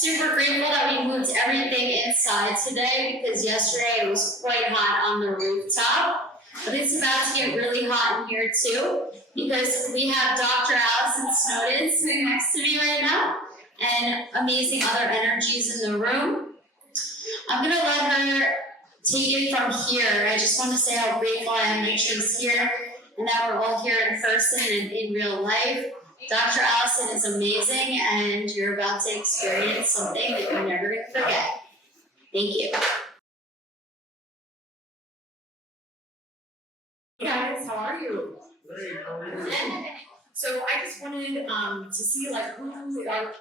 super grateful that we moved everything inside today because yesterday it was quite hot on the rooftop. But it's about to get really hot in here too because we have Dr. Allison Snowden sitting next to me right now and amazing other energies in the room. I'm going to let her take it from here. I just want to say how grateful I am that she's here and that we're all here in person and in real life. Dr. Allison is amazing, and you're about to experience something that you're never going to forget. Thank you. Hey guys, how are you? Great, how are you? So I just wanted to see like who are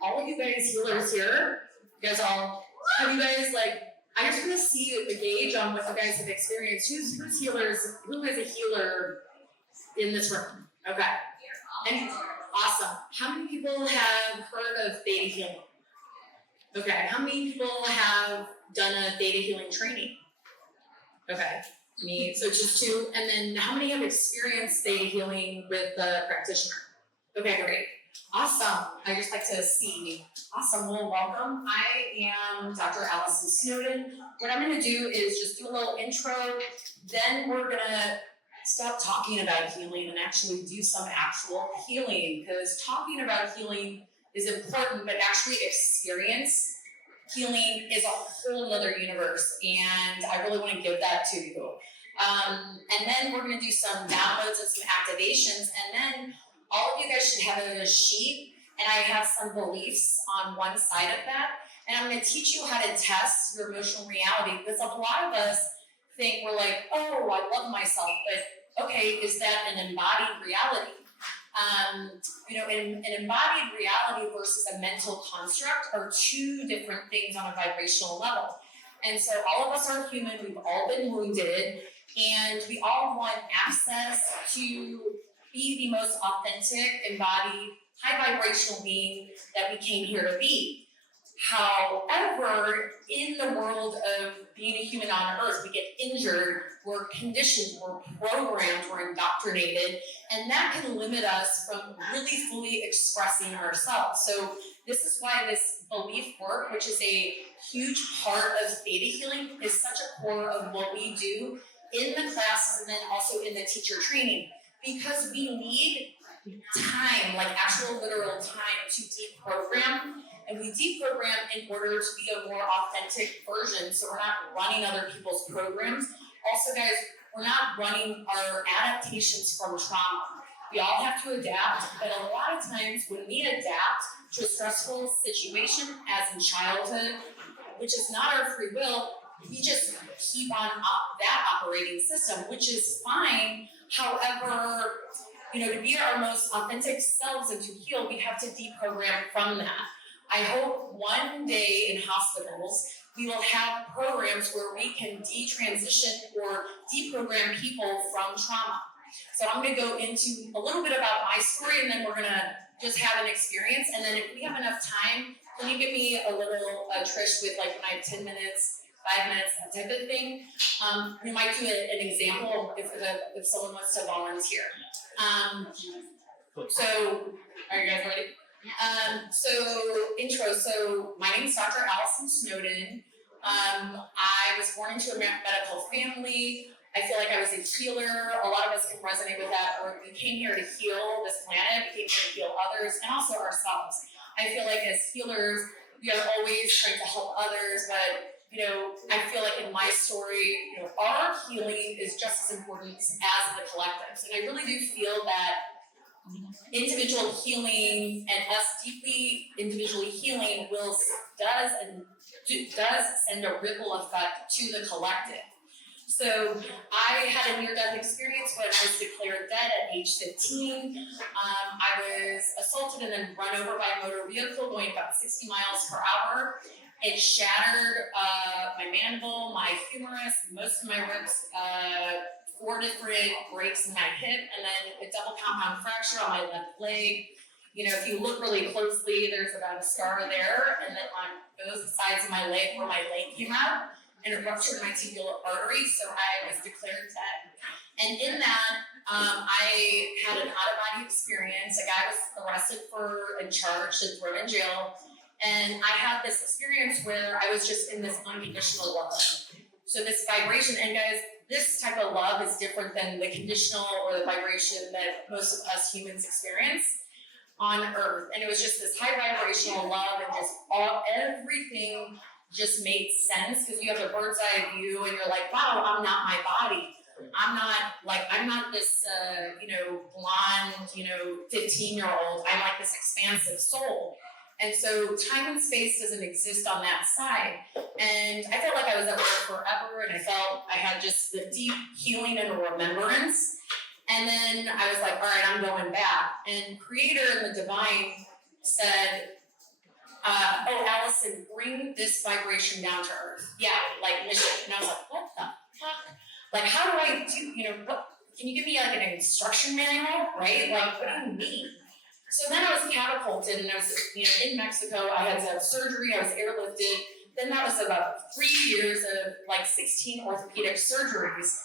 all of you guys healers here? You guys all have you guys like I just want to see a gauge on what you guys have experienced. Who's healers? Who is a healer in this room? Okay. And awesome. How many people have heard of Theta healing? Okay. How many people have done a Theta healing training? Okay. Me. So just two. And then how many have experienced Theta healing with the practitioner? Okay, great. Awesome. I just like to see. Awesome. Well, welcome. I am Dr. Allison Snowden. What I'm going to do is just do a little intro. Then we're going to stop talking about healing and actually do some actual healing, because talking about healing is important, but actually experience healing is a whole other universe, and I really want to give that to you. And then we're going to do some downloads and some activations, and then all of you guys should have a sheet, and I have some beliefs on one side of that, and I'm going to teach you how to test your emotional reality, because a lot of us think we're like, oh, I love myself, but okay, is that an embodied reality? An embodied reality versus a mental construct are two different things on a vibrational level. And so all of us are human, we've all been wounded, and we all want access to be the most authentic, embodied, high vibrational being that we came here to be. However, in the world of being a human on Earth, we get injured, we're conditioned, we're programmed, we're indoctrinated, and that can limit us from really fully expressing ourselves. So this is why this belief work, which is a huge part of Theta healing, is such a core of what we do in the classes and then also in the teacher training, because we need time, like actual literal time, to deprogram. And we deprogram in order to be a more authentic version, so we're not running other people's programs. Also, guys, we're not running our adaptations from trauma. We all have to adapt, but a lot of times when we adapt to a stressful situation, as in childhood, which is not our free will, we just keep on that operating system, which is fine. However, to be our most authentic selves and to heal, we have to deprogram from that. I hope one day in hospitals, we will have programs where we can detransition or deprogram people from trauma. So I'm going to go into a little bit about my story, and then we're going to just have an experience. And then if we have enough time, can you give me a little Trish with like when I have 10 minutes, 5 minutes, that type of thing? We might do an example if someone wants to volunteer. So are you guys ready? Intro. So my name is Dr. Allison Snowden. I was born into a medical family. I feel like I was a healer. A lot of us can resonate with that. Or we came here to heal this planet. We came here to heal others and also ourselves. I feel like as healers, we are always trying to help others, but I feel like in my story, our healing is just as important as the collectives. And I really do feel that individual healing and us deeply individually healing does send a ripple effect to the collective. So I had a near-death experience when I was declared dead at age 15. I was assaulted and then run over by a motor vehicle going about 60 miles per hour. It shattered my mandible, my humerus, most of my ribs, 4 different breaks in my hip, and then a double compound fracture on my left leg. If you look really closely, there's about a scar there, and then on both sides of my leg where my leg came out, and it ruptured my tibial artery, so I was declared dead. And in that, I had an out-of-body experience. A guy was arrested and charged and thrown in jail. And I had this experience where I was just in this unconditional love. So this vibration, and guys, this type of love is different than the conditional or the vibration that most of us humans experience on Earth. And it was just this high vibrational love, and just everything just made sense, because you have a bird's eye view and you're like, wow, I'm not my body. I'm not this, blonde, 15-year-old. I'm like this expansive soul. And so time and space doesn't exist on that side. And I felt like I was at work forever, and I felt I had just the deep healing and remembrance. And then I was like, all right, I'm going back. And Creator and the Divine said, Allison, bring this vibration down to Earth. Yeah, like mission. And I was like, what the fuck? Like, how do I do, what, can you give me like an instruction manual, right? Like, what do you mean? So then I was catapulted, and I was, in Mexico. I had to have surgery. I was airlifted. Then that was about 3 years of like 16 orthopedic surgeries,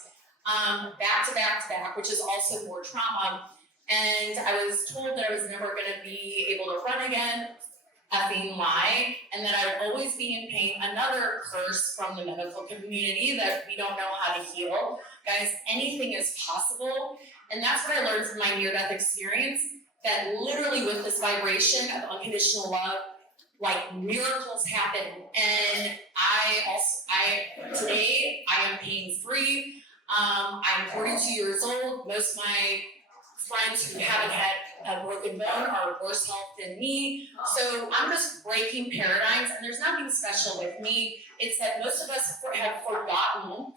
back to back to back, which is also more trauma. And I was told that I was never going to be able to run again. Effing lie. And that I would always be in pain. Another curse from the medical community that we don't know how to heal. Guys, anything is possible. And that's what I learned from my near-death experience, that literally with this vibration of unconditional love, like miracles happen. And today I am pain-free. I'm 42 years old. Most of my friends who haven't had a broken bone are worse health than me. So I'm just breaking paradigms, and there's nothing special with me. It's that most of us have forgotten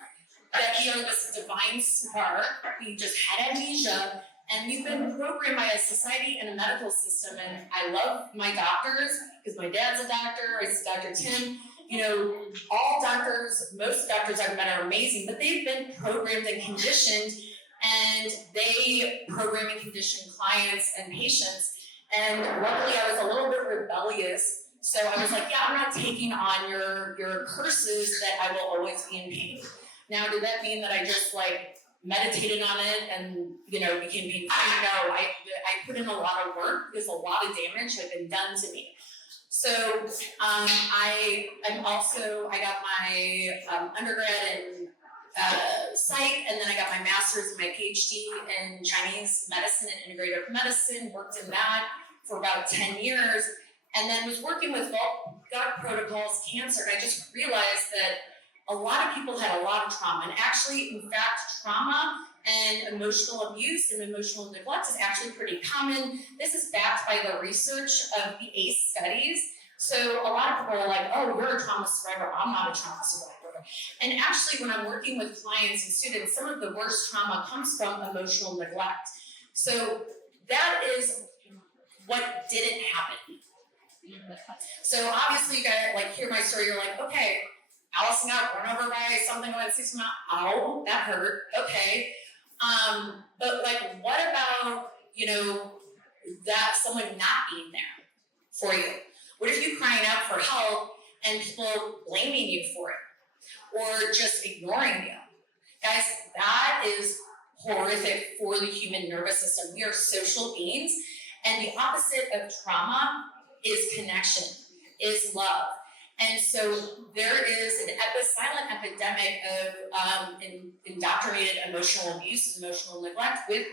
that we are this divine spark. We just had amnesia, and we've been programmed by a society and a medical system. And I love my doctors, because my dad's a doctor. It's Dr. Tim. All doctors, most doctors I've met are amazing, but they've been programmed and conditioned, and they program and condition clients and patients. And luckily I was a little bit rebellious. So I was like, yeah, I'm not taking on your curses that I will always be in pain. Now, did that mean that I just meditated on it and, became pain free? No, I put in a lot of work. There's a lot of damage that had been done to me. So I got my undergrad in psych, and then I got my master's and my PhD in Chinese medicine and integrative medicine, worked in that for about 10 years, and then was working with gut protocols, cancer, and I just realized that a lot of people had a lot of trauma, and actually, in fact, trauma and emotional abuse and emotional neglect is actually pretty common. This is backed by the research of the ACE studies. So a lot of people are like, oh, you're a trauma survivor. I'm not a trauma survivor. And actually, when I'm working with clients and students, some of the worst trauma comes from emotional neglect. So that is what didn't happen. So obviously, you gotta hear my story. You're like, okay, Allison got run over by something going 6 miles. Ow, that hurt. Okay. But what about, that someone not being there for you? What if you're crying out for help and people blaming you for it, or just ignoring you? Guys, that is horrific for the human nervous system. We are social beings, and the opposite of trauma is connection, is love. And so there is an silent epidemic of indoctrinated emotional abuse and emotional neglect with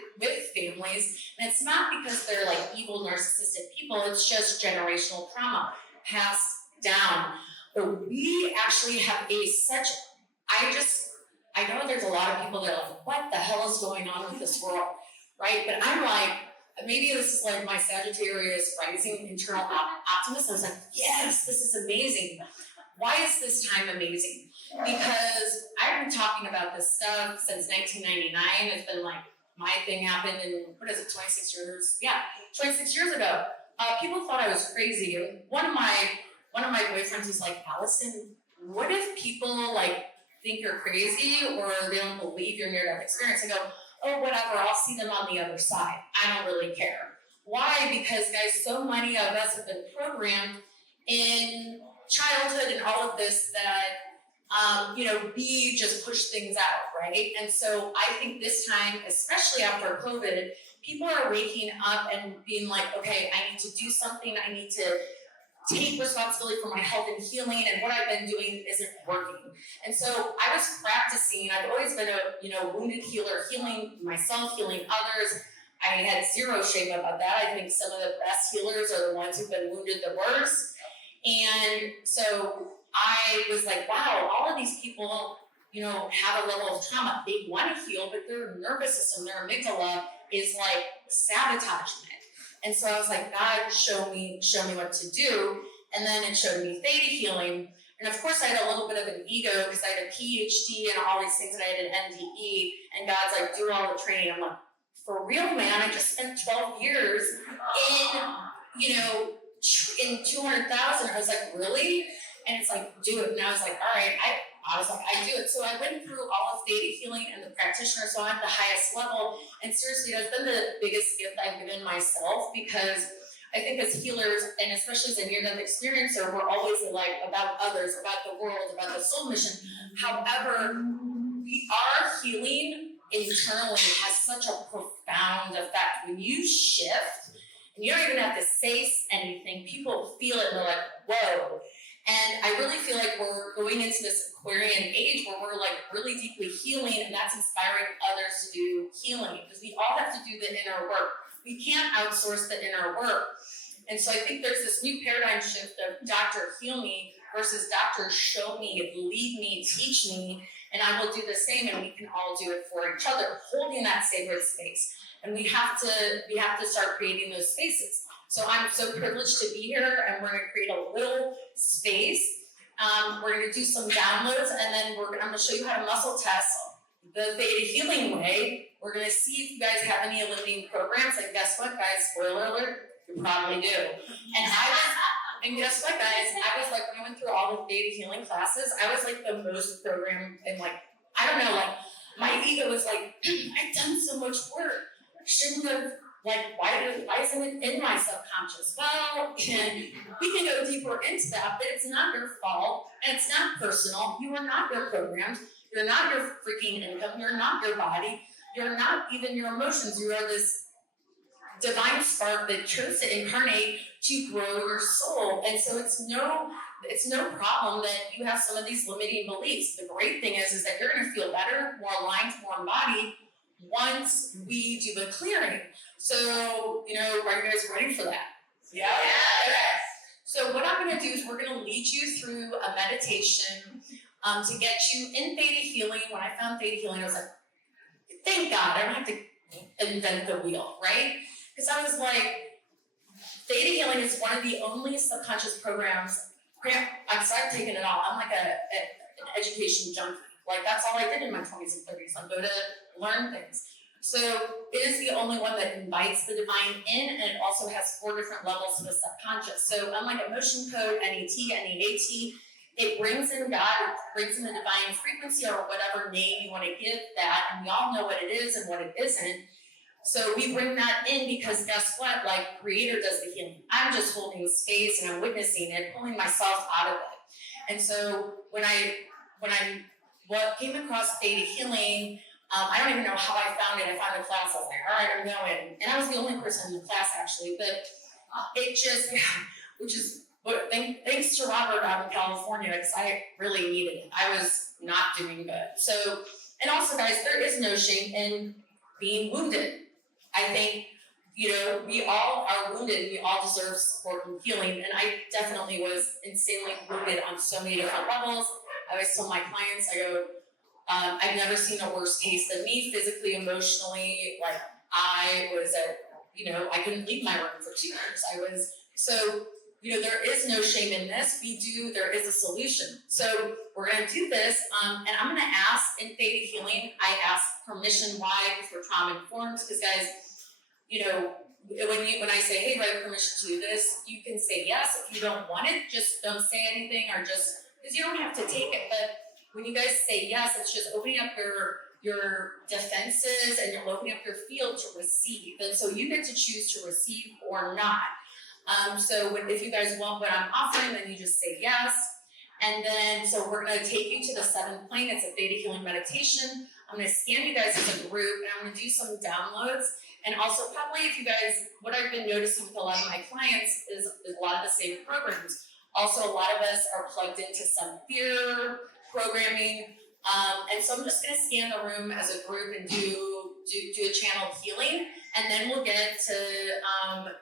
families. And it's not because they're evil, narcissistic people. It's just generational trauma passed down. But we actually have I know there's a lot of people that are like, what the hell is going on with this world, right? But I'm like, maybe this is my Sagittarius rising internal optimist. I was like, yes, this is amazing. Why is this time amazing? Because I've been talking about this stuff since 1999. It's been my thing happened in, 26 years? Yeah, 26 years ago. People thought I was crazy. And one of my boyfriends was like, Allison, what if people think you're crazy or they don't believe your near-death experience? I go, oh, whatever, I'll see them on the other side. I don't really care. Why? Because, guys, so many of us have been programmed in childhood and all of this that, we just push things out, right? And so I think this time, especially after COVID, people are waking up and being like, okay, I need to do something. I need to take responsibility for my health and healing, and what I've been doing isn't working. And so I was practicing. I've always been a wounded healer, healing myself, healing others. I had zero shame about that. I think some of the best healers are the ones who've been wounded the worst. And so I was like, wow, all of these people, have a level of trauma. They want to heal, but their nervous system, their amygdala is like sabotaging it. And so I was like, God, show me what to do. And then it showed me theta healing. And of course I had a little bit of an ego because I had a PhD and all these things, and I had an NDE, and God's like, do all the training. I'm like, for real, man, I just spent 12 years in 200,000. I was like, really? And it's like, do it. And I was like, all right, I was like, I do it. So I went through all of theta healing and the practitioner, so I'm at the highest level. And seriously, that's been the biggest gift I've given myself, because I think as healers, and especially as a near-death experiencer, we're always like about others, about the world, about the soul mission. However, our healing internally has such a profound effect. When you shift, and you don't even have to say anything, people feel it and they're like, whoa. And I really feel like we're going into this Aquarian age where we're like really deeply healing, and that's inspiring others to do healing, because we all have to do the inner work. We can't outsource the inner work. And so I think there's this new paradigm shift of doctor heal me versus doctor show me, lead me, teach me, and I will do the same, and we can all do it for each other, holding that sacred space. And we have to start creating those spaces. So I'm so privileged to be here, and we're going to create a little space. We're going to do some downloads, and then I'm going to show you how to muscle test the theta healing way. We're going to see if you guys have any limiting programs. And guess what, guys? Spoiler alert, you probably do. And guess what, guys? I was like, when I went through all the theta healing classes, I was like the most programmed, and like, I don't know, like my ego was like, I've done so much work. I shouldn't have. Like, why isn't it in my subconscious? Well, we can go deeper into that, but it's not your fault, and it's not personal. You are not your programs. You're not your freaking income. You're not your body. You're not even your emotions. You are this divine spark that chose to incarnate to grow your soul. And so it's no problem that you have some of these limiting beliefs. The great thing is that you're going to feel better, more aligned, more embodied once we do the clearing. So, are you guys ready for that? Yeah. Okay. So what I'm going to do is we're going to lead you through a meditation to get you in theta healing. When I found theta healing, I was like, thank God, I don't have to invent the wheel, right? Because I was like, theta healing is one of the only subconscious programs. I've started taking it all. I'm like an education junkie. Like, that's all I did in my 20s and 30s. I go to learn things. So it is the only one that invites the divine in, and it also has 4 different levels of the subconscious. So unlike emotion code, NET, NEAT, it brings in God, it brings in the divine frequency, or whatever name you want to give that, and we all know what it is and what it isn't. So we bring that in because guess what? Like, Creator does the healing. I'm just holding space and I'm witnessing it, pulling myself out of it. And so when I came across theta healing, I don't even know how I found it. I found a class. I was like, all right, I'm going. And I was the only person in the class, actually. But it just, thanks to Robert out in California, because I really needed it. I was not doing good. So, and also, guys, there is no shame in being wounded. I think, we all are wounded. We all deserve support and healing. And I definitely was insanely wounded on so many different levels. I always tell my clients, I go, I've never seen a worse case than me, physically, emotionally. Like, I was I couldn't leave my room for 2 years. There is no shame in this. There is a solution. So we're going to do this, and I'm going to ask in theta healing, I ask permission. Why? Because we're trauma informed. Because guys, when I say, hey, do I have permission to do this? You can say yes. If you don't want it, just don't say anything, or because you don't have to take it. But when you guys say yes, it's just opening up your defenses, and you're opening up your field to receive. And so you get to choose to receive or not. So if you guys want what I'm offering, then you just say yes. And then, so we're going to take you to the 7th plane. It's a theta healing meditation. I'm going to scan you guys as a group, and I'm going to do some downloads. And also probably if you guys, what I've been noticing with a lot of my clients is a lot of the same programs. Also, a lot of us are plugged into some fear programming. And so I'm just gonna scan the room as a group and do a channel healing. And then we'll get to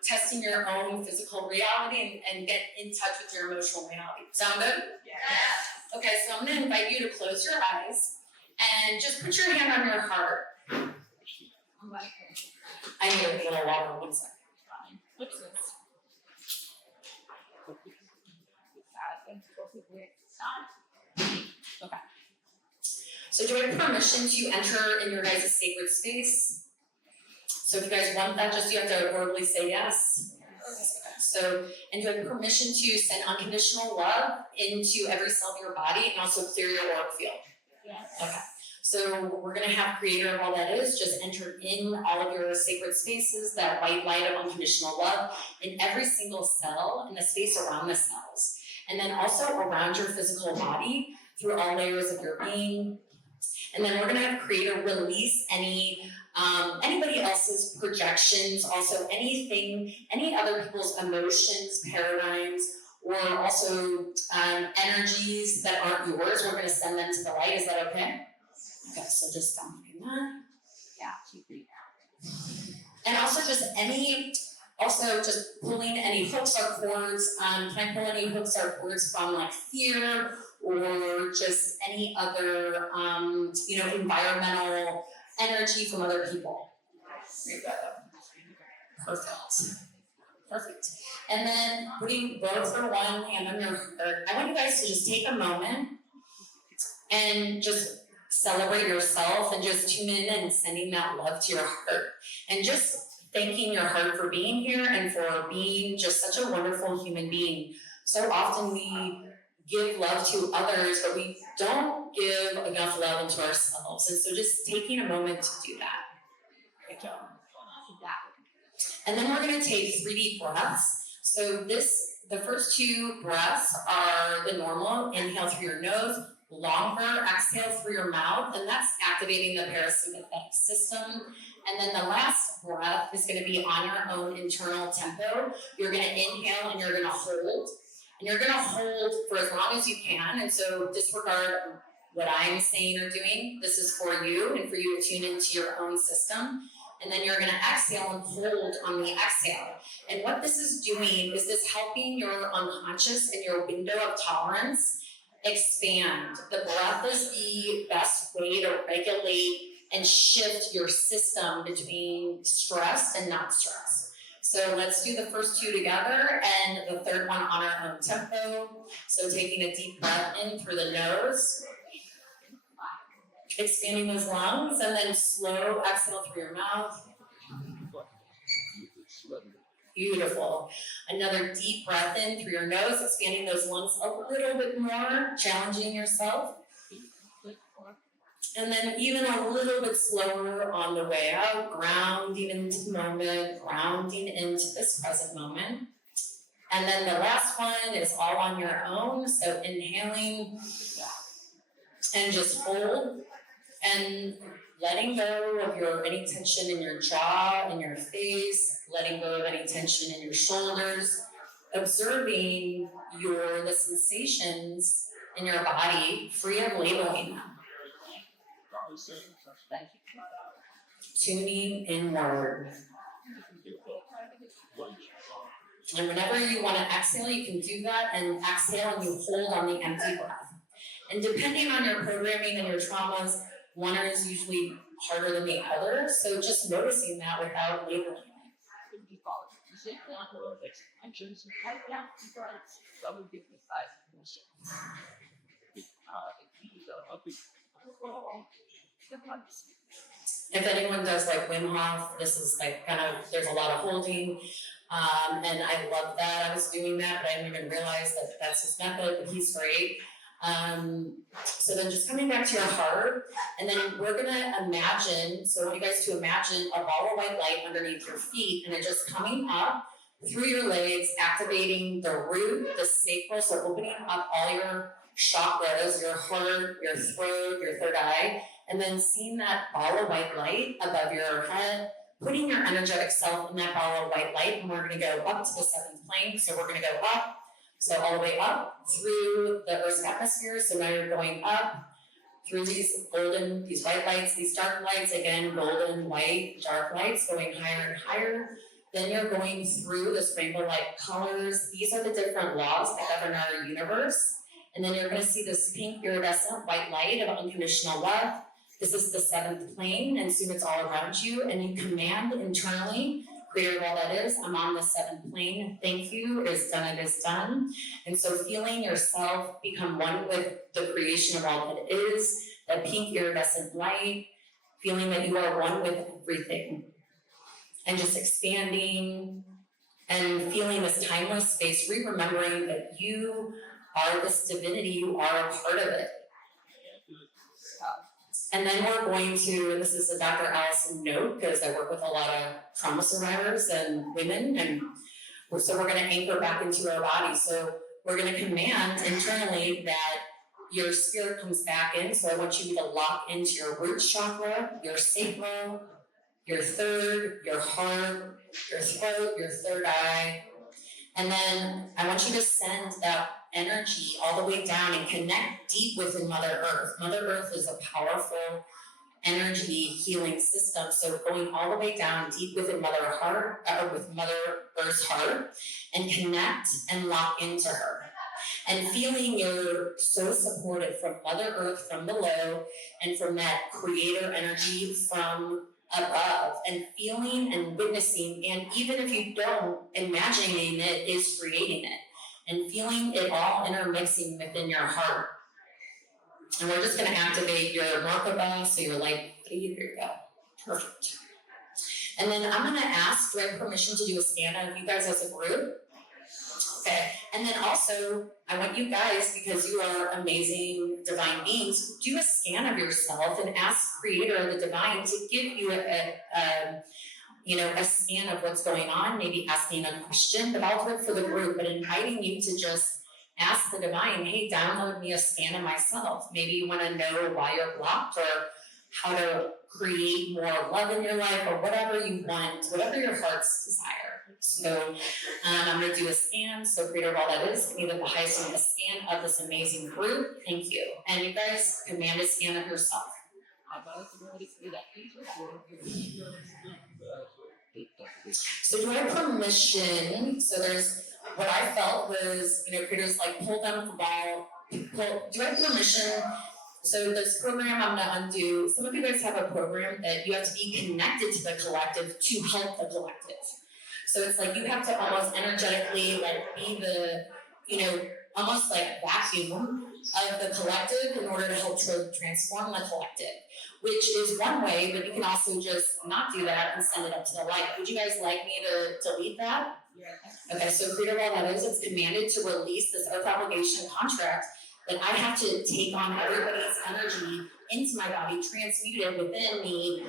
testing your own physical reality and get in touch with your emotional reality. Sound good? Yeah. Okay, so I'm gonna invite you to close your eyes and just put your hand on your heart. I need a little water, 1 second. Okay. So do I have permission to enter in your guys' sacred space? So if you guys want that, you have to verbally say yes. So, and do I have permission to send unconditional love into every cell of your body and also clear your auric field? Yes. Okay. So we're going to have creator of all that is, just enter in all of your sacred spaces, that white light of unconditional love in every single cell and the space around the cells. And then also around your physical body through all layers of your being. And then we're going to have creator release anybody else's projections, also anything, any other people's emotions, paradigms, or also energies that aren't yours. We're going to send them to the light. Is that okay? Okay, so just downloading that. Yeah. And also just pulling any hooks or cords. Can I pull any hooks or cords from like fear or just any other, environmental energy from other people? Perfect. And then putting both for one hand on your heart, I want you guys to just take a moment and just celebrate yourself and just tune in and sending that love to your heart. And just thanking your heart for being here and for being just such a wonderful human being. So often we give love to others, but we don't give enough love into ourselves. And so just taking a moment to do that. Good job. And then we're going to take 3 deep breaths. So the first 2 breaths are the normal. Inhale through your nose, longer exhale through your mouth, and that's activating the parasympathetic system. And then the last breath is going to be on your own internal tempo. You're going to inhale and you're going to hold. And you're going to hold for as long as you can. And so disregard what I'm saying or doing. This is for you and for you to tune into your own system. And then you're going to exhale and hold on the exhale. And what this is doing is this helping your unconscious and your window of tolerance expand. The breath is the best way to regulate and shift your system between stress and not stress. So let's do the first 2 together and the third one on our own tempo. So taking a deep breath in through the nose, expanding those lungs, and then slow exhale through your mouth. Beautiful. Another deep breath in through your nose, expanding those lungs a little bit more, challenging yourself. And then even a little bit slower on the way out, grounding into the moment, grounding into this present moment. And then the last one is all on your own. So inhaling and just hold and letting go of any tension in your jaw, in your face, letting go of any tension in your shoulders, observing the sensations in your body, free of labeling them. Tuning inward. And whenever you want to exhale, you can do that and exhale and you hold on the empty breath. And depending on your programming and your traumas, one is usually harder than the other. So just noticing that without labeling it. If anyone does like Wim Hof, this is like there's a lot of holding. And I love that. I was doing that, but I didn't even realize that that's his method, but he's great. So then just coming back to your heart, and then we're gonna imagine, so I want you guys to imagine a ball of white light underneath your feet, and it just coming up through your legs, activating the root, the sacral, so opening up all your chakras, your heart, your throat, your third eye, and then seeing that ball of white light above your head, putting your energetic self in that ball of white light, and we're going to go up to the 7th plane. So we're going to go up, so all the way up through the Earth's atmosphere. So now you're going up through these golden, these white lights, these dark lights, again, golden, white, dark lights, going higher and higher. Then you're going through this rainbow-like colors. These are the different laws that govern our universe. And then you're going to see this pink iridescent white light of unconditional love. This is the 7th plane, and soon it's all around you. And you command internally, creator of all that is, I'm on the 7th plane. Thank you. It is done. It is done. And so feeling yourself become one with the creation of all that is, that pink iridescent light, feeling that you are one with everything. And just expanding and feeling this timeless space, remembering that you are this divinity, you are a part of it. And then we're going to, this is a Dr. Allison note, because I work with a lot of trauma survivors and women, and so we're going to anchor back into our body. So we're going to command internally that your spirit comes back in. So I want you to lock into your root chakra, your sacral, your third, your heart, your throat, your third eye. And then I want you to send that energy all the way down and connect deep within Mother Earth. Mother Earth is a powerful energy healing system. So going all the way down deep within Mother Earth's heart, and connect and lock into her. And feeling you're so supported from Mother Earth from below, and from that creator energy from above, and feeling and witnessing, and even if you don't, imagining it is creating it, and feeling it all intermixing within your heart. And we're just going to activate your Merkaba, so you're like, here you go. Perfect. And then I'm going to ask, do I have permission to do a scan of you guys as a group? Okay. And then also, I want you guys, because you are amazing divine beings, do a scan of yourself and ask Creator, the divine, to give you a scan of what's going on, maybe asking a question, but I'll do it for the group, but inviting you to just ask the divine, hey, download me a scan of myself. Maybe you want to know why you're blocked, or how to create more love in your life, or whatever you want, whatever your heart's desire. So I'm going to do a scan. So Creator of all that is, give me the highest and the scan of this amazing group. Thank you. And you guys command a scan of yourself. So do I have permission? So there's what I felt was, Creator's like, pull them from all. Do I have permission? So this program I'm going to undo. Some of you guys have a program that you have to be connected to the collective to help the collective. So it's like you have to almost energetically be the, almost like vacuum of the collective in order to help transform the collective, which is one way, but you can also just not do that and send it up to the light. Would you guys like me to delete that? Yeah. Okay, so Creator of all that is, it's commanded to release this oath obligation contract that I have to take on everybody's energy into my body, transmute it within me.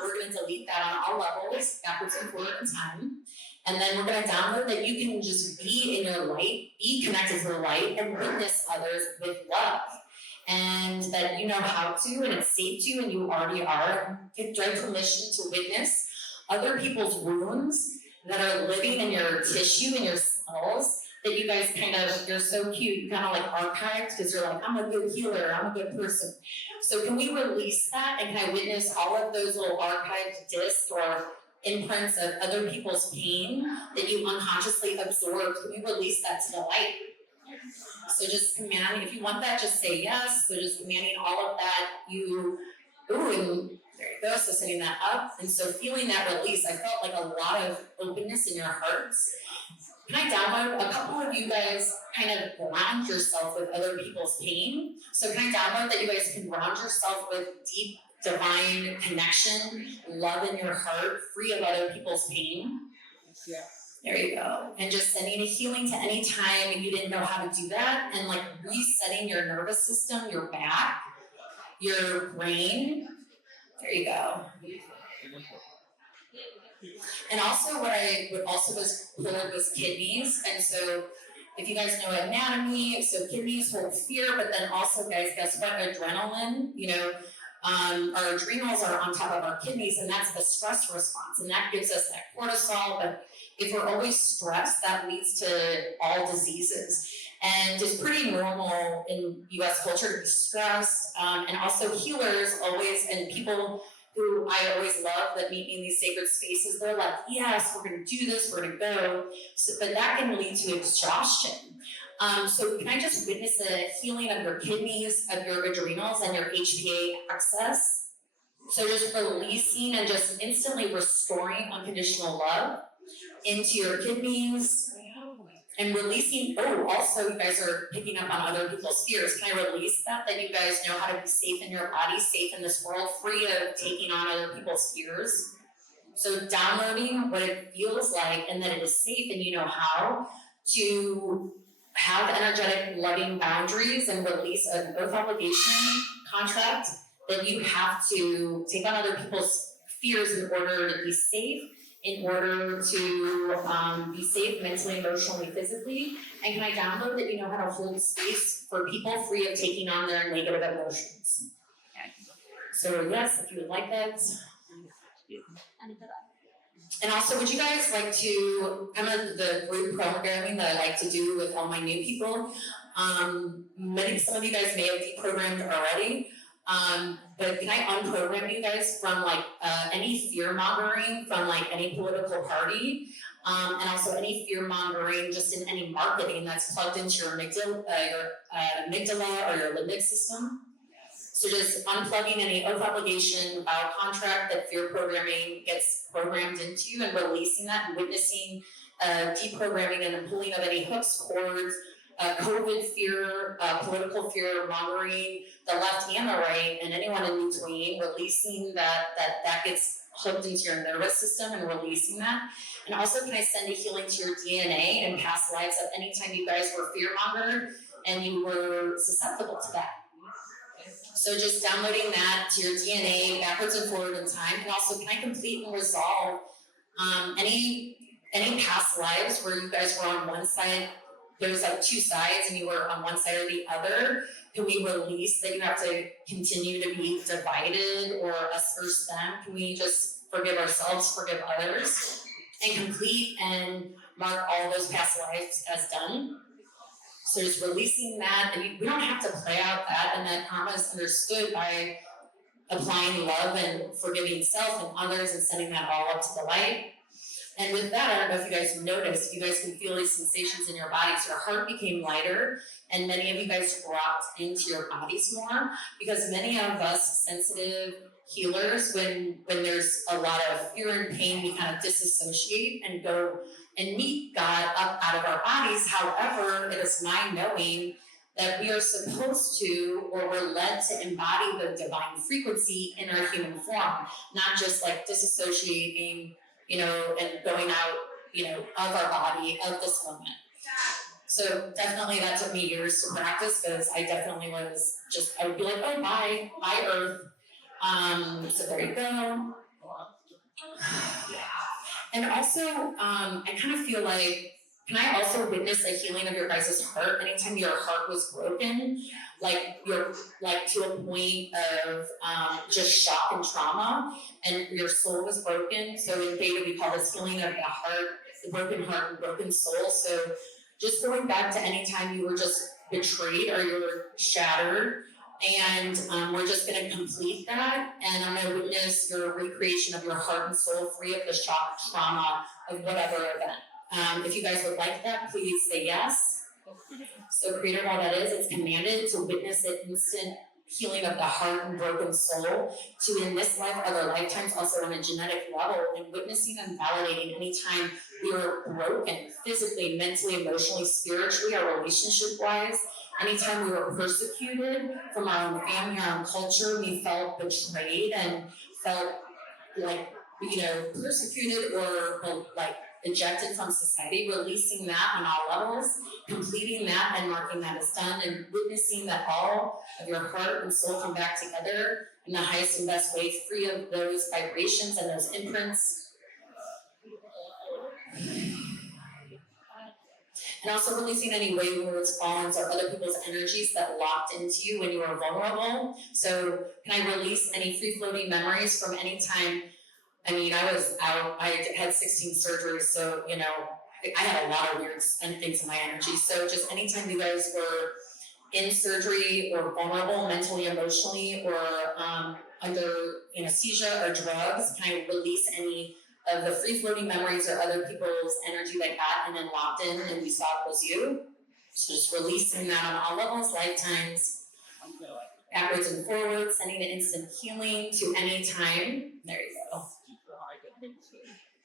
We're going to delete that on all levels, backwards and forward in time. And then we're going to download that you can just be in your light, be connected to the light, and witness others with love. And that you know how to, and it's safe to, and you already are. Give permission to witness other people's wounds that are living in your tissue, in your cells, that you guys you're so cute, you kind of archived, because you're like, I'm a good healer, I'm a good person. So can we release that, and can I witness all of those little archived discs or imprints of other people's pain that you unconsciously absorbed? Can we release that to the light? So just command, if you want that, just say yes. So just commanding all of that, and there you go, so setting that up. And so feeling that release, I felt like a lot of openness in your hearts. Can I download a couple of you guys ground yourself with other people's pain? So can I download that you guys can ground yourself with deep divine connection, love in your heart, free of other people's pain? Yeah. There you go. And just sending a healing to any time you didn't know how to do that, and resetting your nervous system, your back, your brain. There you go. And also what I would also was pulled was kidneys. And so if you guys know anatomy, so kidneys hold fear, but then also, guys, guess what? Adrenaline, Our adrenals are on top of our kidneys, and that's the stress response, and that gives us that cortisol. But if we're always stressed, that leads to all diseases. And it's pretty normal in US culture to be stressed. And also healers always, and people who I always love that meet me in these sacred spaces, they're like, yes, we're gonna do this, we're gonna go. So, but that can lead to exhaustion. So can I just witness the healing of your kidneys, of your adrenals, and your HPA excess? So just releasing and just instantly restoring unconditional love into your kidneys and releasing. Oh, also you guys are picking up on other people's fears. Can I release that you guys know how to be safe in your body, safe in this world, free of taking on other people's fears? So downloading what it feels like and that it is safe and you know how to have energetic, loving boundaries and release an oath obligation contract that you have to take on other people's fears in order to be safe, in order to be safe mentally, emotionally, physically. And can I download that you know how to hold space for people free of taking on their negative emotions? So yes, if you would like that. And also, would you guys like to, kind of the group programming that I like to do with all my new people, some of you guys may have deprogrammed already, but can I unprogram you guys from like any fear mongering from like any political party, and also any fear mongering just in any marketing that's plugged into your amygdala or your limbic system? So just unplugging any oath obligation, contract that fear programming gets programmed into you and releasing that and witnessing deprogramming and pulling of any hooks, cords, COVID fear, political fear mongering, the left and the right, and anyone in between, releasing that gets hooked into your nervous system and releasing that. And also, can I send a healing to your DNA and past lives of any time you guys were fear mongered and you were susceptible to that? So just downloading that to your DNA backwards and forward in time. And also, can I complete and resolve any past lives where you guys were on one side, there's like two sides and you were on one side or the other? Can we release that you have to continue to be divided or us versus them? Can we just forgive ourselves, forgive others, and complete and mark all those past lives as done? So just releasing that, and we don't have to play out that, and that karma is understood by applying love and forgiving self and others and sending that all up to the light. And with that, I don't know if you guys noticed, if you guys can feel these sensations in your bodies, your heart became lighter, and many of you guys dropped into your bodies more, because many of us sensitive healers, when there's a lot of fear and pain, we kind of disassociate and go and meet God up out of our bodies. However, it is my knowing that we are supposed to, or we're led to embody the divine frequency in our human form, not just like disassociating, and going out, of our body, of this moment. So definitely that took me years to practice, because I definitely I would be like, oh, bye Earth. So there you go. And also, I kind of feel like, can I also witness a healing of your guys' heart? Anytime your heart was broken, like you're like to a point of just shock and trauma, and your soul was broken. So in Theta, we call this healing of the heart, the broken heart and broken soul. So just going back to any time you were just betrayed or you were shattered, and we're just going to complete that, and I'm going to witness your recreation of your heart and soul, free of the shock, trauma of whatever event. If you guys would like that, please say yes. So Creator of all that is, it's commanded to witness the instant healing of the heart and broken soul, to in this life, other lifetimes, also on a genetic level, and witnessing and validating anytime we were broken, physically, mentally, emotionally, spiritually, or relationship-wise. Anytime we were persecuted from our own family, our own culture, we felt betrayed and felt like, persecuted or like ejected from society, releasing that on all levels, completing that and marking that as done, and witnessing that all of your heart and soul come back together in the highest and best way, free of those vibrations and those imprints. And also releasing any wayward spawns or other people's energies that locked into you when you were vulnerable. So can I release any free-floating memories from any time? I mean, I was out, I had 16 surgeries, so, you know, I had a lot of weird things in my energy. So just anytime you guys were in surgery or vulnerable mentally, emotionally, or under anesthesia or drugs, can I release any of the free-floating memories or other people's energy that got and then locked in and you saw it was you? So just releasing that on all levels, lifetimes, backwards and forwards, sending an instant healing to any time. There you go.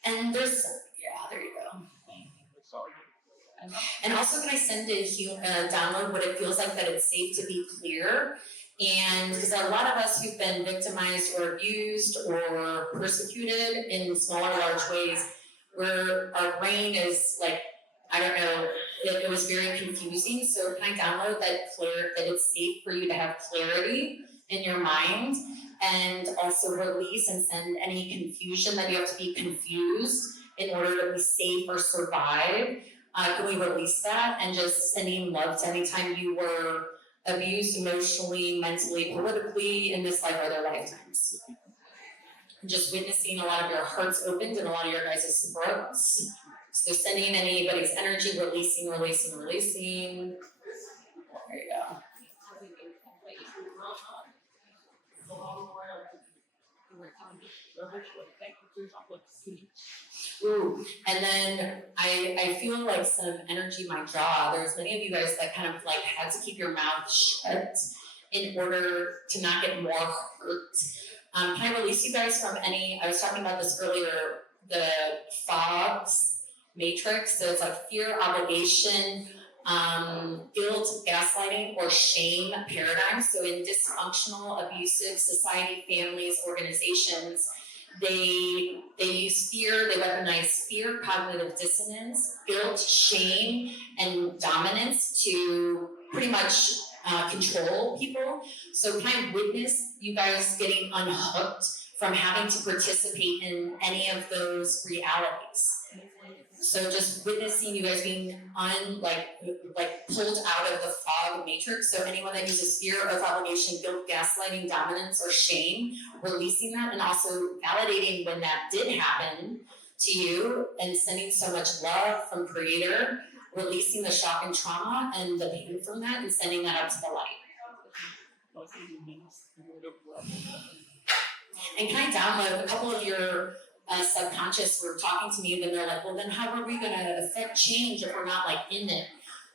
And there's, yeah, there you go. And also, can I send a download what it feels like that it's safe to be clear? And because a lot of us who've been victimized or abused or persecuted in small or large ways, where our brain is like, I don't know, it was very confusing. So can I download that it's safe for you to have clarity in your mind, and also release and send any confusion that you have to be confused in order to be safe or survive? Can we release that and just sending love to any time you were abused emotionally, mentally, politically in this life or other lifetimes? Just witnessing a lot of your hearts opened and a lot of your guys' throats. So sending anybody's energy, releasing. There you go. Ooh, and then I feel like some energy in my jaw. There's many of you guys that kind of like had to keep your mouth shut in order to not get more hurt. Can I release you guys from any, I was talking about this earlier, the FOGS matrix. So it's like fear, obligation, guilt, gaslighting, or shame paradigms. So in dysfunctional, abusive society, families, organizations, they use fear, they weaponize fear, cognitive dissonance, guilt, shame, and dominance to pretty much control people. So can I witness you guys getting unhooked from having to participate in any of those realities? So just witnessing you guys being pulled out of the fog matrix. So anyone that uses fear, oath, obligation, guilt, gaslighting, dominance, or shame, releasing that, and also validating when that did happen to you and sending so much love from Creator, releasing the shock and trauma and the pain from that and sending that up to the light. And can I download a couple of your subconscious were talking to me, and then they're like, well, then how are we going to affect change if we're not like in it?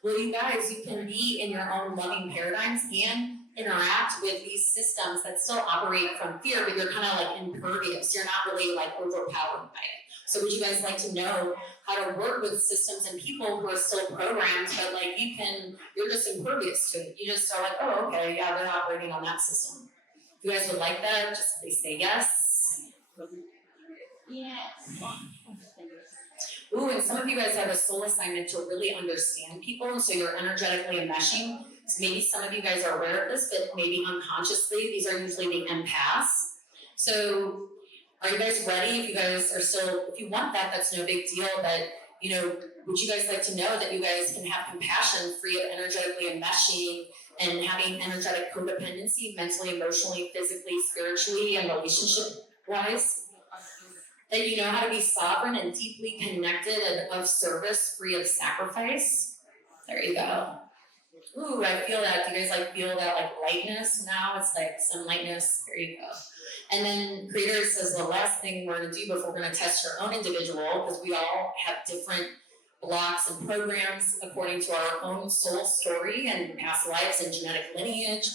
Well, you guys, you can be in your own loving paradigms and interact with these systems that still operate from fear, but you're kind of like impervious. You're not really like overpowered by it. So would you guys like to know how to work with systems and people who are still programmed, but like you're just impervious to it. You just are like, oh, okay, yeah, they're operating on that system. If you guys would like that, just please say yes. Yes. Ooh, and some of you guys have a soul assignment to really understand people, so you're energetically enmeshing. So maybe some of you guys are aware of this, but maybe unconsciously, these are usually the empaths. So are you guys ready? If you guys are still, if you want that, that's no big deal, but would you guys like to know that you guys can have compassion free of energetically enmeshing and having energetic codependency, mentally, emotionally, physically, spiritually, and relationship-wise? That you know how to be sovereign and deeply connected and of service, free of sacrifice? There you go. Ooh, I feel that. Do you guys feel that lightness now? It's like some lightness. There you go. And then Creator says the last thing we're going to do before we're going to test your own individual, because we all have different blocks and programs according to our own soul story and past lives and genetic lineage.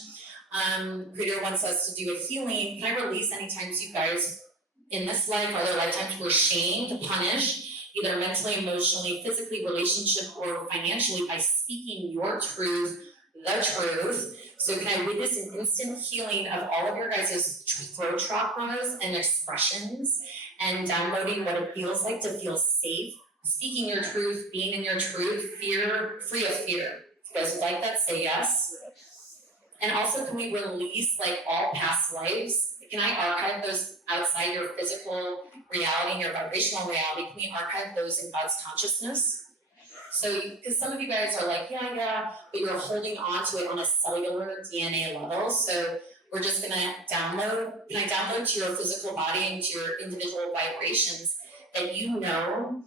Creator wants us to do a healing. Can I release any times you guys in this life or other lifetimes were shamed, punished, either mentally, emotionally, physically, relationship, or financially by speaking your truth, the truth? So can I witness an instant healing of all of your guys' throat chakras and expressions, and downloading what it feels like to feel safe, speaking your truth, being in your truth, fear, free of fear? If you guys would like that, say yes. And also, can we release all past lives? Can I archive those outside your physical reality and your vibrational reality? Can we archive those in God's consciousness? So, because some of you guys are like, yeah, but you're holding on to it on a cellular DNA level. So we're just gonna download, can I download to your physical body and to your individual vibrations that you know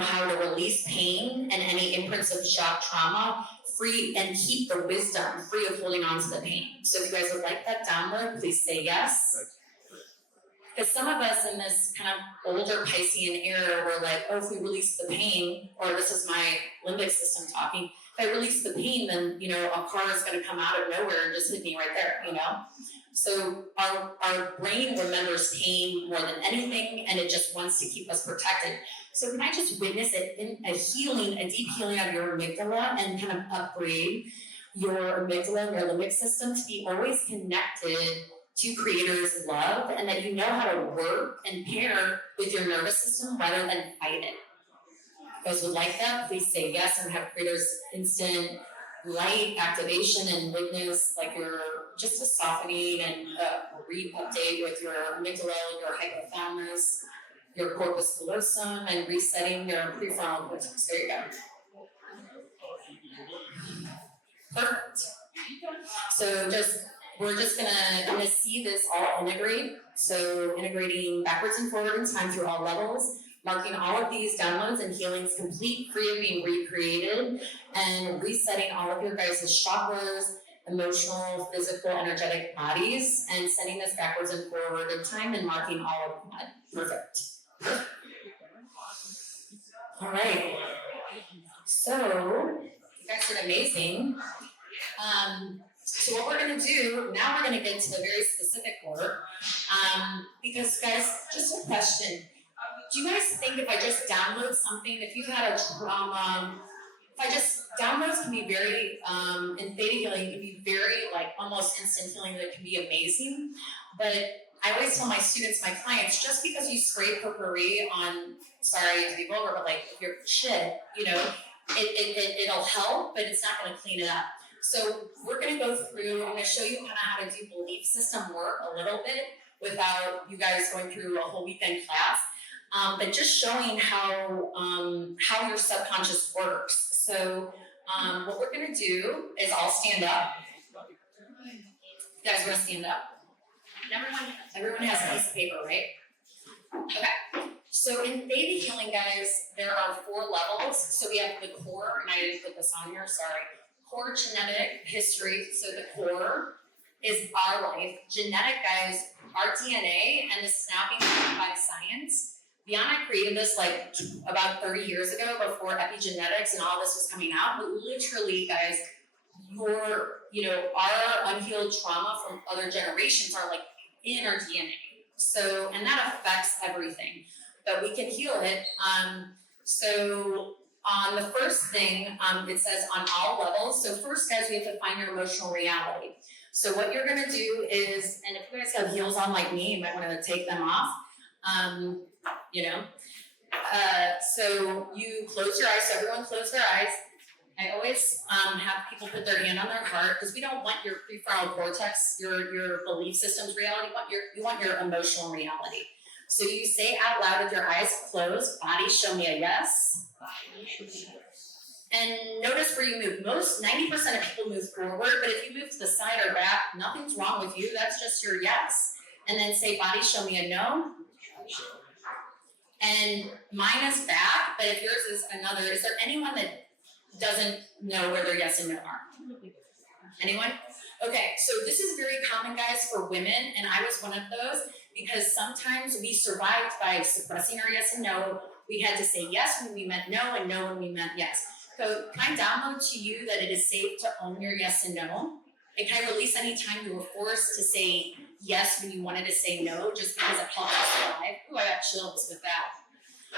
how to release pain and any imprints of shock trauma free and keep the wisdom free of holding on to the pain. So if you guys would like that download, please say yes. Because some of us in this kind of older Piscean era were like, oh, if we release the pain, or this is my limbic system talking, if I release the pain, then, a car is going to come out of nowhere and just hit me right there, So our brain remembers pain more than anything, and it just wants to keep us protected. So can I just witness it in a deep healing of your amygdala and kind of upgrade your amygdala and your limbic system to be always connected to Creator's love, and that you know how to work and pair with your nervous system rather than fight it. If you guys would like that, please say yes and have Creator's instant light activation and witness like just a softening and a re-update with your amygdala, your hypothalamus, your corpus callosum, and resetting your prefrontal cortex. There you go. Perfect. So we're just gonna see this all integrate. So integrating backwards and forward in time through all levels, marking all of these downloads and healings complete, free of being recreated, and resetting all of your guys' chakras, emotional, physical, energetic bodies, and sending this backwards and forward in time and marking all of that. Perfect. All right. So you guys did amazing. So what we're going to do, now we're going to get to the very specific work, because guys, just a question. Do you guys think if I just download something, if you've had a trauma, downloads can be very, in theta healing, can be very almost instant healing that can be amazing, but I always tell my students, my clients, just because you spray potpourri on, sorry to be vulgar, but if you're shit, it'll help, but it's not going to clean it up. So we're going to go through, I'm going to show you kind of how to do belief system work a little bit without you guys going through a whole weekend class, but just showing how your subconscious works. So what we're going to do is all stand up. You guys want to stand up? Everyone has a piece of paper, right? Okay. So in theta healing, guys, there are 4 levels. So we have the core, and I didn't put this on here, sorry. Core genetic history, so the core is our life. Genetic, guys, our DNA, and this is now being proven by science. Giana created this about 30 years ago before epigenetics and all this was coming out. But literally, guys, our unhealed trauma from other generations are in our DNA. So, and that affects everything, but we can heal it. So on the first thing, it says on all levels. So first, guys, we have to find your emotional reality. So what you're going to do is, and if you guys have heels on like me, you might want to take them off. So you close your eyes. So everyone close their eyes. I always have people put their hand on their heart because we don't want your prefrontal cortex, your belief system's reality. You want your emotional reality. So you say out loud with your eyes closed, body show me a yes. And notice where you move. 90% of people move forward, but if you move to the side or back, nothing's wrong with you. That's just your yes. And then say body show me a no. And mine is back, but if yours is another, is there anyone that doesn't know where their yes and no are? Anyone? Okay, so this is very common, guys, for women, and I was one of those because sometimes we survived by suppressing our yes and no. We had to say yes when we meant no and no when we meant yes. So can I download to you that it is safe to own your yes and no? And can I release any time you were forced to say yes when you wanted to say no just because it helped us survive? Ooh, I got chills with that.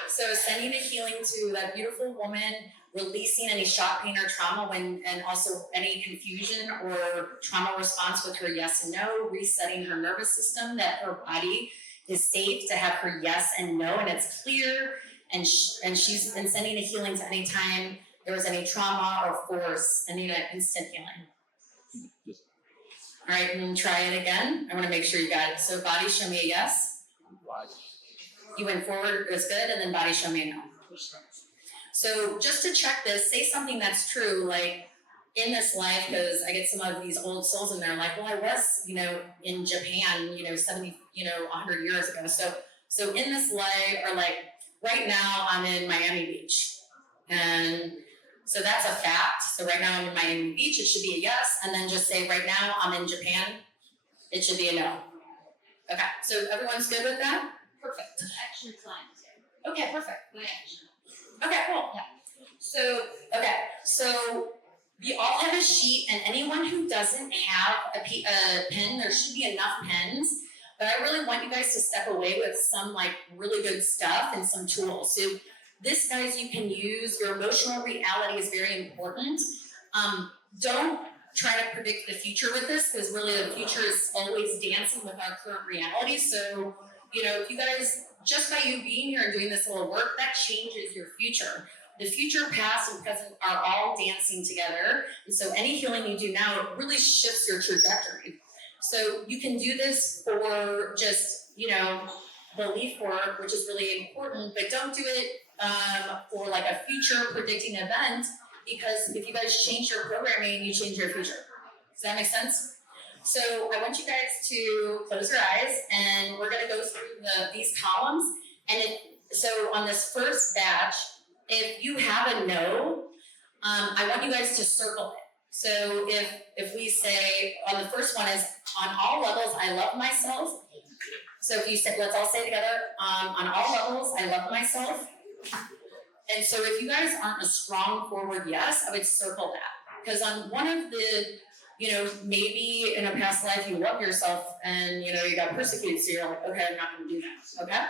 So sending a healing to that beautiful woman, releasing any shock, pain, or trauma and also any confusion or trauma response with her yes and no, resetting her nervous system, that her body is safe to have her yes and no, and it's clear, and she's been sending a healing to any time there was any trauma or force, and an instant healing. All right, and then try it again. I want to make sure you got it. So body, show me a yes. You went forward, it was good, and then body, show me a no. So just to check this, say something that's true, like in this life, because I get some of these old souls in there, like, well, I was, in Japan, 70, 100 years ago. So in this life, or like right now, I'm in Miami Beach. And so that's a fact. So right now I'm in Miami Beach, it should be a yes. And then just say right now I'm in Japan, it should be a no. Okay, so everyone's good with that? Perfect. Action plan. Okay, perfect. Good action. Okay, cool. Yeah. So we all have a sheet, and anyone who doesn't have a pen, there should be enough pens. But I really want you guys to step away with some like really good stuff and some tools. So this, guys, you can use. Your emotional reality is very important. Don't try to predict the future with this, because really the future is always dancing with our current reality. So, if you guys, just by you being here and doing this little work, that changes your future. The future, past, and present are all dancing together. And so any healing you do now, it really shifts your trajectory. So you can do this for just, belief work, which is really important, but don't do it for like a future predicting event, because if you guys change your programming, you change your future. Does that make sense? So I want you guys to close your eyes, and we're gonna go through these columns. And so on this first batch, if you have a no, I want you guys to circle it. So if we say, on the first one is, on all levels, I love myself. So if you say, let's all say together, on all levels, I love myself. And so if you guys aren't a strong forward yes, I would circle that. Because on one of the, maybe in a past life you love yourself and, you got persecuted, so you're like, okay, I'm not going to do that, okay?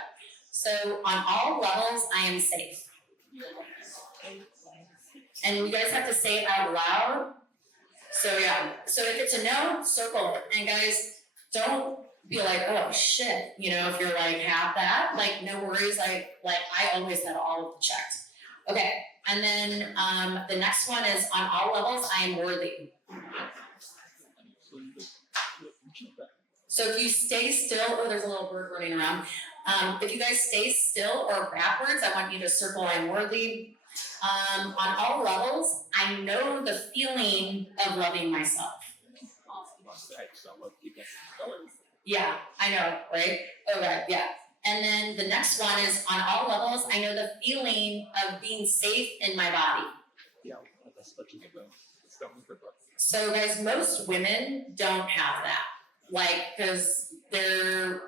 So on all levels, I am safe. And you guys have to say it out loud. So yeah, so if it's a no, circle it. And guys, don't be like, oh shit, if you're like half that, like no worries, I always had all of the checked. Okay, and then the next one is, on all levels, I am worthy. So if you stay still, oh, there's a little bird running around. If you guys stay still or backwards, I want you to circle I'm worthy. On all levels, I know the feeling of loving myself. Yeah, I know, right? Okay, yeah. And then the next one is, on all levels, I know the feeling of being safe in my body. So guys, most women don't have that. Because they're,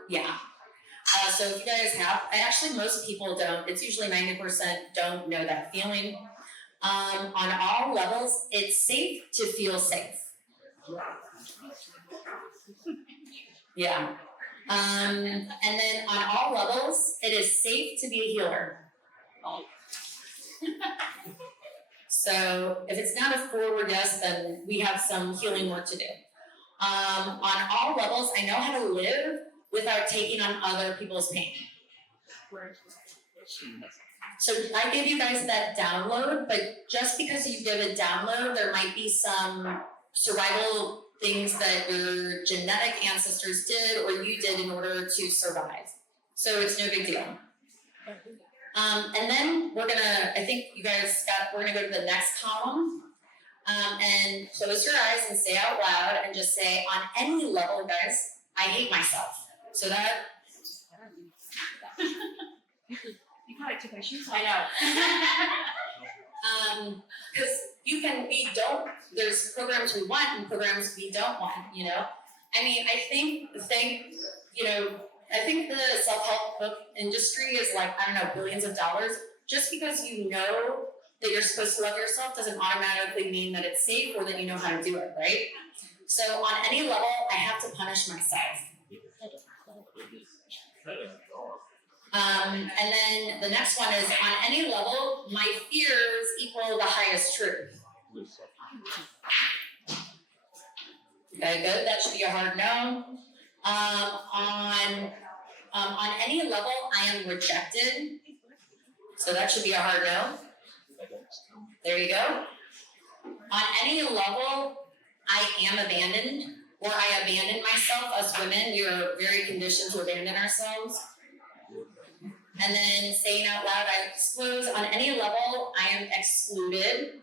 so if you guys have, actually most people don't, it's usually 90% don't know that feeling. On all levels, it's safe to feel safe. Yeah. And then on all levels, it is safe to be a healer. So if it's not a forward yes, then we have some healing work to do. On all levels, I know how to live without taking on other people's pain. So I gave you guys that download, but just because you give a download, there might be some survival things that your genetic ancestors did or you did in order to survive. So it's no big deal. And then we're gonna go to the next column. And close your eyes and say out loud and just say, on any level, guys, I hate myself. So that. You probably took my shoes off. I know. Because there's programs we want and programs we don't want, I mean, I think the self-help book industry is like, I don't know, billions of dollars. Just because you know that you're supposed to love yourself doesn't automatically mean that it's safe or that you know how to do it, right? So on any level, I have to punish myself. And then the next one is, on any level, my fears equal the highest truth. Okay, good. That should be a hard no. On any level, I am rejected. So that should be a hard no. There you go. On any level, I am abandoned, or I abandon myself. As women, we are very conditioned to abandon ourselves. And then saying out loud, I disclose on any level, I am excluded.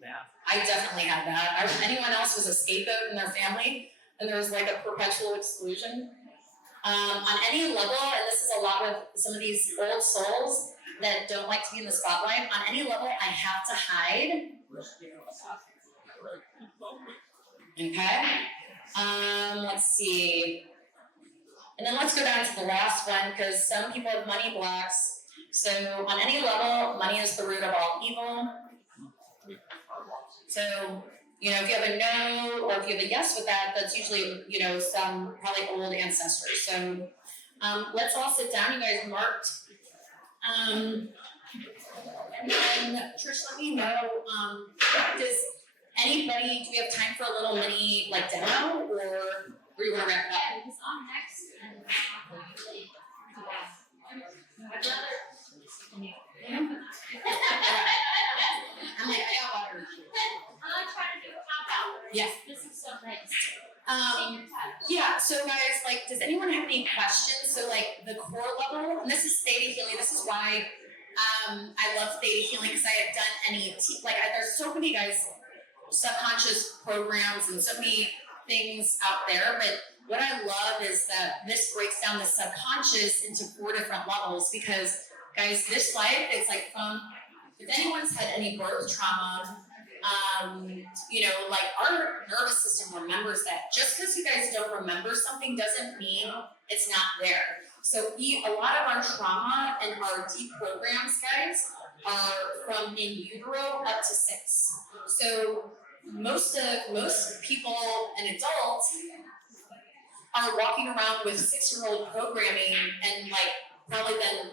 Yeah. I definitely had that. Anyone else was a scapegoat in their family, and there was like a perpetual exclusion. On any level, and this is a lot with some of these old souls that don't like to be in the spotlight, on any level, I have to hide. Okay. Let's see. And then let's go down to the last one, because some people have money blocks. So on any level, money is the root of all evil. So, you know, if you have a no or if you have a yes with that, that's usually, you know, some probably old ancestors. So let's all sit down. You guys marked. And then, Trish, let me know, does anybody, do we have time for a little mini, like, demo, or are you going to wrap it up? It's on next. I'd rather. I'm like, I got water. I'm trying to do a pop out. Yes. This is so nice. Yeah, so guys, like, does anyone have any questions? So, like, the core level, and this is Theta healing. This is why I love Theta healing, because I have done there's so many, guys, subconscious programs and so many things out there, but what I love is that this breaks down the subconscious into 4 different levels, because, guys, this life, it's like if anyone's had any birth trauma, you know, like, our nervous system remembers that. Just because you guys don't remember something doesn't mean it's not there. So a lot of our trauma and our deep programs, guys, are from in utero up to 6. So most people and adults are walking around with 6-year-old programming, and like probably then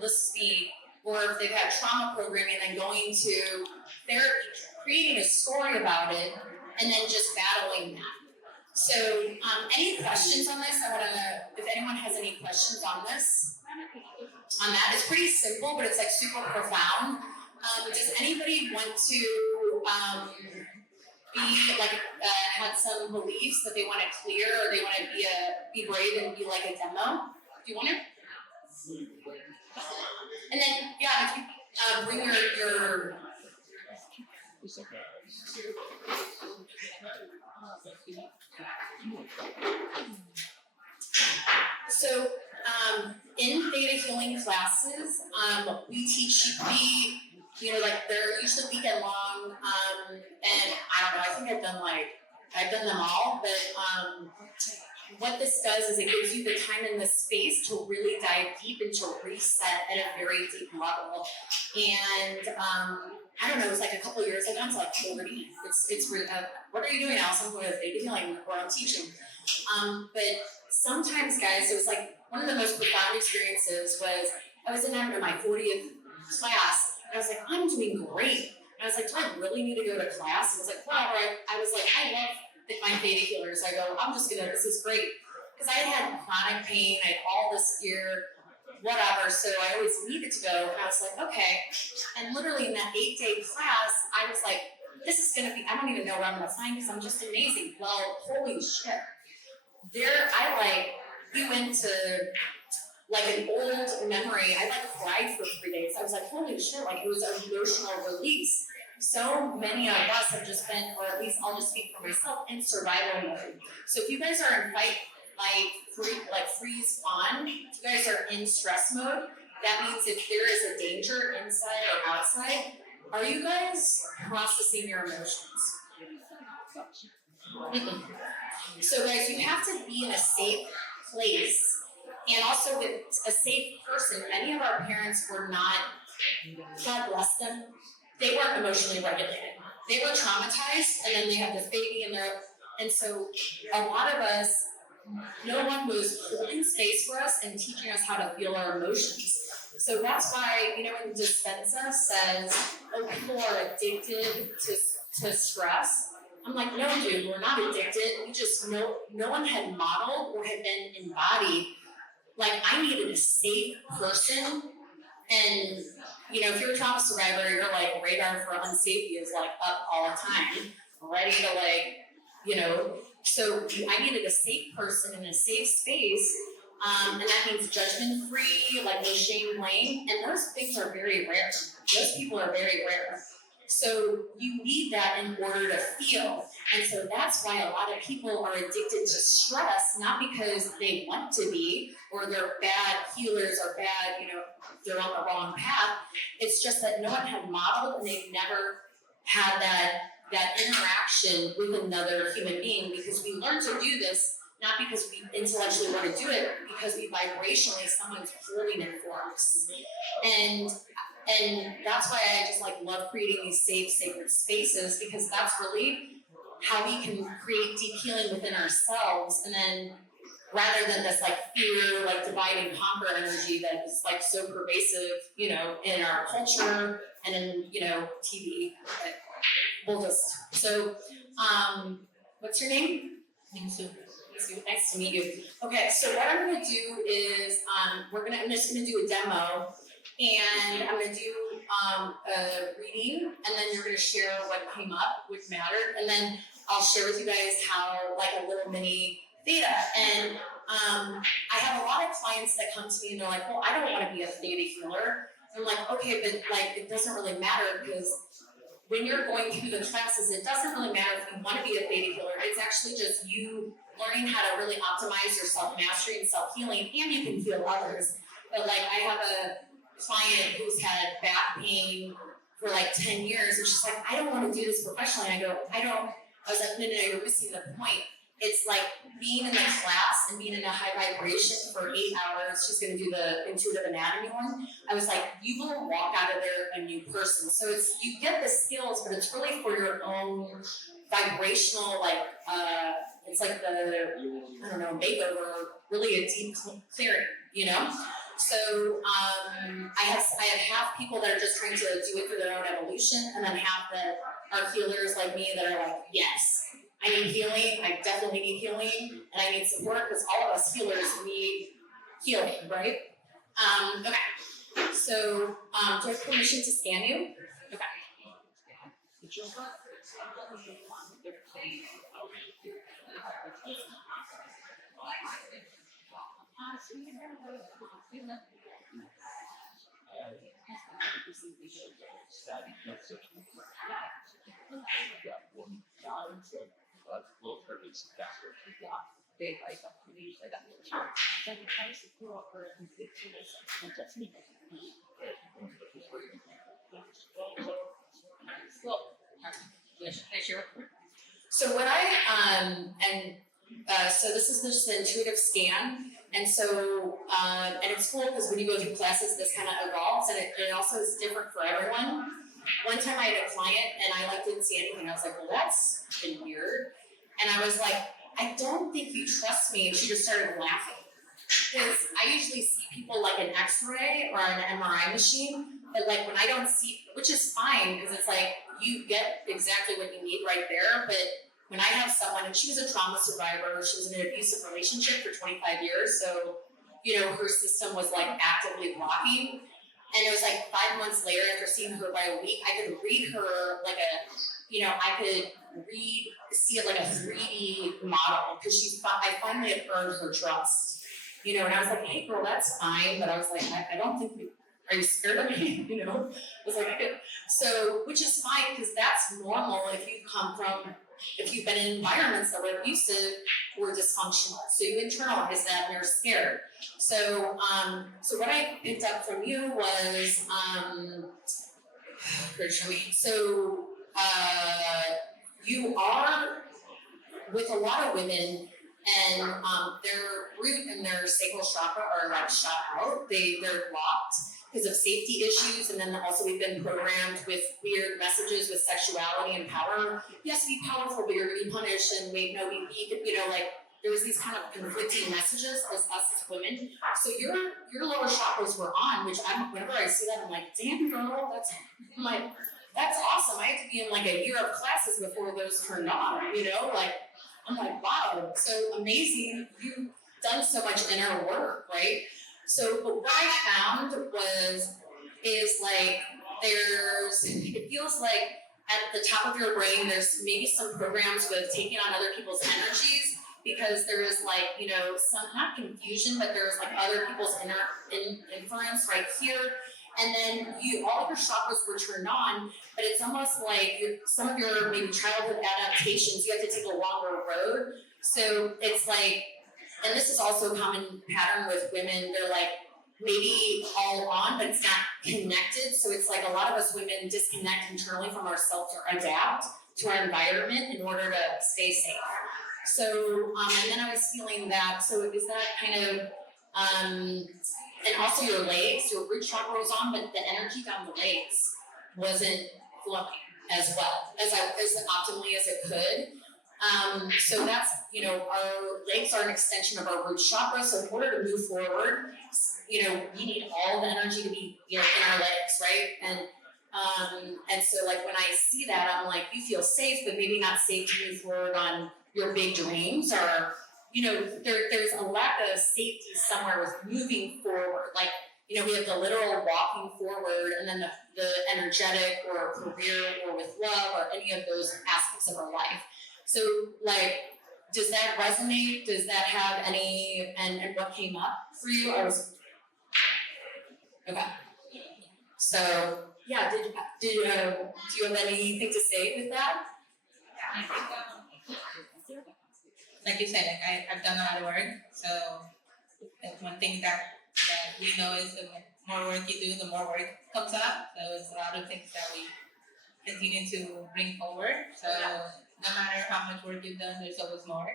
or if they've had trauma programming, then going to therapy, creating a story about it, and then just battling that. So, any questions on this? If anyone has any questions on this, on that, it's pretty simple, but it's like super profound. Does anybody want to had some beliefs that they want to clear, or they want to be brave and be like a demo? Do you want to? And then, yeah, if you bring your So, in Theta healing classes, we teach, they're usually weekend long, and I don't know, I think I've done them all, but what this does is it gives you the time and the space to really dive deep and to reset at a very deep level. And I don't know, it was like a couple of years, I've gone to like 40. It's what are you doing, Allison? With Theta healing, or I'm teaching. But sometimes, guys, it was like one of the most profound experiences was I was in my 40th class, and I was like, I'm doing great. And I was like, do I really need to go to class? And I was like, whatever. I was like, I love my Theta healers. I go, this is great. Because I had chronic pain, I had all this gear, whatever, so I always needed to go. And I was like, okay. And literally in that 8-day class, I was like, this is going to be, I don't even know what I'm going to find, because I'm just amazing. Well, holy shit. We went to like an old memory. I cried for 3 days. I was like, holy shit, it was an emotional release. So many of us have just been, or at least I'll just speak for myself, in survival mode. So if you guys are in fight, freeze, fawn, if you guys are in stress mode, that means if there is a danger inside or outside, are you guys processing your emotions? So guys, you have to be in a safe place, and also with a safe person. Many of our parents were not, God bless them, they weren't emotionally regulated. They were traumatized, and then they have this baby and so a lot of us, no one was holding space for us and teaching us how to feel our emotions. So that's why, when Dispensa says, oh, people are addicted to stress, I'm like, no, dude, we're not addicted. We just, no one had modeled or had been embodied. I needed a safe person. And, if you're a trauma survivor, your radar for unsafety is up all the time, ready to so I needed a safe person in a safe space And that means judgment-free, like no shame, blame. And those things are very rare. Those people are very rare. So you need that in order to feel. And so that's why a lot of people are addicted to stress, not because they want to be, or they're bad healers or bad, they're on the wrong path. It's just that no one had modeled and they've never had that interaction with another human being, because we learn to do this not because we intellectually want to do it, because we vibrationally, someone's holding it for us. And that's why I just love creating these safe, sacred spaces, because that's really how we can create deep healing within ourselves. And then rather than this fear, divide and conquer energy that is so pervasive, in our culture and in, TV. What's your name? Sue. Nice to meet you. Okay, so what I'm gonna do is I'm just gonna do a demo, and I'm gonna do a reading, and then you're gonna share what came up, which mattered, and then I'll share with you guys how a little mini theta. And I have a lot of clients that come to me and they're like, well, I don't want to be a theta healer. And I'm like, okay, but it doesn't really matter, because when you're going through the classes, it doesn't really matter if you want to be a theta healer. It's actually just you learning how to really optimize your self-mastery and self-healing, and you can heal others. But I have a client who's had back pain for 10 years, and she's like, I don't want to do this professionally. And I was like, no, you're missing the point. It's being in the class and being in a high vibration for 8 hours. She's going to do the intuitive anatomy one. I was like, you will walk out of there a new person. So you get the skills, but it's really for your own vibrational, it's makeover, really a deep clearing, So I have half people that are just trying to do it for their own evolution, and then half that are healers like me that are yes, I need healing, I definitely need healing, and I need support, because all of us healers need healing, right? Okay, so do I have permission to scan you? Okay. So what so this is just the intuitive scan, and so and it's cool because when you go through classes, this kind of evolves, and it also is different for everyone. One time I had a client and I didn't see anything. I was like, well, that's been weird, and I was like, I don't think you trust me, and she just started laughing, because I usually see people an X-ray or an MRI machine, but when I don't see, which is fine, because it's you get exactly what you need right there, but when I have someone, and she was a trauma survivor, she was in an abusive relationship for 25 years, so, her system was actively blocking, and it was 5 months later, after seeing her by a week, I could read her I could see it like a 3D model, because I finally had earned her trust, and I was like, hey girl, that's fine, but I was like, I don't think are you scared of me? I was like, so, which is fine, because that's normal if you've been in environments that were abusive or dysfunctional. So you internalize that and you're scared. So, so what I picked up from you was, you are with a lot of women, and their root and their sacral chakra are shot out. They're blocked because of safety issues, and then also we've been programmed with weird messages with sexuality and power. Yes, be powerful, but you're going to be punished, and be weak. There was these kind of conflicting messages as us as women. So your lower chakras were on, which whenever I see that, I'm like, damn girl, that's awesome. I had to be in a year of classes before those turned on. I'm like, wow, so amazing. You've done so much inner work, right? So, but what I found it feels like at the top of your brain, there's maybe some programs with taking on other people's energies, because there is like, you know, some, not confusion, but there's like other people's influence right here. And then all of your chakras were turned on, but it's almost like some of your maybe childhood adaptations, you have to take a longer road. So it's like, and this is also a common pattern with women, they're like maybe all on, but it's not connected. So it's like a lot of us women disconnect internally from ourselves or adapt to our environment in order to stay safe. So, and then I was feeling that, so is that kind of, and also your legs, your root chakra was on, but the energy down the legs wasn't flowing as well, as optimally as it could. So that's, you know, our legs are an extension of our root chakra. So in order to move forward, you know, we need all the energy to be, you know, in our legs, right? And so like when I see that, I'm like, you feel safe, but maybe not safe to move forward on your big dreams, or, you know, there's a lack of safety somewhere with moving forward. Like, you know, we have the literal walking forward, and then the energetic or career or with love or any of those aspects of our life. So like, does that resonate? Does that have any, and what came up for you? Okay. So yeah, do you have anything to say with that? I think, like you said, like I've done a lot of work. So that's one thing that we know is the more work you do, the more work comes up. So it's a lot of things that we continue to bring forward. So no matter how much work you've done, there's always more.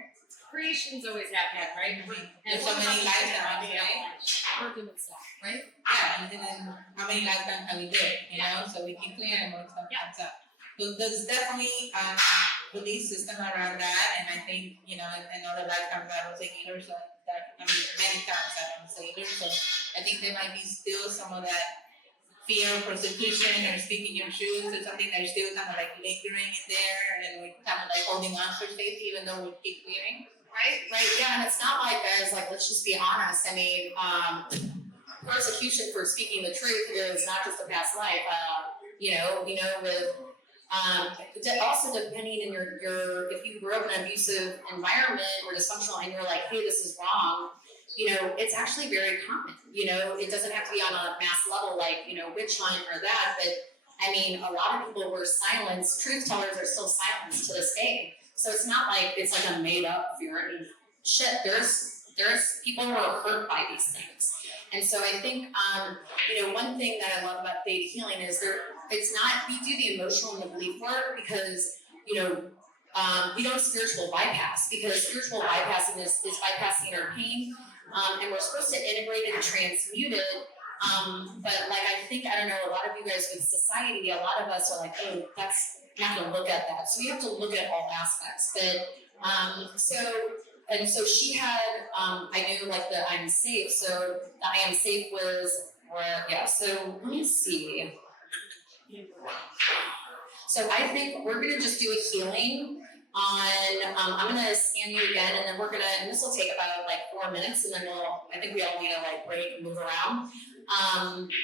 Creation's always happening, right? There's so many lifetimes, right? Working with stuff. Right? Yeah, and then how many lifetimes have we did, you know? So we keep clearing more stuff comes up. So there's definitely belief system around that, and I think, you know, in other lifetimes I was a healer, so that, I mean, many times I was a healer, so I think there might be still some of that fear of persecution or speaking your truth or something that's still kind of like lingering in there, and we're kind of like holding on for safety even though we keep clearing. Right, yeah, and it's not like, guys, like, let's just be honest. I mean, persecution for speaking the truth is not just a past life. You know, with also depending in your if you grew up in an abusive environment or dysfunctional, and you're like, hey, this is wrong. You know, it's actually very common. You know, it doesn't have to be on a mass level, like, you know, witch hunt or that. But I mean, a lot of people were silenced. Truth tellers are still silenced to this day. So it's not like it's like a made up fear. I mean, shit, there's people who are hurt by these things. And so I think, you know, one thing that I love about Theta healing is it's not, we do the emotional and the belief work because, you know, we don't spiritual bypass, because spiritual bypassing is bypassing our pain, and we're supposed to integrate it and transmute it. But like, I don't know, a lot of you guys with society, a lot of us are like, oh, that's not going to look at that. So we have to look at all aspects. But so she had, I knew like the I'm safe. So the I am safe was where, yeah. So let me see. So I think we're going to just do a healing on, I'm going to scan you again, and then we're going to, and this will take about like 4 minutes, and then I think we all need to like break and move around.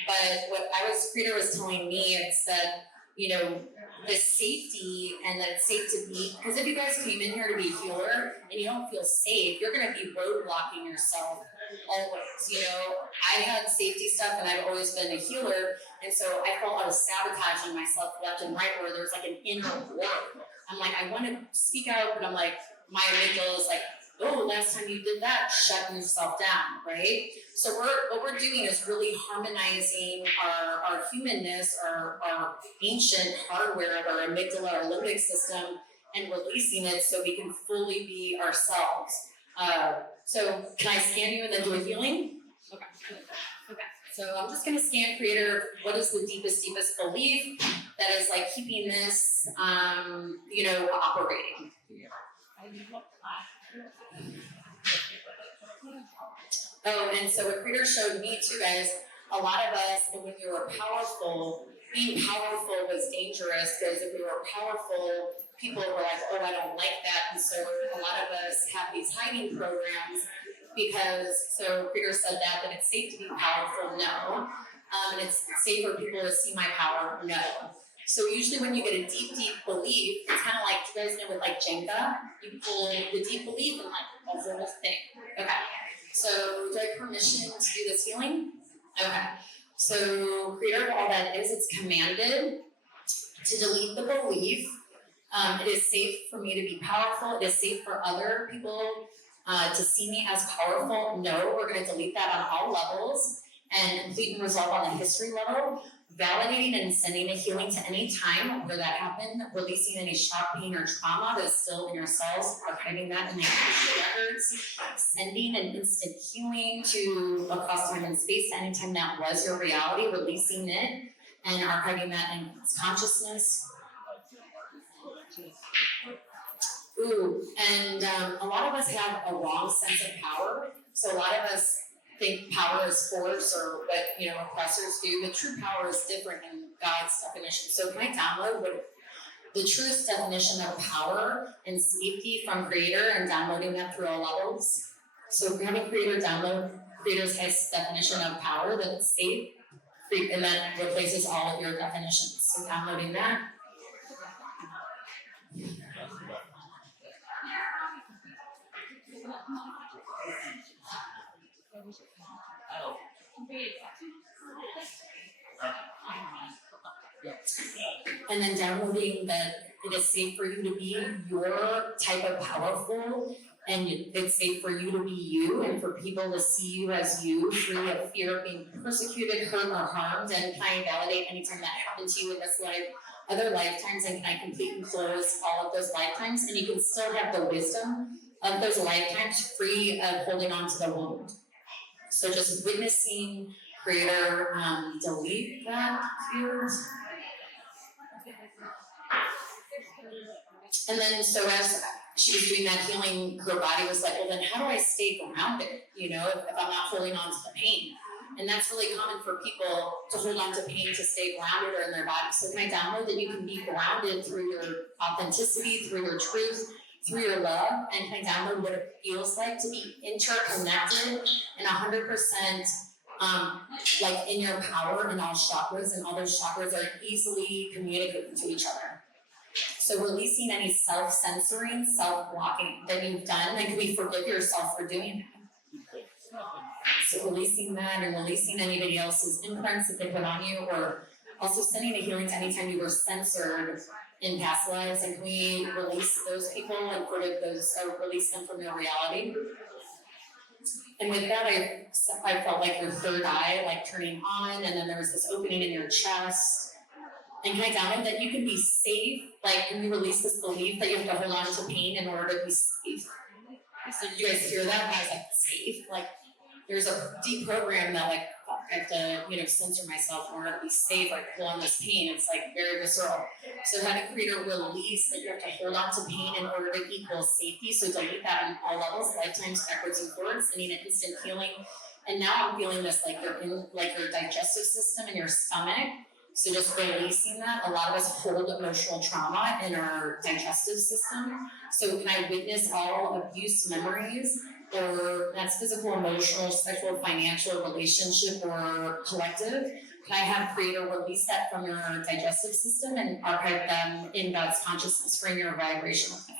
But what Creator was telling me is that, you know, the safety, and that it's safe to be, because if you guys came in here to be a healer and you don't feel safe, you're going to be roadblocking yourself always. You know, I had safety stuff, and I've always been a healer, and so I felt I was sabotaging myself left and right, where there's like an inner war. I'm like, I want to speak out, but I'm like, my amygdala is like, oh, last time you did that, shutting yourself down, right? So what we're doing is really harmonizing our humanness, our ancient hardware of our amygdala, our limbic system, and releasing it so we can fully be ourselves. So can I scan you and then do a healing? Okay. So I'm just going to scan Creator. What is the deepest belief that is like keeping this, you know, operating? Oh, and so what Creator showed me too, guys, a lot of us, when we were powerful, being powerful was dangerous, because if we were powerful, people were like, oh, I don't like that. And so a lot of us have these hiding programs, because, so Creator said that it's safe to be powerful, no. And it's safe for people to see my power, no. So usually when you get a deep, deep belief, it's kind of like, you guys know with like Jenga, you pull the deep belief and like a whole thing. Okay. So do I have permission to do this healing? Okay. So creator of all that is, it's commanded to delete the belief. It is safe for me to be powerful. It is safe for other people to see me as powerful. No, we're going to delete that on all levels and complete and resolve on the history level. Validating and sending a healing to any time where that happened, releasing any shock, pain, or trauma that's still in your cells, archiving that in the records, sending an instant healing to across time and space to any time that was your reality, releasing it and archiving that in consciousness. Ooh, and a lot of us have a wrong sense of power. So a lot of us think power is force or what oppressors do, but true power is different in God's definition. So can I download what the truest definition of power and safety from Creator and downloading that through all levels? So having Creator download Creator's highest definition of power, that it's safe, and that replaces all of your definitions. So downloading that. And then downloading that it is safe for you to be your type of powerful, and it's safe for you to be you, and for people to see you as you, free of fear of being persecuted, hurt, or harmed. And can I validate anytime that happened to you in this life, other lifetimes, and can I complete and close all of those lifetimes? And you can still have the wisdom of those lifetimes free of holding on to the wound. So just witnessing Creator delete that fear. And then so as she was doing that healing, her body was like, well, then how do I stay grounded, if I'm not holding on to the pain? And that's really common for people to hold on to pain to stay grounded or in their body. So can I download that you can be grounded through your authenticity, through your truth, through your love? And can I download what it feels like to be interconnected and 100% like in your power in all chakras, and all those chakras are easily communicating to each other. So releasing any self-censoring, self-blocking that you've done, and can we forgive yourself for doing that? So releasing that and releasing anybody else's imprints that they put on you, or also sending a healing to anytime you were censored in past lives, and can we release those people and forgive those, release them from your reality? And with that, I felt like your third eye like turning on, and then there was this opening in your chest. And can I download that you can be safe? Like, can you release this belief that you have to hold on to pain in order to be safe? So did you guys hear that? I was like, safe? Like, there's a deep program that like, I have to, censor myself in order to be safe, like pull on this pain. It's like very visceral. So having Creator release that you have to hold on to pain in order to equal safety. So delete that on all levels, lifetimes, backwards and forwards, sending an instant healing. And now I'm feeling this like you're in like your digestive system and your stomach. So just releasing that. A lot of us hold emotional trauma in our digestive system. So can I witness all abuse memories, or that's physical, emotional, sexual, financial, relationship, or collective? Can I have Creator release that from your digestive system and archive them in God's consciousness, bring your vibration with that?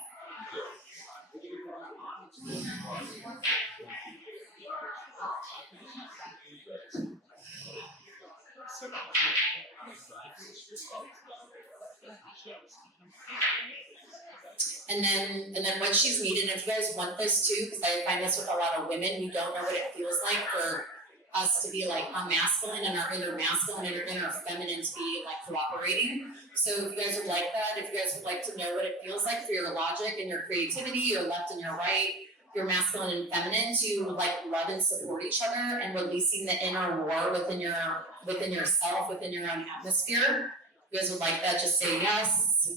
And then what she's needed, if you guys want this too, because I find this with a lot of women, we don't know what it feels like for us to be like a masculine and our inner masculine and our inner feminine to be like cooperating. So if you guys would like that, if you guys would like to know what it feels like for your logic and your creativity, your left and your right, your masculine and feminine to like love and support each other, and releasing the inner war within yourself, within your own atmosphere. If you guys would like that, just say yes.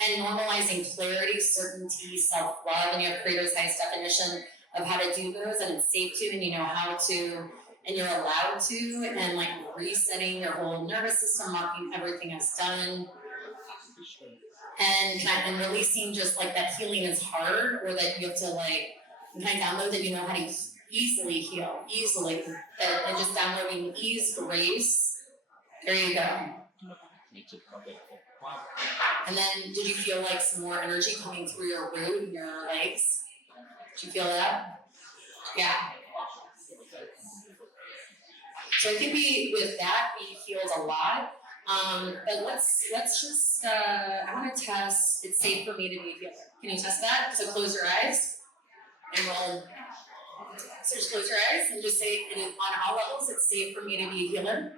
And normalizing clarity, certainty, self-love, and you have Creator's highest definition of how to do those, and it's safe to, and you know how to, and you're allowed to, and like resetting your whole nervous system, marking everything as done, and releasing just like that healing is hard, or that you have to like, can I download that you know how to easily heal, easily. And just downloading ease, grace. There you go. And then, did you feel like some more energy coming through your root and your legs? Did you feel that? Yeah. So I think with that, we healed a lot. But let's just, I want to test, it's safe for me to be a healer. Can you test that? So close your eyes, and so just close your eyes and just say, on all levels, it's safe for me to be a healer.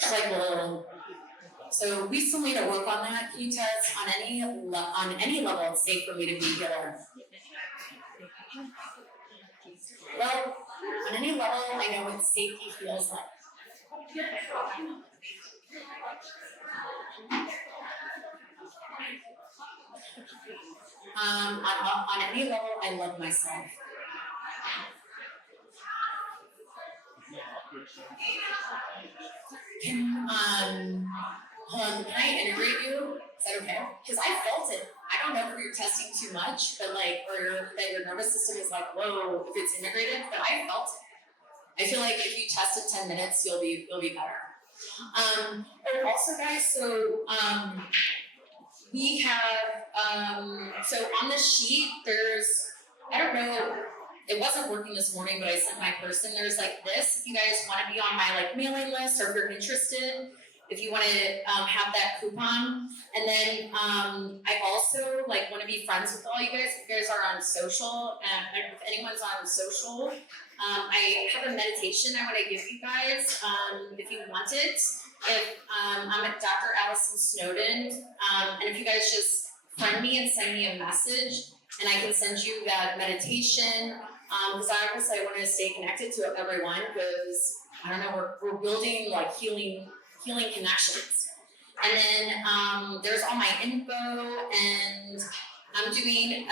Just like a little. So we still need to work on that. Can you test on any level, it's safe for me to be a healer? Well, on any level, I know what safety feels like. On any level, I love myself. Can I integrate you? Is that okay? Because I felt it. I don't know if you're testing too much, but or that your nervous system is like, whoa, if it's integrated, but I felt it. I feel like if you test it 10 minutes, you'll be better. And also, guys, so we have so on the sheet, there's, I don't know, it wasn't working this morning, but I sent my person. There's like this. If you guys want to be on my mailing list, or if you're interested, if you want to have that coupon. And then I also want to be friends with all you guys. If you guys are on social, and if anyone's on social, I have a meditation I want to give you guys if you want it. I'm at Dr. Allison Snowden, and if you guys just friend me and send me a message, and I can send you that meditation, because obviously I want to stay connected to everyone, because I don't know, we're building healing connections. And then there's all my info, and I'm doing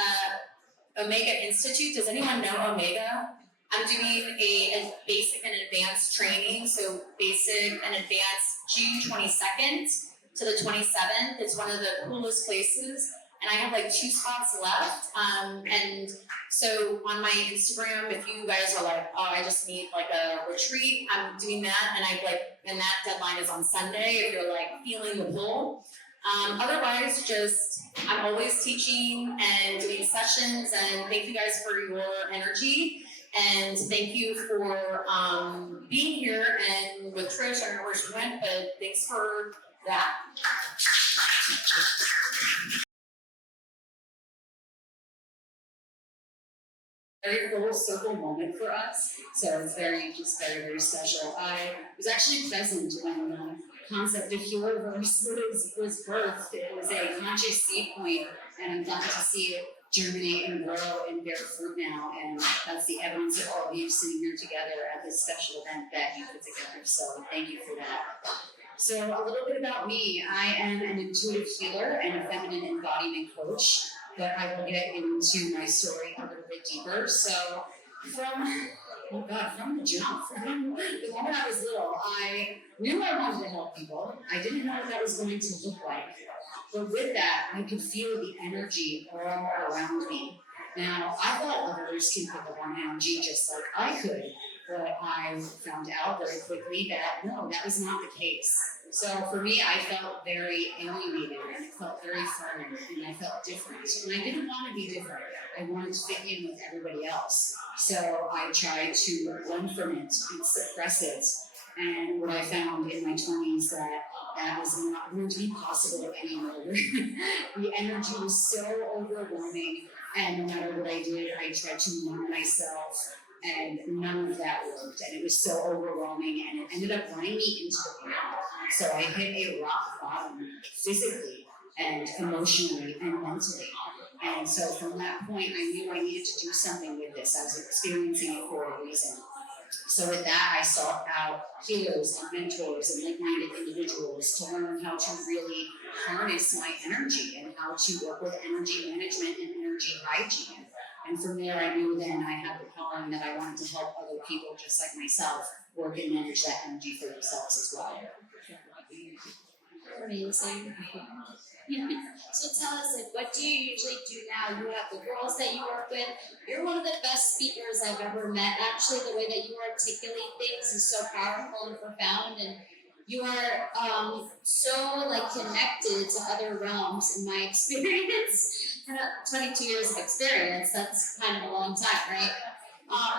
Omega Institute. Does anyone know Omega? I'm doing a basic and advanced training, so basic and advanced June 22nd to the 27th. It's one of the coolest places, and I have 2 spots left. And so on my Instagram, if you guys are oh, I just need a retreat, I'm doing that, and that deadline is on Sunday if you're feeling the pull. Otherwise, I'm always teaching and doing sessions, and thank you guys for your energy. And thank you for being here, and with Trish, I don't know where she went, but thanks for that. Very full circle moment for us, so it's very special. I was actually present when the concept of Healerverse was birthed. It was a conscious seed point, and I'm glad to see it germinate and grow and bear fruit now, and that's the evidence of all of you sitting here together at this special event that you put together, so thank you for that. So a little bit about me. I am an intuitive healer and a feminine embodiment coach, but I will get into my story a little bit deeper. So from the jump, from the moment I was little, I knew I wanted to help people. I didn't know what that was going to look like. But with that, I could feel the energy all around me. Now, I thought others can pick up on energy just like I could, but I found out very quickly that no, that was not the case. So for me, I felt very alienated, and it felt very foreign, and I felt different. And I didn't want to be different. I wanted to fit in with everybody else. So I tried to run from it and suppress it. And what I found in my 20s that was not going to be possible anymore. The energy was so overwhelming, and no matter what I did, I tried to numb myself, and none of that worked. And it was so overwhelming, and it ended up running me into the ground. So I hit a rock bottom physically and emotionally and mentally. And so from that point, I knew I needed to do something with this. I was experiencing it for a reason. So with that, I sought out healers and mentors and like-minded individuals to learn how to really harness my energy and how to work with energy management and energy hygiene. And from there, I knew then I had the calling that I wanted to help other people just like myself work and manage that energy for themselves as well. Amazing. So tell us, like, what do you usually do now? You have the girls that you work with. You're one of the best speakers I've ever met. Actually, the way that you articulate things is so powerful and profound, and you are so like connected to other realms. In my experience, 22 years of experience. That's kind of a long time, right?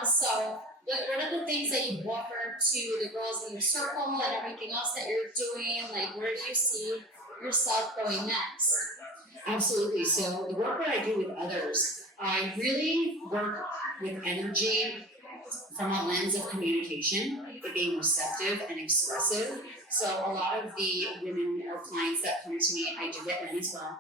So what are the things that you offer to the girls in your circle and everything else that you're doing? Like, where do you see yourself going next? Absolutely. So the work that I do with others, I really work with energy from a lens of communication, it being receptive and expressive. So a lot of the women or clients that come to me, I do get men as well.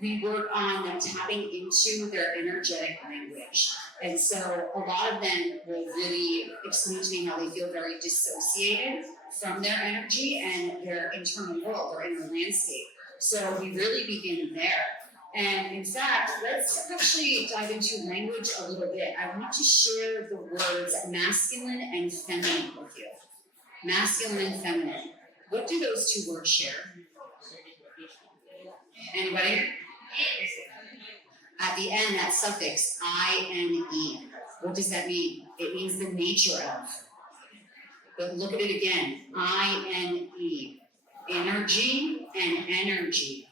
We work on them tapping into their energetic language. And so a lot of them will really explain to me how they feel very dissociated from their energy and their internal world, their inner landscape. So we really begin there. And in fact, let's actually dive into language a little bit. I want to share the words masculine and feminine with you. Masculine and feminine. What do those two words share? Anybody? At the end, that suffix, I-N-E. What does that mean? It means the nature of. But look at it again. I-N-E. Energy and energy.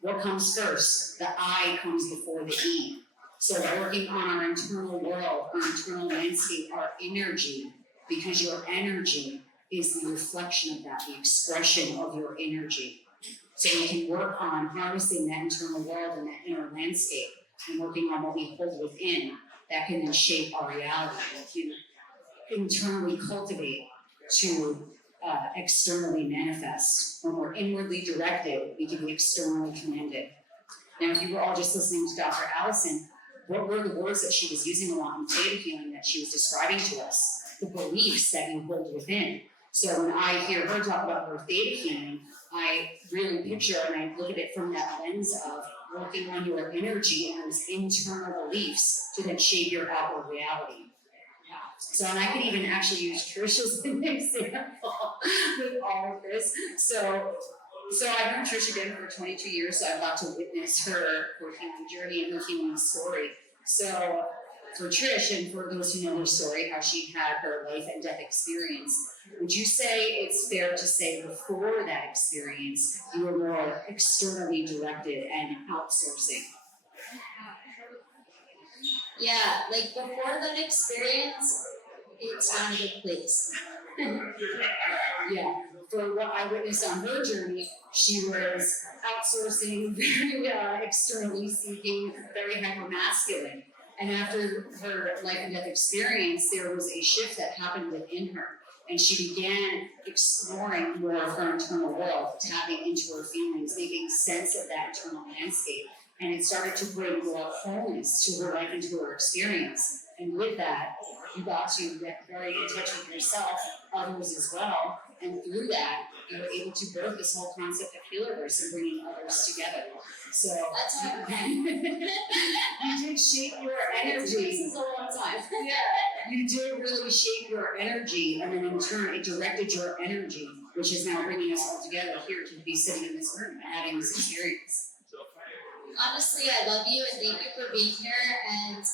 What comes first? The I comes before the E. So working on our internal world, our internal landscape, our energy, because your energy is the reflection of that, the expression of your energy. So we can work on harnessing that internal world and that inner landscape and working on what we hold within that can then shape our reality. We can internally cultivate to externally manifest. When we're inwardly directed, we can be externally commanded. Now, if you were all just listening to Dr. Allison, what were the words that she was using along Theta healing that she was describing to us? The beliefs that you hold within. So when I hear her talk about her Theta healing, I really picture and I look at it from that lens of working on your energy and those internal beliefs to then shape your outward reality. So, and I could even actually use Trish as an example with all of this. So I've known Trish again for 22 years, so I've got to witness her healing journey and her healing story. So for Trish, and for those who know her story, how she had her life and death experience, would you say it's fair to say before that experience, you were more externally directed and outsourcing? Yeah, like before that experience, it's not a good place. Yeah, for what I witnessed on her journey, she was outsourcing, very externally seeking, very hyper-masculine. And after her life and death experience, there was a shift that happened within her. And she began exploring more of her internal world, tapping into her feelings, making sense of that internal landscape. And it started to bring more wholeness to her life and to her experience. And with that, you got to get very in touch with yourself, others as well. And through that, you were able to birth this whole concept of Healerverse and bringing others together. So That's how you did shape your energy. This is a long time. Yeah, you did really shape your energy, and then in turn, it directed your energy, which is now bringing us all together here to be sitting in this room and having this experience. Honestly, I love you and thank you for being here. And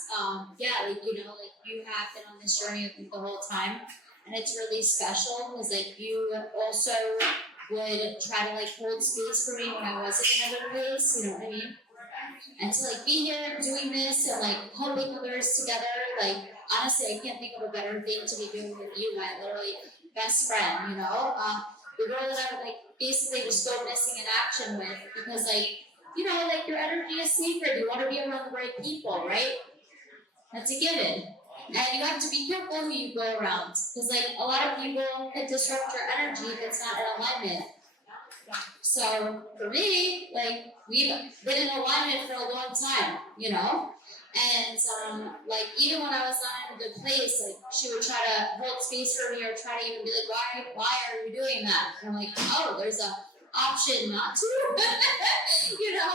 yeah, like, you know, like you have been on this journey with me the whole time. And it's really special because like you also would try to like hold space for me when I wasn't in a good place, you know what I mean? And to like be here doing this and like helping others together, like honestly, I can't think of a better thing to be doing with you, my literally best friend, you know? The girl that I would like basically just go missing in action with because like, you know, like your energy is sacred. You want to be around the right people, right? That's a given. And you have to be careful who you go around. Because like a lot of people can disrupt your energy if it's not in alignment. So for me, like we've been in alignment for a long time, you know? And like even when I was not in a good place, like she would try to hold space for me or try to even be like, why are you doing that? And I'm like, oh, there's a option not to, you know?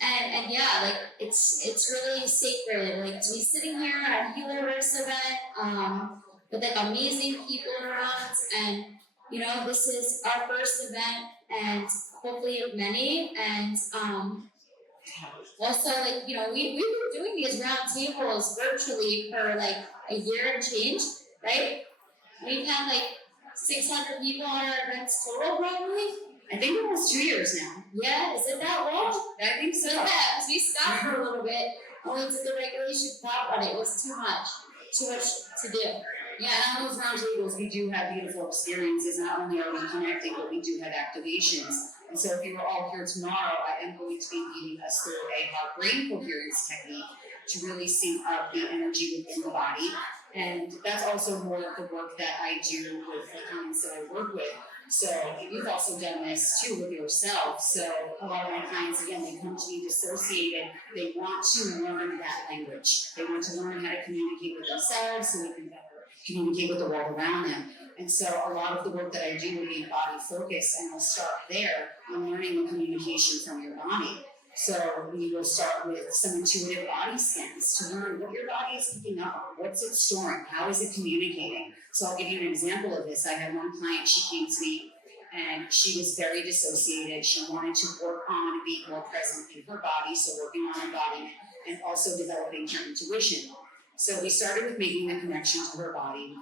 And yeah, like it's really sacred, like to be sitting here at a Healerverse event, with like amazing people around, and you know, this is our first event and hopefully of many. And also, like, you know, we've been doing these round tables virtually for like a year and change, right? We've had like 600 people on our events total, probably. I think almost 2 years now. Yeah, is it that long? I think so. Yeah, 'cause we stopped for a little bit and went to the regulation pop on it. It was too much to do. Yeah, and on those round tables, we do have beautiful experiences. Not only are we connecting, but we do have activations. And so if you were all here tomorrow, I am going to be leading us through a heart-brain coherence technique to really sync up the energy within the body. And that's also more of the work that I do with the clients that I work with. So you've also done this too with yourself. So a lot of my clients, again, they come to me dissociated. They want to learn that language. They want to learn how to communicate with themselves so they can better communicate with the world around them. And so a lot of the work that I do will be body focused, and I'll start there on learning the communication from your body. So we will start with some intuitive body scans to learn what your body is picking up on, what's it storing, how is it communicating. So I'll give you an example of this. I had one client, she came to me and she was very dissociated. She wanted to work on being more present in her body, so working on embodiment and also developing her intuition. So we started with making the connection to her body,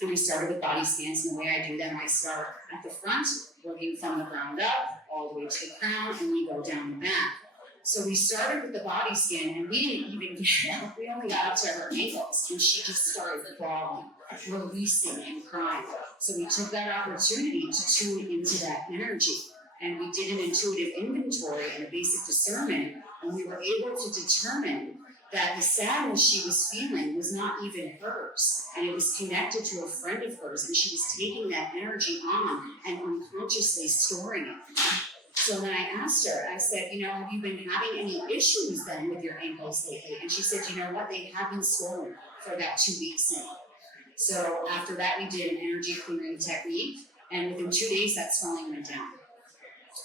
and we started with body scans. And the way I do them, I start at the front, working from the ground up, all the way to the crown, and we go down the back. So we started with the body scan, and we didn't even get, we only got up to her ankles, and she just started bawling, releasing and crying. So we took that opportunity to tune into that energy, and we did an intuitive inventory and a basic discernment, and we were able to determine that the sadness she was feeling was not even hers, and it was connected to a friend of hers, and she was taking that energy on and unconsciously storing it. So then I asked her, I said, you know, have you been having any issues then with your ankles lately? And she said, you know what, they have been swollen for about 2 weeks now. So after that, we did an energy clearing technique, and within 2 days, that swelling went down.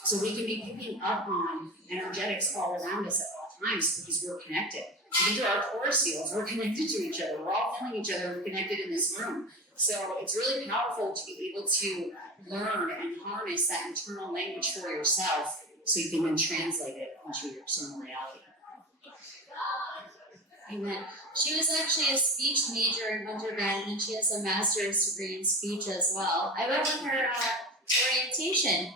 So we can be picking up on energetics all around us at all times because we're connected. These are our force fields. We're connected to each other. We're all feeling each other. We're connected in this room. So it's really powerful to be able to learn and harness that internal language for yourself so you can then translate it into your external reality. Amen. She was actually a speech major in undergrad, and she has a master's degree in speech as well. I went with her orientation.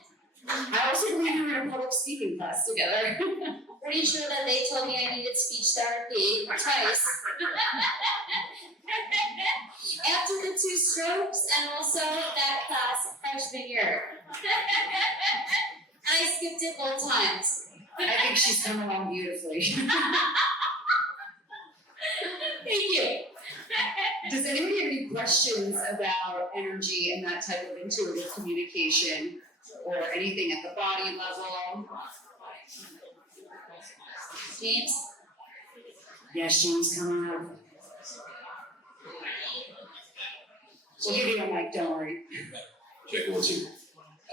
I also believe we were in a public speaking class together. Pretty sure that they told me I needed speech therapy twice. After the 2 strokes and also that class freshman year. And I skipped it both times. I think she's come along beautifully. Thank you. Does anybody have any questions about energy and that type of intuitive communication or anything at the body level? James? Yes, James, come on. We'll give you a mic, don't worry. Check 1, 2. The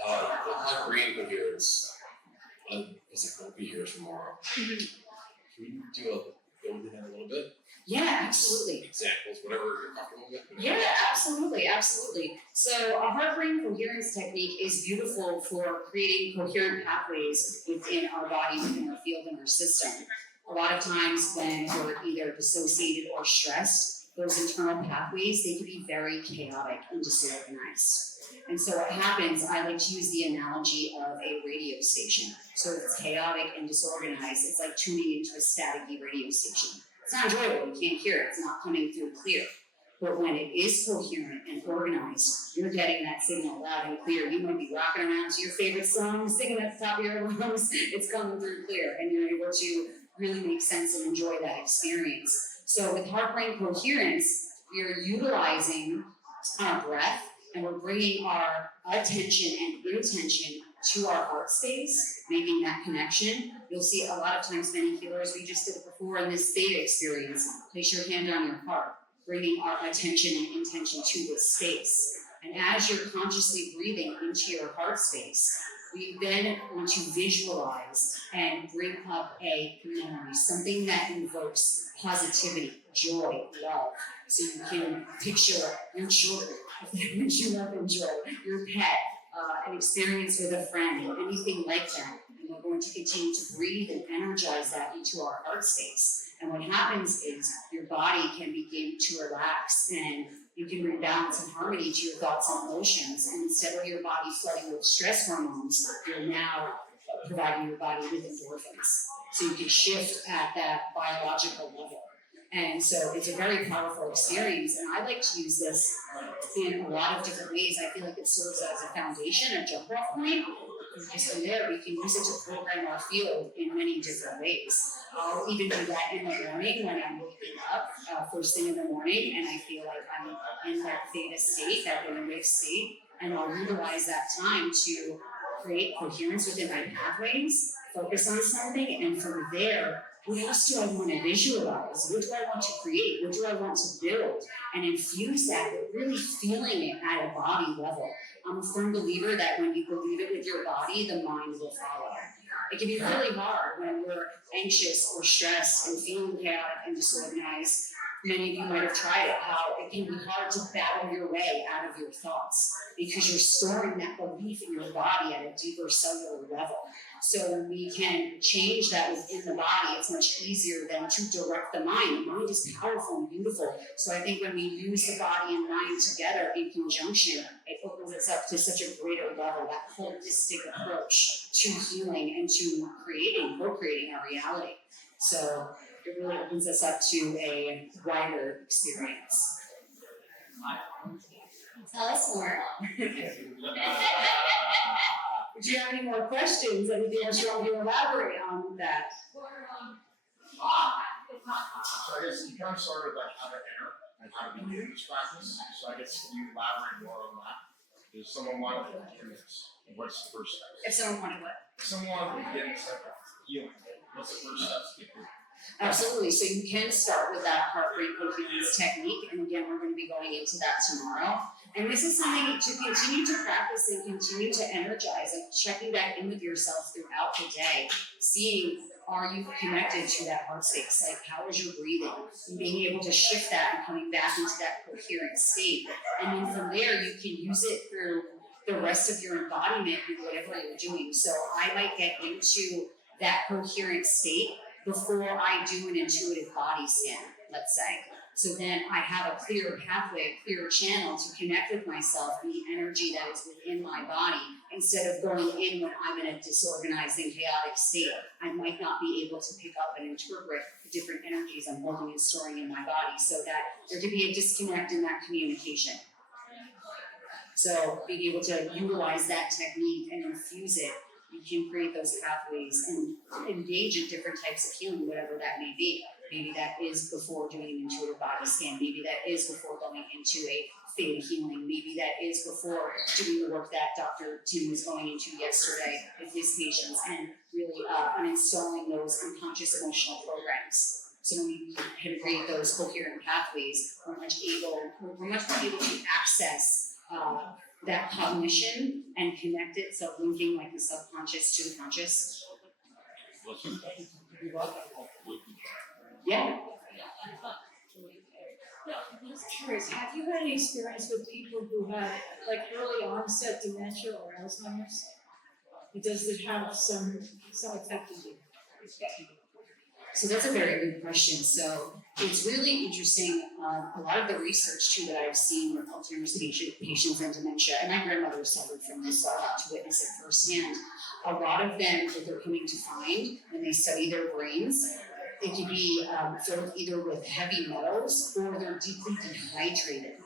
hot green coherence. I guess I won't be here tomorrow. Can we go into that a little bit? Yeah, absolutely. Examples, whatever you're comfortable with. Yeah, absolutely, absolutely. So a heart-brain coherence technique is beautiful for creating coherent pathways within our body, within our field, and our system. A lot of times when we're either dissociated or stressed, those internal pathways, they can be very chaotic and disorganized. And so what happens, I like to use the analogy of a radio station. So if it's chaotic and disorganized, it's like tuning into a staticky radio station. It's not enjoyable, you can't hear it, it's not coming through clear. But when it is coherent and organized, you're getting that signal loud and clear. You might be rocking around to your favorite song, singing at the top of your lungs, it's coming through clear, and you're able to really make sense and enjoy that experience. So with heart-brain coherence, we are utilizing our breath, and we're bringing our attention and intention to our heart space, making that connection. You'll see a lot of times many healers, we just did it before in this Theta experience, place your hand on your heart, bringing our attention and intention to this space. And as you're consciously breathing into your heart space, we then want to visualize and bring up a memory, something that invokes positivity, joy, love. So you can picture your children which you love and enjoy, your pet, an experience with a friend, or anything like that. And we're going to continue to breathe and energize that into our heart space. And what happens is your body can begin to relax and you can bring balance and harmony to your thoughts and emotions. And instead of your body flooding with stress hormones, you're now providing your body with endorphins. So you can shift at that biological level. And so it's a very powerful experience. And I like to use this in a lot of different ways. I feel like it serves as a foundation, a jump off point. And just from there, we can use it to program our field in many different ways. I'll even do that in the morning when I'm waking up, first thing in the morning, and I feel like I'm in that theta state, that brainwave state, and I'll utilize that time to create coherence within my pathways, focus on something, and from there, what else do I want to visualize? What do I want to create? What do I want to build? And infuse that with really feeling it at a body level. I'm a firm believer that when you believe it with your body, the mind will follow. It can be really hard when we're anxious or stressed and feeling chaotic and disorganized. Many of you might have tried it, how it can be hard to battle your way out of your thoughts because you're storing that belief in your body at a deeper cellular level. So when we can change that within the body, it's much easier than to direct the mind. The mind is powerful and beautiful. So I think when we use the body and mind together in conjunction, it opens us up to such a greater level, that holistic approach to healing and to co-creating our reality. So it really opens us up to a wider experience. Tell us more. Do you have any more questions? Anything else you want me to elaborate on that? So I guess you kind of started like how to enter and how to begin this practice. So I guess can you elaborate more on that? Does someone want to begin this? What's the first step? If someone wanted what? If someone wanted to begin this like healing, what's the first steps to get through? Absolutely. So you can start with that heart rate coherence technique. And again, we're going to be going into that tomorrow. And this is something to continue to practice and continue to energize and checking back in with yourself throughout the day, seeing, are you connected to that heart space? Like, how is your breathing? And being able to shift that and coming back into that coherent state. And then from there, you can use it through the rest of your embodiment and whatever you're doing. So I might get into that coherent state before I do an intuitive body scan, let's say. So then I have a clear pathway, a clear channel to connect with myself, the energy that is within my body, instead of going in when I'm in a disorganized and chaotic state. I might not be able to pick up and interpret the different energies I'm holding and storing in my body, so that there could be a disconnect in that communication. So being able to utilize that technique and infuse it, you can create those pathways and engage in different types of healing, whatever that may be. Maybe that is before doing an intuitive body scan. Maybe that is before going into a theta healing. Maybe that is before doing the work that Dr. Tim was going into yesterday with his patients and really uninstalling those unconscious emotional programs. So when we can create those coherent pathways, we're much more able to access that cognition and connect it, so linking like the subconscious to the conscious. Yeah. I'm just curious, have you had any experience with people who have like early onset dementia or Alzheimer's? Does it have some effect on you? So that's a very good question. So it's really interesting. A lot of the research too that I've seen with Alzheimer's patients and dementia, and my grandmother suffered from this, so I got to witness it firsthand. A lot of them, what they're coming to find when they study their brains, they can be filled either with heavy metals or they're deeply dehydrated.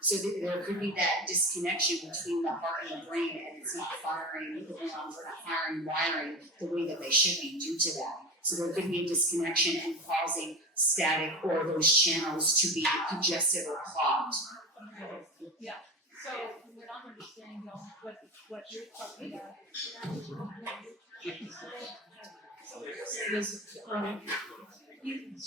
So there could be that disconnection between the heart and the brain, and it's not firing the neurons, or not firing wiring the way that they should be due to that. So there could be a disconnection and causing static or those channels to be congested or clogged. Yeah. So what I'm understanding, what you're talking about,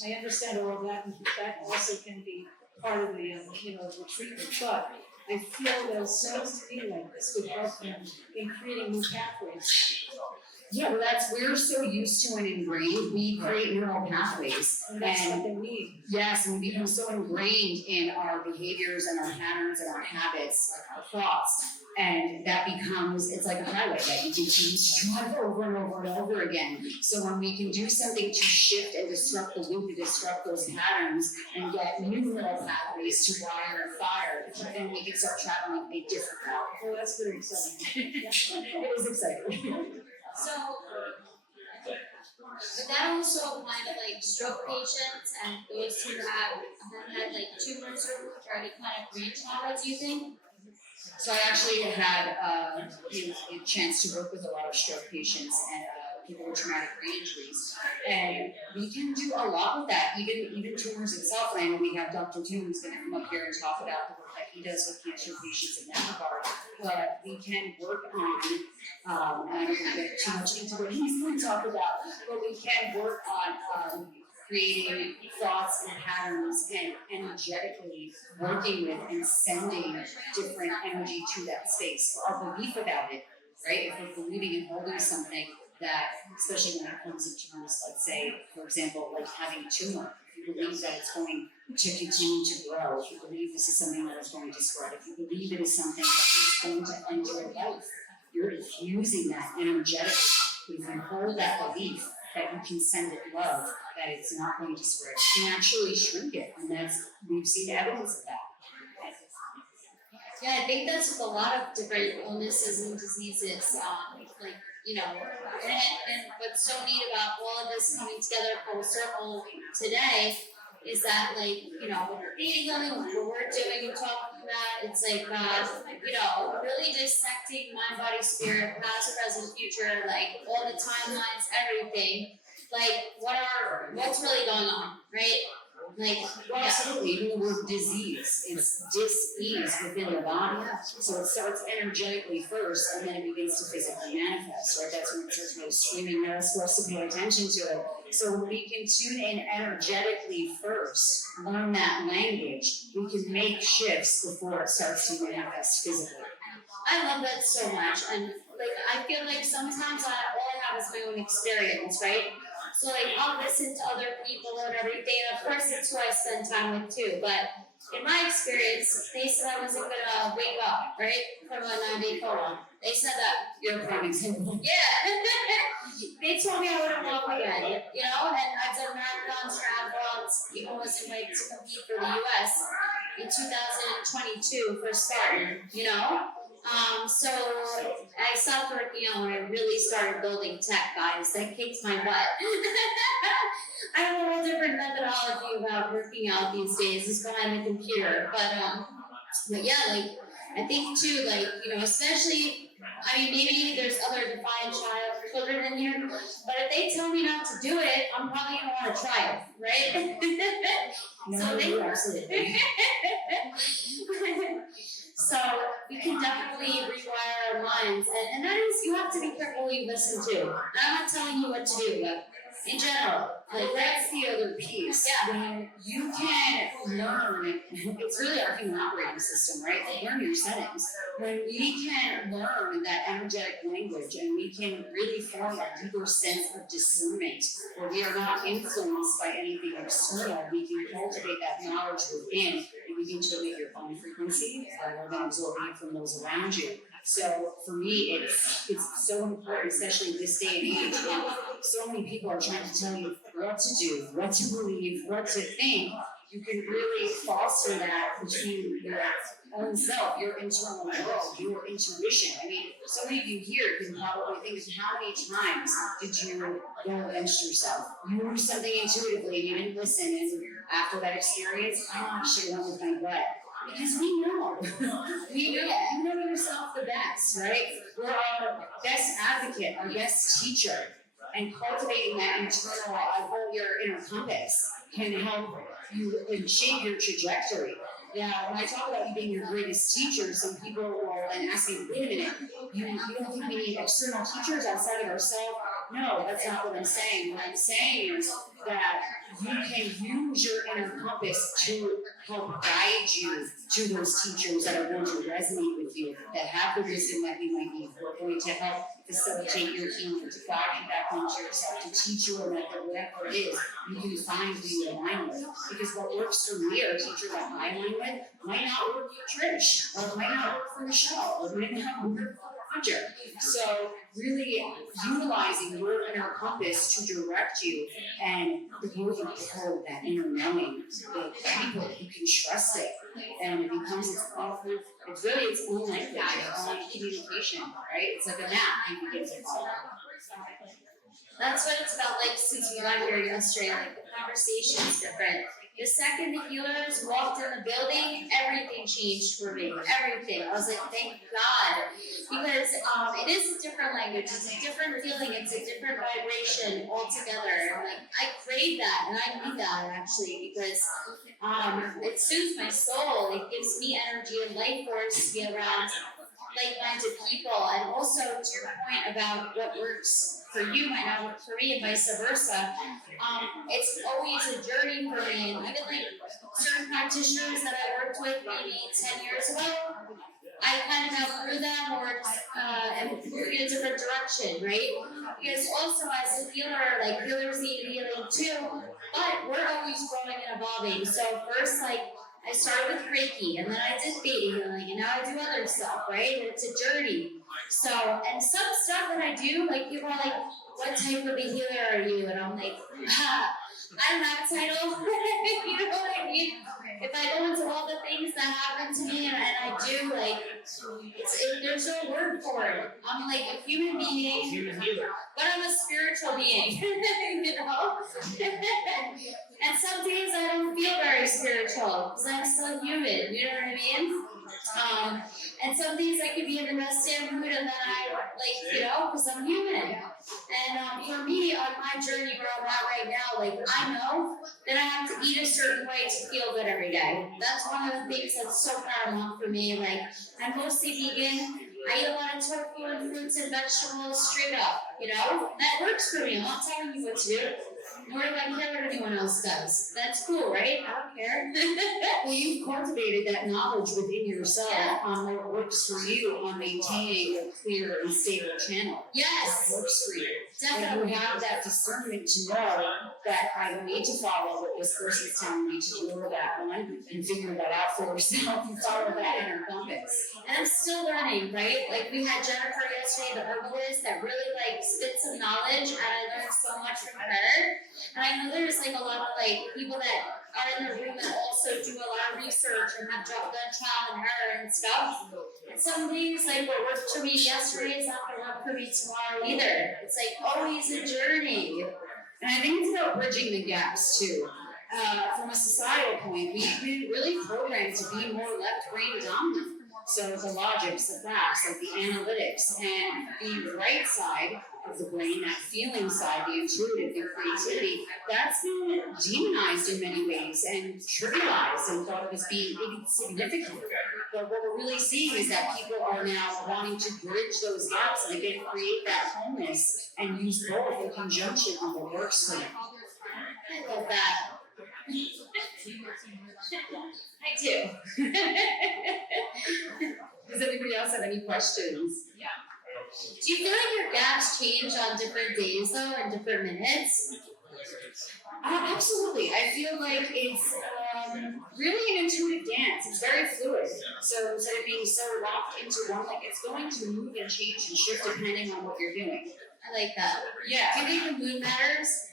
I understand all of that, and that also can be part of the the treatment. But I feel that it sounds to me like this would help them in creating new pathways. Yeah, well, we're so used to and ingrained, we create neural pathways. And that's what they need. Yes, and we become so ingrained in our behaviors and our patterns and our habits, like our thoughts. And that becomes, it's like a highway that you continue to drive over and over and over again. So when we can do something to shift and disrupt the loop, to disrupt those patterns and get new neural pathways to wire and fire, then we can start traveling a different route. Well, that's very exciting. It is exciting. So, would that also apply to like stroke patients and those who have had like tumors or any kind of brain trauma, do you think? So I actually had a chance to work with a lot of stroke patients and people with traumatic brain injuries, and we can do a lot with that. Even tumors itself. And I know we have Dr. Toon who's going to come up here and talk about the work that he does with cancer patients in that regard. But we can work on, and I don't want to get too much into what he's going to talk about, but we can work on creating thoughts and patterns and energetically working with and sending different energy to that space. Our belief about it, right? If we're believing and holding something that, especially when it comes to tumors, let's say, for example, like having a tumor, if you believe that it's going to continue to grow, if you believe this is something that is going to spread, if you believe it is something that is going to end your life, you're infusing that energetically. If you hold that belief that you can send it love, that it's not going to spread, you can actually shrink it, and we've seen evidence of that. Yeah, I think that's with a lot of different illnesses and diseases, like, you know, and what's so neat about all of this coming together full circle today is that, like, you know, what we're eating, what we're doing, we're talking about, it's like, you know, really dissecting mind, body, spirit, past, present, future, like, all the timelines, everything, like, what's really going on, right? Like, Well, absolutely. Even the word disease, it's dis-ease within the body. So it starts energetically first, and then it begins to physically manifest, right? That's when it starts really screaming at us for us to pay attention to it. So when we can tune in energetically first, learn that language, we can make shifts before it starts to manifest physically. I love that so much, and, like, I feel like sometimes all I have is my own experience, right? So, like, I'll listen to other people and everything, and of course it's who I spend time with too, but in my experience, they said I wasn't gonna wake up, right, from a 9-day coma. They said that. You're a prime example. Yeah. They told me I wouldn't walk again, you know, and I've done marathons, triathlons, even was invited to compete for the US in 2022 for starting, you know? So I stopped working out when I really started building tech, guys. That kicked my butt. I have a whole different methodology about working out these days. It's behind the computer. But yeah, like, I think too, like, you know, especially, I mean, maybe there's other defiant children in here, but if they tell me not to do it, I'm probably gonna want to try it, right? No, you're absolutely. So we can definitely rewire our minds, and that is, you have to be careful who you listen to. And I'm not telling you what to do, but in general, like, That's the other piece. Yeah. When you can learn, it's really our human operating system, right? Like, learn your settings. When we can learn that energetic language and we can really form a deeper sense of discernment, where we are not influenced by anything external, we can cultivate that knowledge within and begin to emit your own frequency rather than absorbing it from those around you. So for me, it's so important, especially this day and age, when so many people are trying to tell you what to do, what to believe, what to think. You can really foster that between your own self, your internal world, your intuition. I mean, so many of you here can probably think of how many times did you go against yourself? You knew something intuitively and you didn't listen, and after that experience, I should have went with my gut. Because we know. You know yourself the best, right? We're our best advocate, our best teacher. And cultivating that internal, your inner compass can help you and shape your trajectory. Now, when I talk about you being your greatest teacher, some people will then ask me, wait a minute, you don't think we need external teachers outside of ourselves? No, that's not what I'm saying. What I'm saying is that you can use your inner compass to help guide you to those teachers that are going to resonate with you, that have the wisdom that you might need, who are going to help facilitate your healing, to guide you back into yourself, to teach you a method, whatever it is, you can find who you align with. Because what works for me, or a teacher that I align with, might not work for Trish, or might not work for Michelle, or might not work for Roger. So really utilizing your inner compass to direct you, and the more you hold that inner knowing, the people you can trust it, and it becomes it's really its own language, its own communication, right? It's like a map you can get to follow. That's what it's felt like since we got here yesterday. Like the conversation's different. The second the healers walked in the building, everything changed for me. Everything. I was like, thank God. Because it is a different language. It's a different feeling. It's a different vibration altogether. And like I crave that, and I need that actually, because it soothes my soul. It gives me energy and life force to be around like-minded people. And also to your point about what works for you might not work for me, and vice versa. It's always a journey for me. And even like certain practitioners that I worked with maybe 10 years ago, I kind of outgrew them or and moved in a different direction, right? Because also as a healer, like healers need healing too, but we're always growing and evolving. So first, like I started with Reiki, and then I did Theta healing, and now I do other stuff, right? And it's a journey. So, and some stuff that I do, like people are like, what type of a healer are you? And I'm like, I don't have a title. You know what I mean? If I go into all the things that happen to me, and I do, like, there's no word for it. I'm like a human being, but I'm a spiritual being, you know? And some days I don't feel very spiritual because I'm still human, you know what I mean? And some days I could be in the best damn mood, and then I, like, you know, because I'm human. And for me, on my journey where I'm at right now, like, I know that I have to eat a certain way to feel good every day. That's one of the things that's so paramount for me. Like, I'm mostly vegan. I eat a lot of tofu and fruits and vegetables straight up, you know? That works for me. I'm not telling you what to do. Nor do I care what anyone else does. That's cool, right? I don't care. Well, you've cultivated that knowledge within yourself on what works for you on maintaining a clear and stable channel. Yes. What works for you. Definitely. And you have that discernment to know that I don't need to follow what this person's telling me to do or that one, and figure that out for yourself and follow that inner compass. And I'm still learning, right? Like we had Jennifer yesterday, the herbalist, that really like spit some knowledge, and I learned so much from her. And I know there's like a lot of like people that are in the room that also do a lot of research and have done trial and error and stuff. And some things like what worked for me yesterday is not gonna work for me tomorrow either. It's like always a journey. And I think it's about bridging the gaps too. From a societal point, we've been really programmed to be more left brain dominant. So the logics, the facts, like the analytics, and the right side of the brain, that feeling side, the intuitive, the creativity, that's been demonized in many ways and trivialized and thought of as being insignificant. But what we're really seeing is that people are now wanting to bridge those gaps and again create that wholeness and use both in conjunction on what works for them. I love that. I do. Does anybody else have any questions? Do you feel like your gaps change on different days though, and different minutes? Absolutely. I feel like it's really an intuitive dance. It's very fluid. So instead of being so locked into one, like it's going to move and change and shift depending on what you're doing. I like that. Yeah. Do you think the mood matters?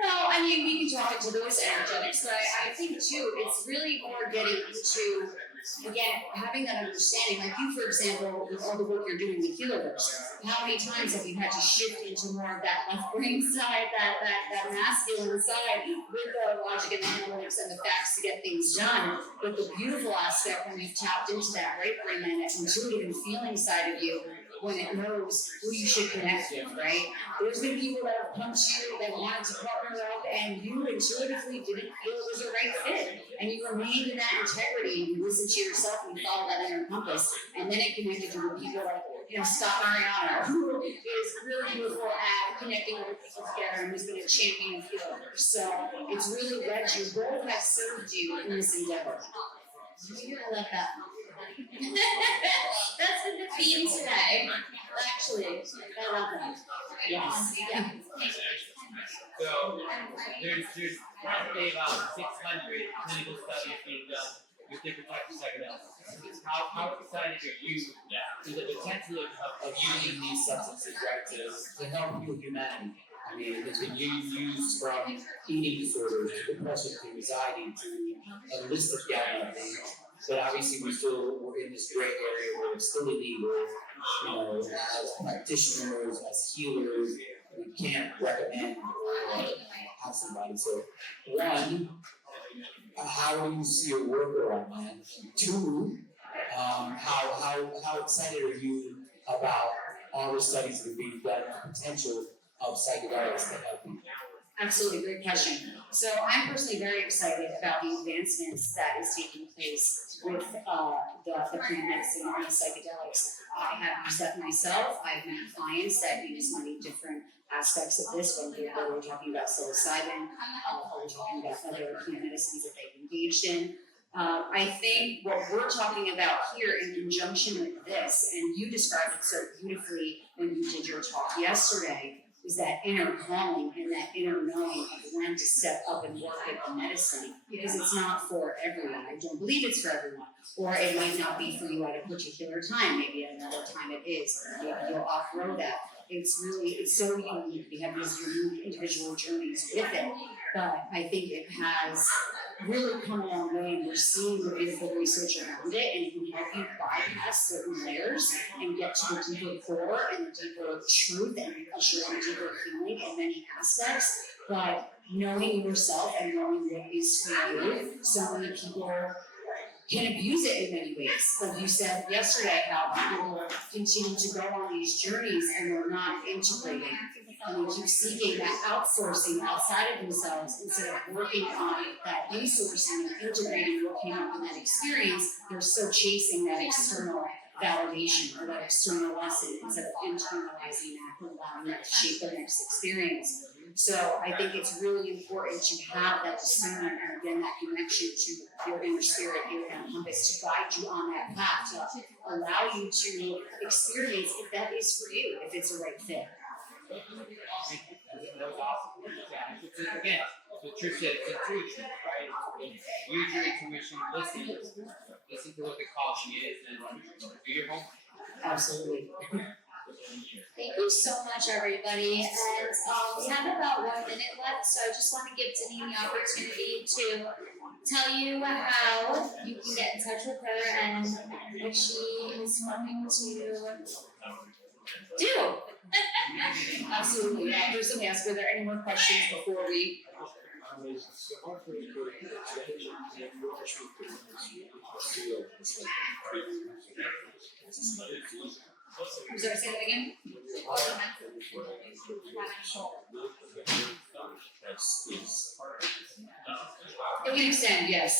Well, I mean, we can talk into those energetics, but I think too, it's really more getting into, again, having that understanding. Like you, for example, with all the work you're doing with Healerverse, how many times have you had to shift into more of that left brain side, that masculine side, with the logic and the analytics and the facts to get things done? But the beautiful aspect when you've tapped into that right brain, that intuitive and feeling side of you, when it knows who you should connect with, right? There's been people that have come to you that wanted to partner up, and you intuitively didn't feel it was the right fit, and you remained in that integrity, and you listened to yourself and you followed that inner compass, and then it connected you with people like Scott Mariano, who is really beautiful at connecting other people together and who's been a champion of Healerverse. So it's really led you, both have served you in this endeavor. I love that. That's been the theme today. Actually, I love that. Yes. Yeah. So there's roughly about 600 clinical studies being done with different types of psychedelics. How excited are you to the potential of using these substances, right, to help heal humanity? I mean, it's been used from eating disorders to depression to anxiety to a list of gamma things. But obviously, we're in this gray area where it's still illegal. As practitioners, as healers, we can't recommend or have somebody. So, one, how do you see your work around that? Two, how excited are you about all the studies that are being done and the potential of psychedelics to help you? Absolutely, great question. So I'm personally very excited about the advancements that is taking place with the plant medicine and the psychedelics. I have used that myself. I've met clients that use many different aspects of this, whether we're talking about psilocybin, or we're talking about other plant medicines that they've engaged in. I think what we're talking about here in conjunction with this, and you described it so beautifully when you did your talk yesterday, is that inner calling and that inner knowing of when to step up and work with the medicine, because it's not for everyone. I don't believe it's for everyone, or it might not be for you at a particular time. Maybe at another time it is. Maybe you'll outgrow that. It's so unique. We have these unique individual journeys with it, but I think it has really come a long way, and we're seeing the beautiful research around it, and it can help you bypass certain layers and get to the deeper core and the deeper truth and usher in deeper healing in many aspects. But knowing yourself and knowing what is for you, so many people can abuse it in many ways. Like you said yesterday, how people continue to go on these journeys and they're not integrating. And they keep seeking that outsourcing outside of themselves instead of working on that insourcing and integrating what came up in that experience. They're so chasing that external validation or that external lesson instead of internalizing that and allowing that to shape their next experience. So I think it's really important to have that discernment and again that connection to your inner spirit, your inner compass to guide you on that path, to allow you to experience if that is for you, if it's a right fit. That was awesome. Yeah, again, what Trish said, it's intuition, right? Use your intuition, listen to what the caution is, and do your homework. Absolutely. Thank you so much, everybody. And we have about 1 minute left, so I just want to give Denene the opportunity to tell you how you can get in touch with her and what she is hoping to do. Absolutely. Yeah, there's something else. Were there any more questions before we? I'm sorry, say that again? It can extend, yes.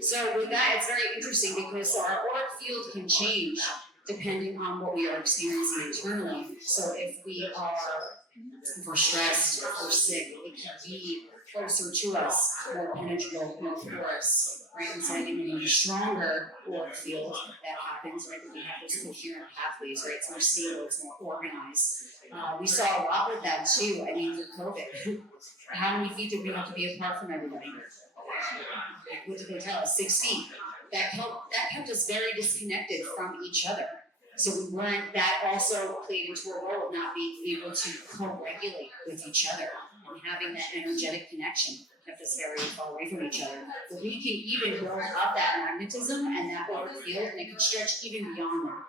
So with that, it's very interesting because our auric field can change depending on what we are experiencing internally. So if we're stressed, if we're sick, it can be closer to us, more penetrable, more porous, right? And so I think in a stronger auric field that happens, right? That we have those coherent pathways, right? It's more stable, it's more organized. We saw a lot with that too. I mean, with COVID, how many feet did we have to be apart from everybody? What did they tell us? 6 feet. That kept us very disconnected from each other. So we weren't, that also played into a role of not being able to co-regulate with each other and having that energetic connection kept us very far away from each other. But we can even build up that magnetism and that auric field, and it can stretch even beyond that.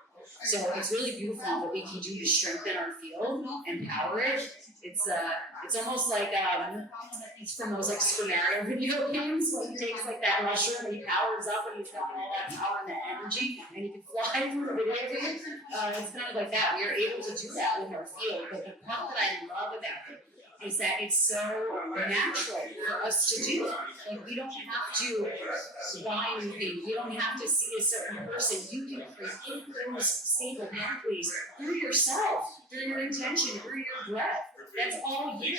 So it's really beautiful what we can do to strengthen our field, empower it. It's almost like it's from those like Super Mario video games when he takes like that mushroom and he powers up and he's got all that power and that energy and he can fly through the video game. It's kind of like that. We are able to do that with our field. But the part that I love about it is that it's so natural for us to do. Like, we don't have to buy anything. You don't have to see a certain person. You can create those stable pathways through yourself, through your intention, through your breath. That's all you.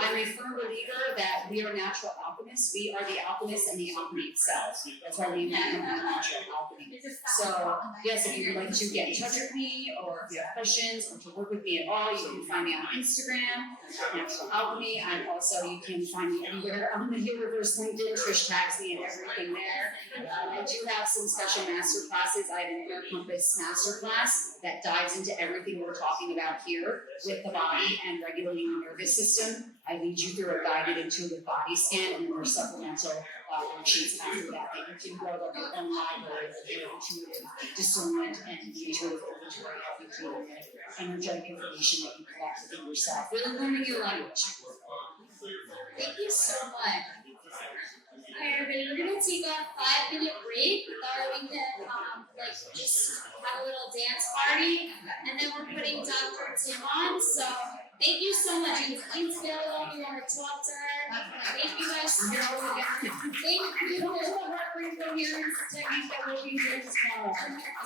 I'm a firm believer that we are natural alchemists. We are the alchemists and the alchemy itself. That's why we have natural alchemy. So, yes, if you would like to get in touch with me, or if you have questions, or to work with me at all, you can find me on Instagram, Natural Alchemy, and also you can find me anywhere on the Healerverse LinkedIn. Trish tags me and everything there. I do have some special master classes. I have an Inner Compass Masterclass that dives into everything we're talking about here with the body and regulating the nervous system. I lead you through a guided intuitive body scan, and then there's supplemental worksheets after that you can build up your own library of your intuitive discernment and the intuitive inventory of your energetic information that you collect within yourself. Really learning your language. Thank you so much. Alright, everybody, we're gonna take a 5-minute break. That we can just have a little dance party, and then we're putting Dr. Tim on. So thank you so much. And please get along. You want to talk to her. Thank you guys so much. Thank you. There's a heartbreak coherence technique that we'll be doing tomorrow.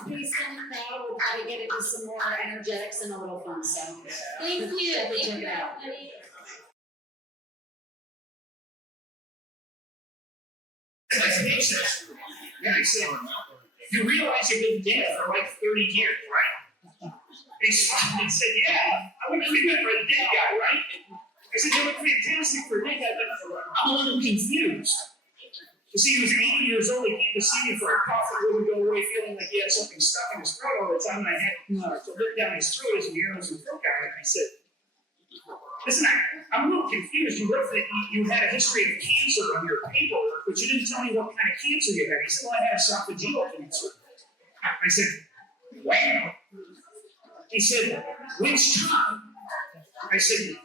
Please come in crowd. We'll try to get into some more energetics and a little fun stuff. Thank you. Thank you, everybody. And I said, you realize you've been dead for like 30 years, right? They smiled and said, yeah, I would pretty good for a dead guy, right? I said, you look fantastic for a dead guy, but I'm a little confused. You see, he was 80 years old, he came to see me for a cough that wouldn't go away, feeling like he had something stuck in his throat all the time, and I had to look down his throat as a earless and throat guy, and I said, listen, I'm a little confused. You wrote that you had a history of cancer on your paperwork, but you didn't tell me what kind of cancer you had. He said, well, I had esophageal cancer. I said, wow. He said, which time? I said,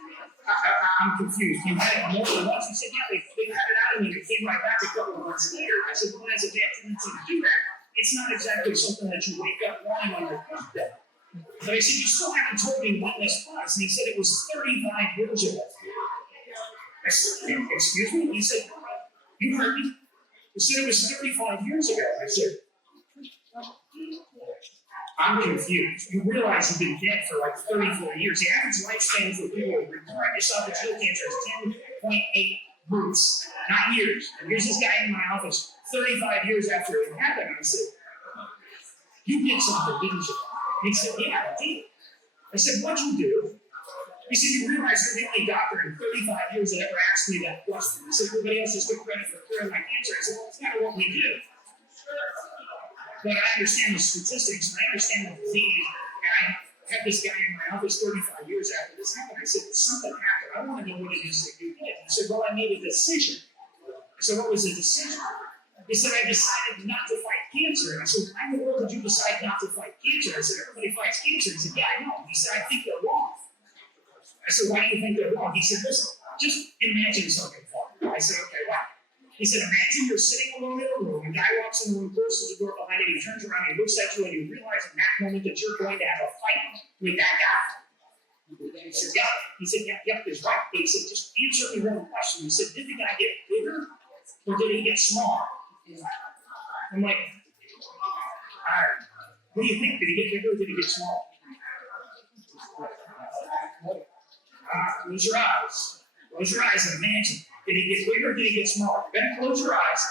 I'm confused. You had it more than once? He said, yeah, they cut it out of me and it came right back a couple of months later. I said, well, that's a bad tendency to do that. It's not exactly something that you wake up wanting on your birthday. But I said, you still haven't told me when this was. And he said, it was 35 years ago. I said, excuse me? He said, you heard me? He said, it was 35 years ago. I said, I'm confused. You realize you've been dead for like 34 years. The average lifespan for people with recurrent esophageal cancer is 10.8 months, not years. And here's this guy in my office 35 years after it happened. I said, you did something, didn't you? He said, yeah, I did. I said, what'd you do? He said, you realize you're the only doctor in 35 years that ever asked me that question. He said, everybody else just took credit for curing my cancer. I said, well, it's kind of what we do. But I understand the statistics, and I understand the disease, and I had this guy in my office 35 years after this happened. I said, something happened. I want to know what it is that you did. He said, well, I made a decision. I said, what was the decision? He said, I decided not to fight cancer. And I said, why in the world did you decide not to fight cancer? I said, everybody fights cancer. He said, yeah, I know. He said, I think they're wrong. I said, why do you think they're wrong? He said, listen, just imagine something for me. I said, okay, what? He said, imagine you're sitting alone in a room, a guy walks in the room, closes the door behind him, he turns around, he looks at you, and you realize in that moment that you're going to have a fight with that guy. He said, yeah. He said, yep, there's right. He said, just answer me one question. He said, did the guy get bigger or did he get smaller? I'm like, all right, what do you think? Did he get bigger or did he get smaller? Close your eyes. Close your eyes and imagine. Did he get bigger or did he get smaller? You better close your eyes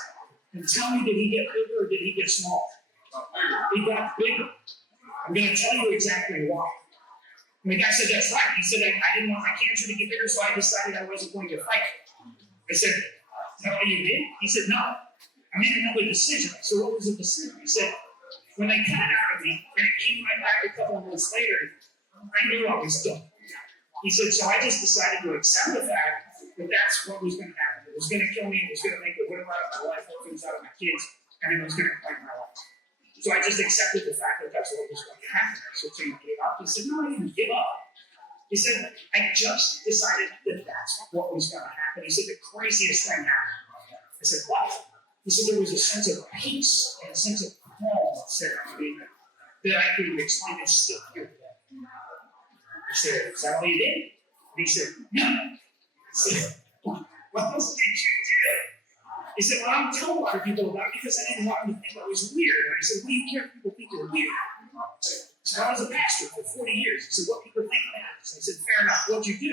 and tell me, did he get bigger or did he get smaller? He got bigger. I'm going to tell you exactly why. And the guy said, that's right. He said, I didn't want my cancer to get bigger, so I decided I wasn't going to fight it. I said, is that what you did? He said, no. I made another decision. So what was the decision? He said, when they cut it out of me, and it came right back a couple of months later, I knew I was done. He said, so I just decided to accept the fact that that's what was going to happen. It was going to kill me, it was going to make a widow out of my life, orphans out of my kids, and it was going to fight my life. So I just accepted the fact that that's what was going to happen. So you gave up? He said, no, I didn't give up. He said, I just decided that that's what was going to happen. He said, the craziest thing happened. I said, what? He said, there was a sense of peace and a sense of calm that I couldn't explain. It's still here today. I said, is that all you did? And he said, no. So, what those things you do is that when I'm telling a lot of people about it, because I didn't want them to think I was weird, and I said, what do you care if people think you're weird? So I was a pastor for 40 years. He said, what people think matters. I said, fair enough, what'd you do?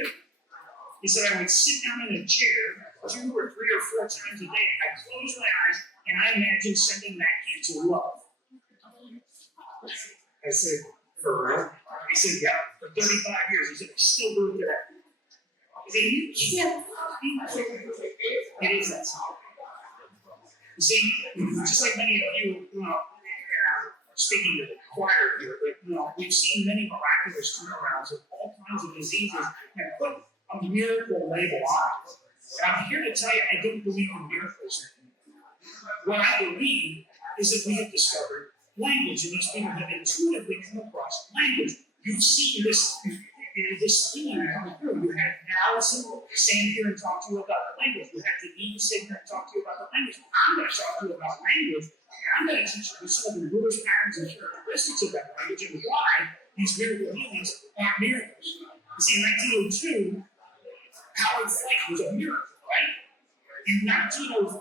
He said, I would sit down in a chair 2 or 3 or 4 times a day. I'd close my eyes and I imagined sending that kid to love. I said, for real? He said, yeah, for 35 years. He said, I still do it today. I said, you can't. It is that simple. You see, just like many of you, speaking to the choir here, but we've seen many miraculous turnarounds of all kinds of diseases and put a miracle label on it. And I'm here to tell you, I don't believe in miracles. What I believe is that we have discovered language, and these people have intuitively come across language. You've seen this theme come through. You had Allison stand here and talk to you about the language. You had Denene stand here and talk to you about the language. I'm going to talk to you about language, and I'm going to teach you some of the rules, patterns, and characteristics of that language and why these miracle healings aren't miracles. You see, in 1902, powered flight was a miracle, right? In 1903,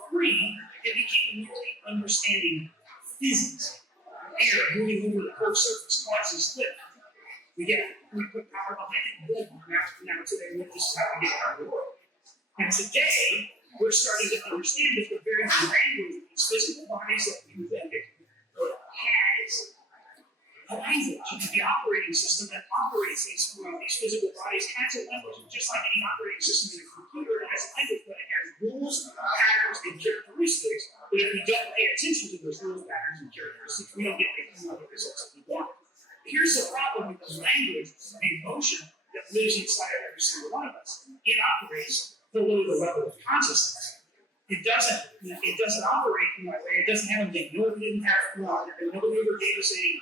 it became really understanding physics. Air moving over the Earth's surface causes lift. We put power behind it. Now today, this is how we get around the world. And today, we're starting to understand that the very language of these physical bodies that we invented has a language. The operating system that operates these physical bodies has a language, and just like any operating system in a computer, it has a language, but it has rules, patterns, and characteristics. But if we don't pay attention to those rules, patterns, and characteristics, we don't get the results that we want. Here's the problem with the language, the emotion that lives inside of every single one of us. It operates below the level of consciousness. It doesn't operate in that way. It doesn't have anything. Nobody didn't have nobody ever gave us any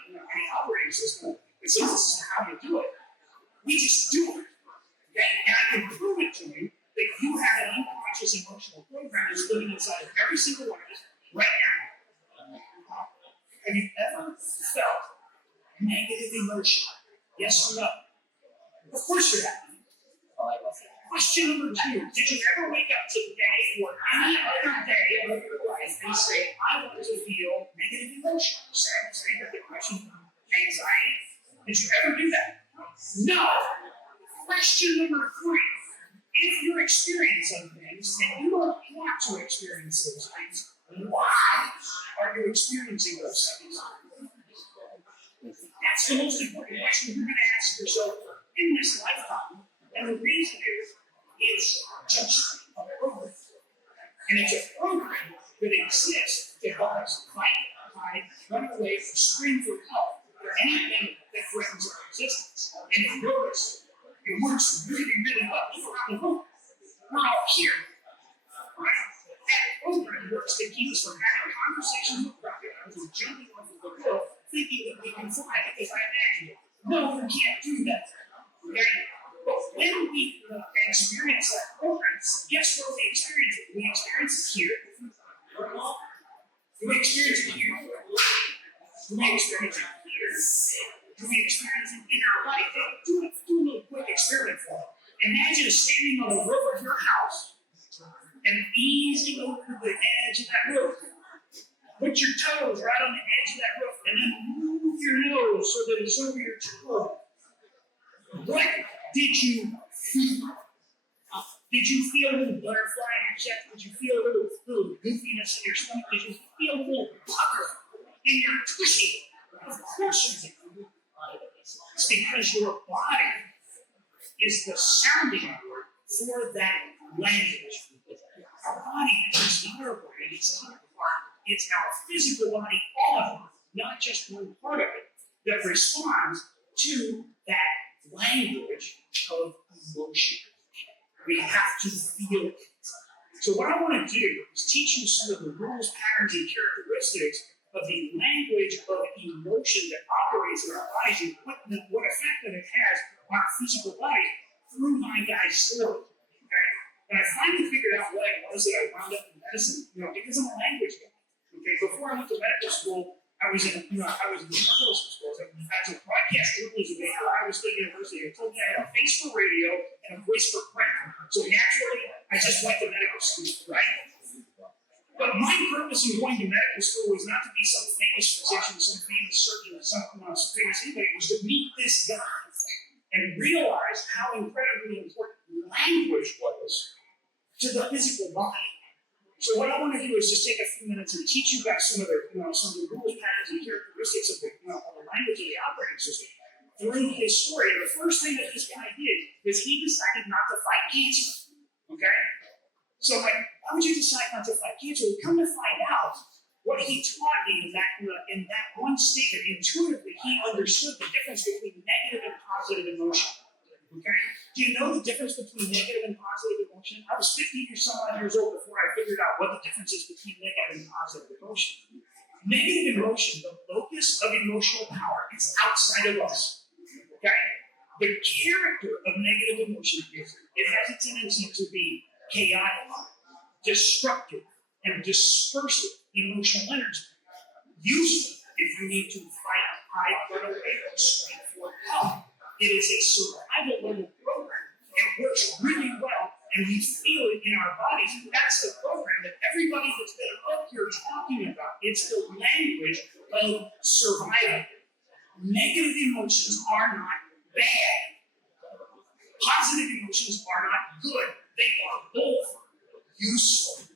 operating system that says this is how you do it. We just do it. Okay? And I can prove it to you that you have an unconscious emotional program that's living inside of every single one of us right now. Have you ever felt negative emotion? Yes or no? Of course you have. Question number 2, did you ever wake up today or any other day of your life and say, I want to feel negative emotion? Sadness, anger, depression, anxiety. Did you ever do that? No. Question number 3, if you're experiencing things and you don't want to experience those things, why are you experiencing those things? That's the most important question you're going to ask yourself in this lifetime. And the reason is, it's just a program. And it's a program that exists to help us fight, hide, run away, scream for help, or anything that threatens our existence. And if you notice, it works really, really well. Look around the room. We're all here. Right? That program works to keep us from having conversations with crocodiles and jumping off of the roof, thinking that we can fly because I imagine it. No, we can't do that. Okay? But when we experience that program, guess where we experience it? We experience it here. Do we experience it here? Do we experience it here? Do we experience it in our life? Do a little quick experiment for me. Imagine standing on the roof of your house and easing over the edge of that roof. Put your toes right on the edge of that roof and then move your nose so that it's over your toe. What did you feel? Did you feel a little butterfly in your chest? Did you feel a little goofiness in your stomach? Did you feel a little pucker in your tushy? Of course you did. It's because your body is the sounding board for that language. Our body is not our brain, it's not our heart. It's our physical body, all of it, not just one part of it, that responds to that language of emotion. We have to feel it. So what I want to do is teach you some of the rules, patterns, and characteristics of the language of emotion that operates in our bodies and what effect that it has on our physical body through my guy's story. Okay? And I finally figured out what it was that I wound up in medicine, because I'm a language guy. Okay, before I went to medical school, I was in journalism school. As a broadcast journalism major at Iowa State University, I told you I had a face for radio and a voice for print. So naturally, I just went to medical school, right? But my purpose in going to medical school was not to be some famous physician, some famous surgeon, some famous anybody. It was to meet this guy and realize how incredibly important language was to the physical body. So what I want to do is just take a few minutes and teach you guys some of the rules, patterns, and characteristics of the language of the operating system through his story. And the first thing that this guy did is he decided not to fight cancer. Okay? So why would you decide not to fight cancer? We come to find out what he taught me in that one statement. Intuitively, he understood the difference between negative and positive emotion. Okay? Do you know the difference between negative and positive emotion? I was 50 years old before I figured out what the difference is between negative and positive emotion. Negative emotion, the locus of emotional power, is outside of us. Okay? The character of negative emotion is it has a tendency to be chaotic, destructive, and dispersive emotional energy. Useful if you need to fight, hide, run away, or scream for help. It is a survival level program. It works really well, and we feel it in our bodies. That's the program that everybody that's been up here talking about. It's the language of survival. Negative emotions are not bad. Positive emotions are not good. They are both useful,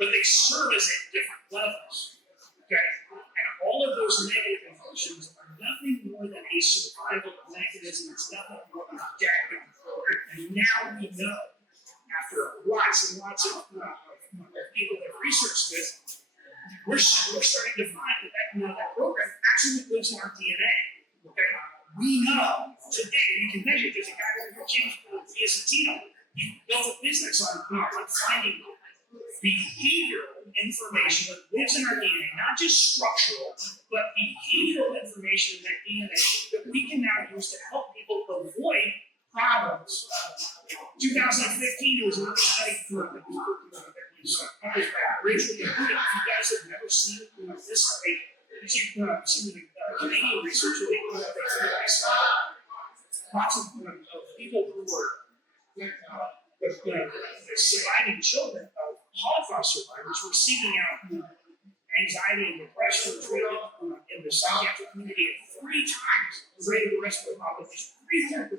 but they serve us at different levels. Okay? And all of those negative emotions are nothing more than a survival mechanism. It's nothing more than a deck program. And now we know, after lots and lots of people that researched this, we're starting to find that program actually lives in our DNA. Okay? We know today, we can measure. There's a guy over here, James Picerno. He built a business on finding behavioral information that lives in our DNA, not just structural, but behavioral information in that DNA that we can now use to help people avoid problems. 2015, there was another study for Rachel. If you guys have never seen this study, you see the Canadian research that they put up there. Lots of people who were the surviving children of Holocaust survivors were seeking out anxiety and depression treatment in the psychiatric community at 3 times the rate of the rest of the population, 300%.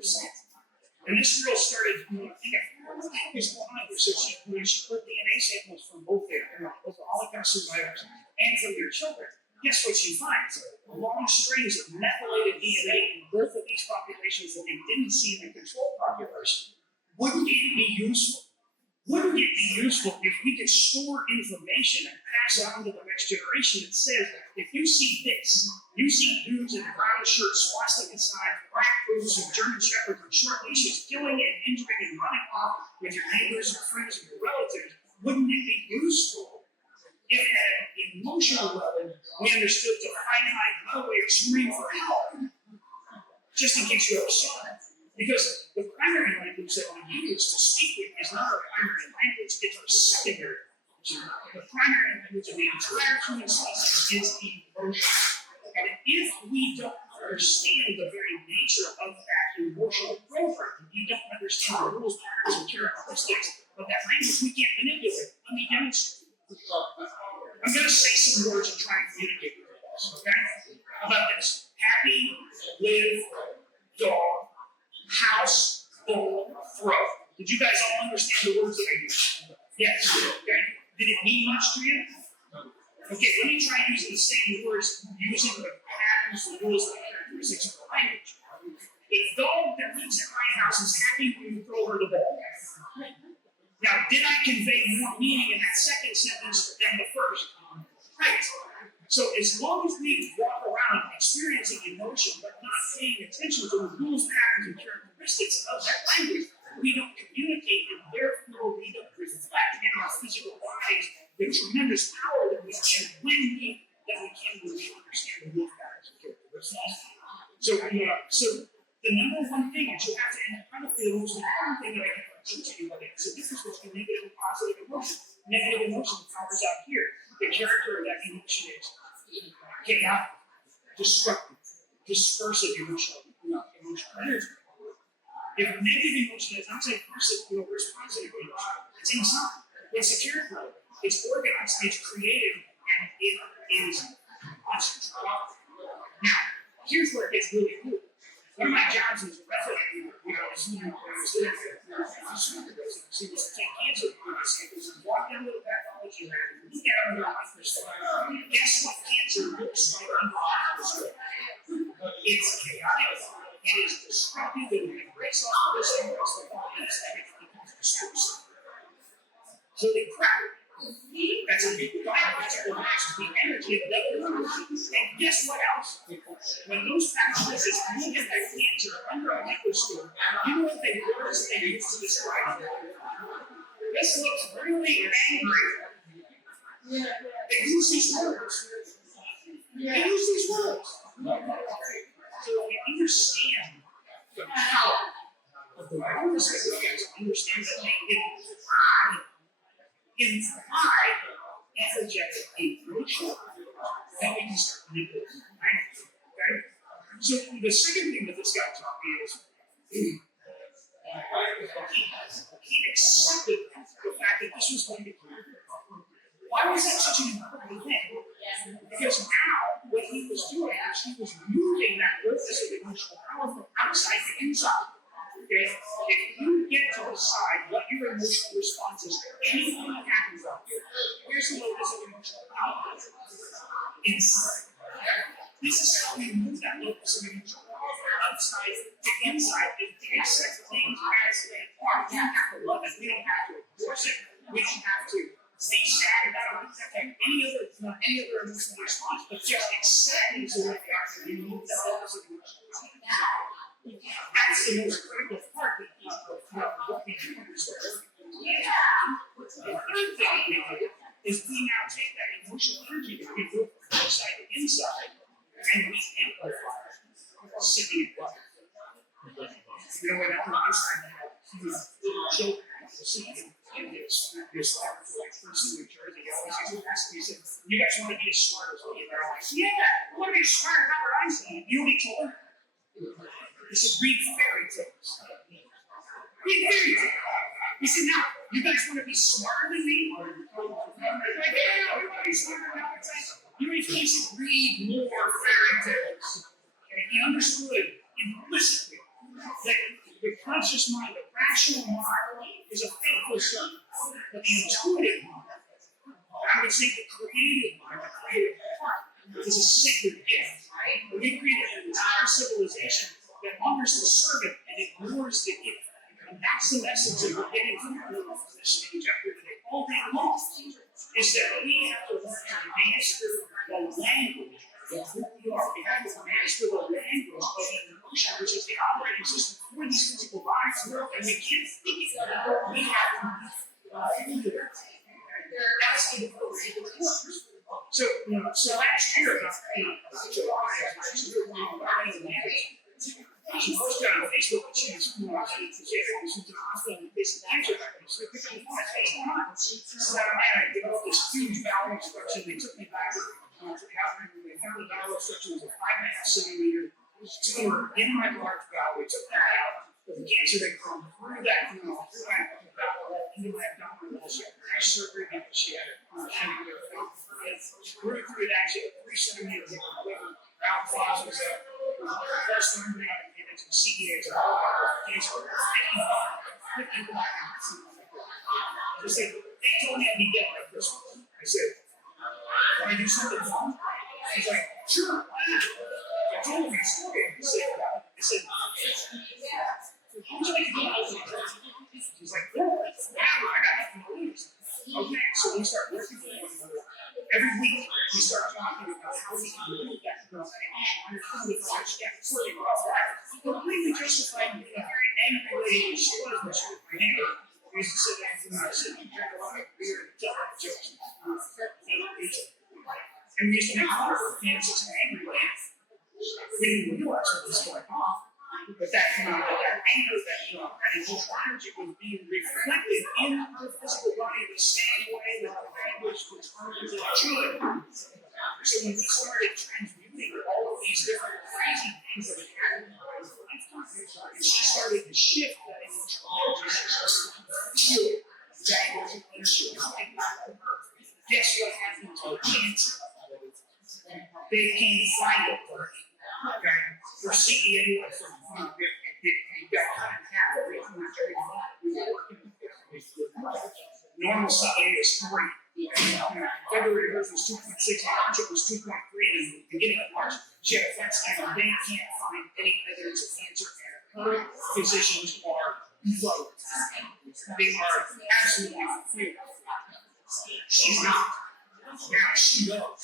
And this girl started, I think it was research when she put DNA samples from both the Holocaust survivors and from their children. Guess what she finds? Long strings of methylated DNA in both of these populations that they didn't see in the control population. Wouldn't it be useful? Wouldn't it be useful if we could store information and pass it on to the next generation that says, if you see this, you see dudes in brown shirts, swastika signs, black boots, and German shepherds and short leashes killing and injuring and running off with your neighbors, your friends, and your relatives, wouldn't it be useful if at an emotional level we understood to fight, hide, run away, or scream for help, just in case you ever saw it? Because the primary language that we use to speak with is not our primary language, it's our secondary language. The primary language of the entire human species is emotion. And if we don't understand the very nature of that emotional program, you don't understand the rules, patterns, and characteristics of that language, we can't manipulate. Let me demonstrate. I'm going to say some words and try and communicate with you. Okay? How about this? Happy, live, dog, house, bowl, throat. Did you guys all understand the words that I used? Yes. Okay. Did it mean much to you? Okay, let me try using the same words using the patterns, the rules, and the characteristics of the language. The dog that lives at my house is happy when you throw her the ball. Now, did I convey more meaning in that second sentence than the first? Right. So as long as we walk around experiencing emotion but not paying attention to the rules, patterns, and characteristics of that language, we don't communicate, and therefore we don't reflect in our physical bodies the tremendous power that we can when we really understand the rules, patterns, and characteristics. So the number one thing is you have to, and probably the most important thing that I can teach you about it is the difference between negative and positive emotion. Negative emotion powers out here. The character of that emotion is chaotic, destructive, dispersive emotional energy. If negative emotion is not saying responsive emotion, it's inside. It's secure, it's organized, it's creative, and it is conscious. Now, here's where it gets really cool. One of my jobs as a resident, as soon as I was doing she was taking cancer samples and walk down to the pathology lab and look at them under a microscope. Guess what cancer looks like under a microscope? It's chaotic. It is destructive, and when it breaks off this and breaks the whole piece, that it becomes destructive. Holy crap! That's a big biological match to the energy of that energy. And guess what else? When those pathologists look at that cancer under a microscope, you know what they words they use to describe it? This looks really angry. They use these words. They use these words. So we understand the power of the words that we have to understand that they imply energetic emotion. Then we can start manipulating. Okay? So the second thing that this guy taught me is he accepted the fact that this was going to happen. Why was that such an important thing? Because now what he was doing is he was moving that worthless emotional power from outside to inside. Okay? If you get to decide what your emotional response is to anything that happens out there, here's the locus of emotional power. Inside. This is how we move that locus of emotional power from outside to inside. If we accept things as they are, we don't have to love it, we don't have to endorse it, we don't have to stay sad about it, any other emotional response, but just accept things the way they are, and move that locus of emotional power. That's the most critical part of what we do in this world. The third thing we do is we now take that emotional energy that we move from outside to inside and we amplify it. Simply what? You know what Albert Einstein had? He was joking about the scene in this laboratory first in New Jersey. He always used to ask me, he said, you guys want to be as smart as me? And they're like, yeah, I want to be as smart as Albert Einstein. You know what he told her? He said, read fairy tales. Read fairy tales. He said, now, you guys want to be smarter than me? Like, yeah, we want to be smarter than Albert Einstein. You know, he said, read more fairy tales. And he understood implicitly that the conscious mind, the rational mind, is a faithful servant. But the intuitive mind, I would say the creative mind, the creative heart, is a sacred gift. Right? We created an entire civilization that honors the servant and ignores the gift. And that's the message that we're getting from this stage after today. All day long is that we have to learn to master the language of who we are. We have to master the language of emotion, which is the operating system for these physical bodies. And we can't think it. We have to feel it. That's the approach to the work. So last year, July, she posted on Facebook that she was in the hospital with basic cancer diagnosis. So I picked up the phone and said, what's going on? So I developed this huge bowel obstruction. They took me back to the hospital. They found the bowel obstruction was a 5.5 centimeter tumor in my large bowel. We took that out. The cancer that grew through that bowel, into my abdominal wall. She had surgery because she had grew through that. She had 3 centimeters of liver. Bowel floss was the first one we had to get into CEA to cancer. 50 black. They said, they told me I'd be dead by Christmas. I said, want to do something fun? He's like, sure, why not? I told him my story. I said, how would you like to go out with me? He's like, yeah, I got nothing to lose. Okay, so we start working with one another. Every week, we start talking about how we can move that girl and how we can step further off life. Completely justified in a very angry way she was when she was my neighbor. We used to sit down and drink a lot of beer and tell her jokes. And we used to make fun of her in such an angry way. We didn't realize what was going on. But that anger, that emotional energy was being reflected in her physical body the same way that the language returns it should. So when we started transmuting all of these different crazy things that had happened in her lifetime, she started to shift thing called cancer. They came find it for me. Okay, for CEO, you got cut in half every 235. Normal CEO is 3. February was 2.6, March it was 2.3, and in the beginning of March, she had a PET scan, and they can't find any evidence of cancer, and her physicians are low. They are absolutely few. She's not. Now she knows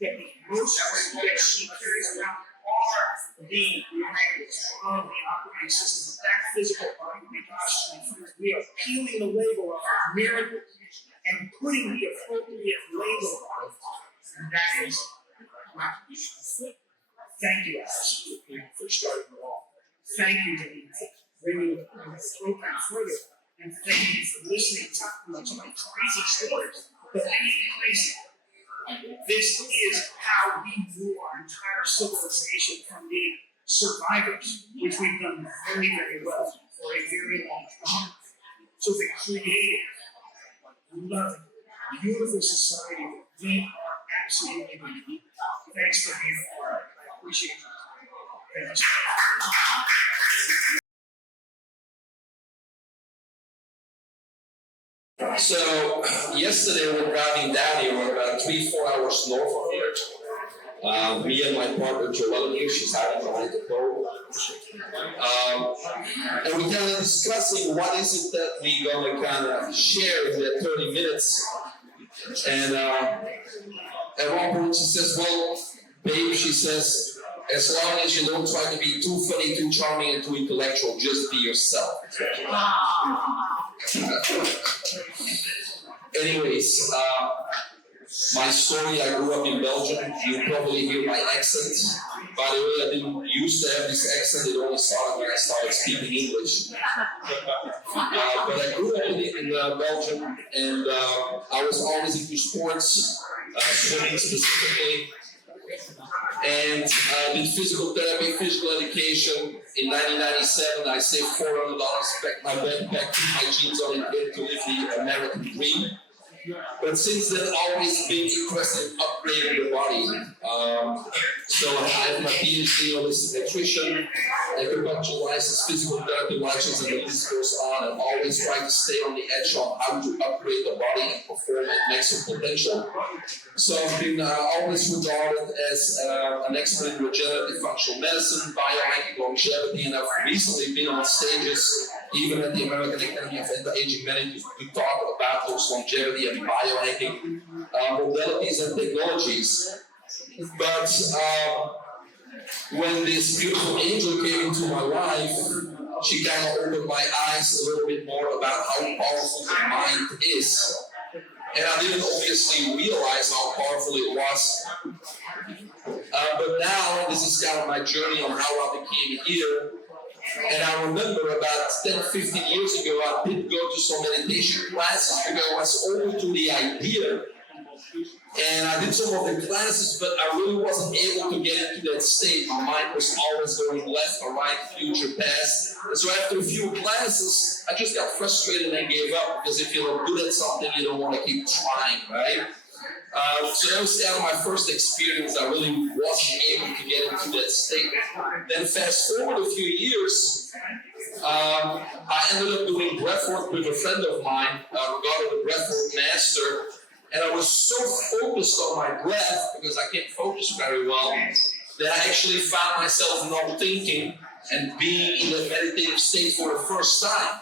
that the most that she carries around are the language of the operating system, that physical body. Oh my gosh, we are peeling the label off of miracle and putting the appropriate label on it. And that is wow. Thank you, Allison, for starting it all. Thank you, Denene, for bringing the program further. And thank you for listening to some crazy stories, but they ain't crazy. This is how we grew our entire civilization from being survivors, which we've done very, very well for a very long time. So the creative, loving, beautiful society that we are absolutely living. Thanks for being a part of it. I appreciate you. Thank you. So yesterday we were driving down here, we're about 3-4 hours north of here. Me and my partner Joelle here, she's hiding behind the pole. And we kind of discussing what is it that we're gonna kind of share in that 30 minutes. And at one point she says, well, babe, she says, as long as you don't try to be too funny, too charming, and too intellectual, just be yourself. Anyways, my story, I grew up in Belgium. You probably hear my accent. By the way, I didn't used to have this accent. It only started when I started speaking English. But I grew up in Belgium, and I was always into sports, swimming specifically. And I did physical therapy, physical education. In 1997, I saved $400, packed my backpack, put my jeans on, and came to live the American dream. But since then, I've always been interested in upgrading the body. So I have my PhD in holistic nutrition, acupuncture license, physical therapy license, and the list goes on. And always try to stay on the edge on how to upgrade the body and perform at maximum potential. So I've been always regarded as an expert in regenerative functional medicine, biohacking, longevity, and I've recently been on stages, even at the American Academy of Anti-Aging Medicine, to talk about those longevity and biohacking modalities and technologies. But when this beautiful angel came into my life, she kind of opened my eyes a little bit more about how powerful the mind is. And I didn't obviously realize how powerful it was. But now, this is kind of my journey on how I became here. And I remember about 10, 15 years ago, I did go to some meditation classes because I was open to the idea. And I did some of the classes, but I really wasn't able to get into that state. My mind was always going left or right, future, past. And so after a few classes, I just got frustrated and gave up, because if you're good at something, you don't want to keep trying, right? So that was kind of my first experience. I really wasn't able to get into that state. Then fast forward a few years, I ended up doing breathwork with a friend of mine, regarded a breathwork master. And I was so focused on my breath, because I can't focus very well, that I actually found myself not thinking and being in a meditative state for the first time.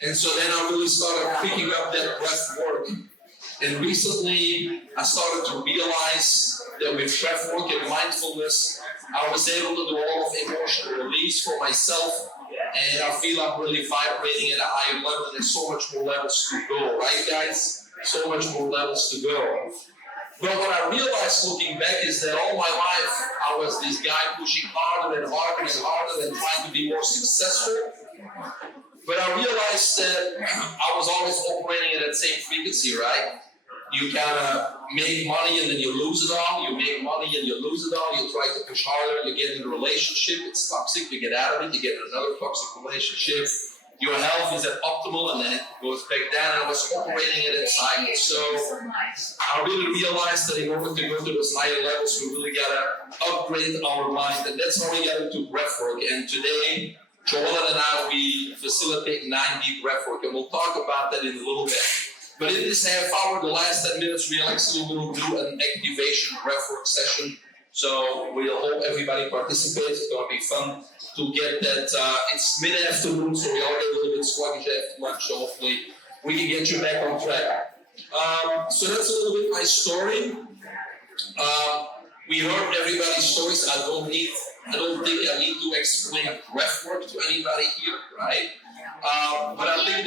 And so then I really started picking up that breath work. And recently, I started to realize that with breath work and mindfulness, I was able to do a lot of emotional release for myself. And I feel I'm really vibrating at a higher level, and there's so much more levels to go, right, guys? So much more levels to go. But what I realized looking back is that all my life, I was this guy pushing harder and harder and harder and trying to be more successful. But I realized that I was always operating at that same frequency, right? You kind of make money and then you lose it all. You make money and you lose it all. You try to push harder. You get in a relationship. It's toxic. You get out of it. You get in another toxic relationship. your health is at optimal, and then it goes back down, and I was operating at that cycle. So I really realized that in order to go to those higher levels, we really gotta upgrade our mind, and that's how we got into breathwork. And today, Joella and I, we facilitate 9D breathwork, and we'll talk about that in a little bit. But in this half hour, the last 10 minutes, we actually will do an activation breathwork session. So we'll hope everybody participates. It's gonna be fun to get that. It's mid-afternoon, so we all get a little bit sluggish after lunch. So hopefully we can get you back on track. So that's a little bit my story. We heard everybody's stories. I don't think I need to explain breathwork to anybody here, right? But I think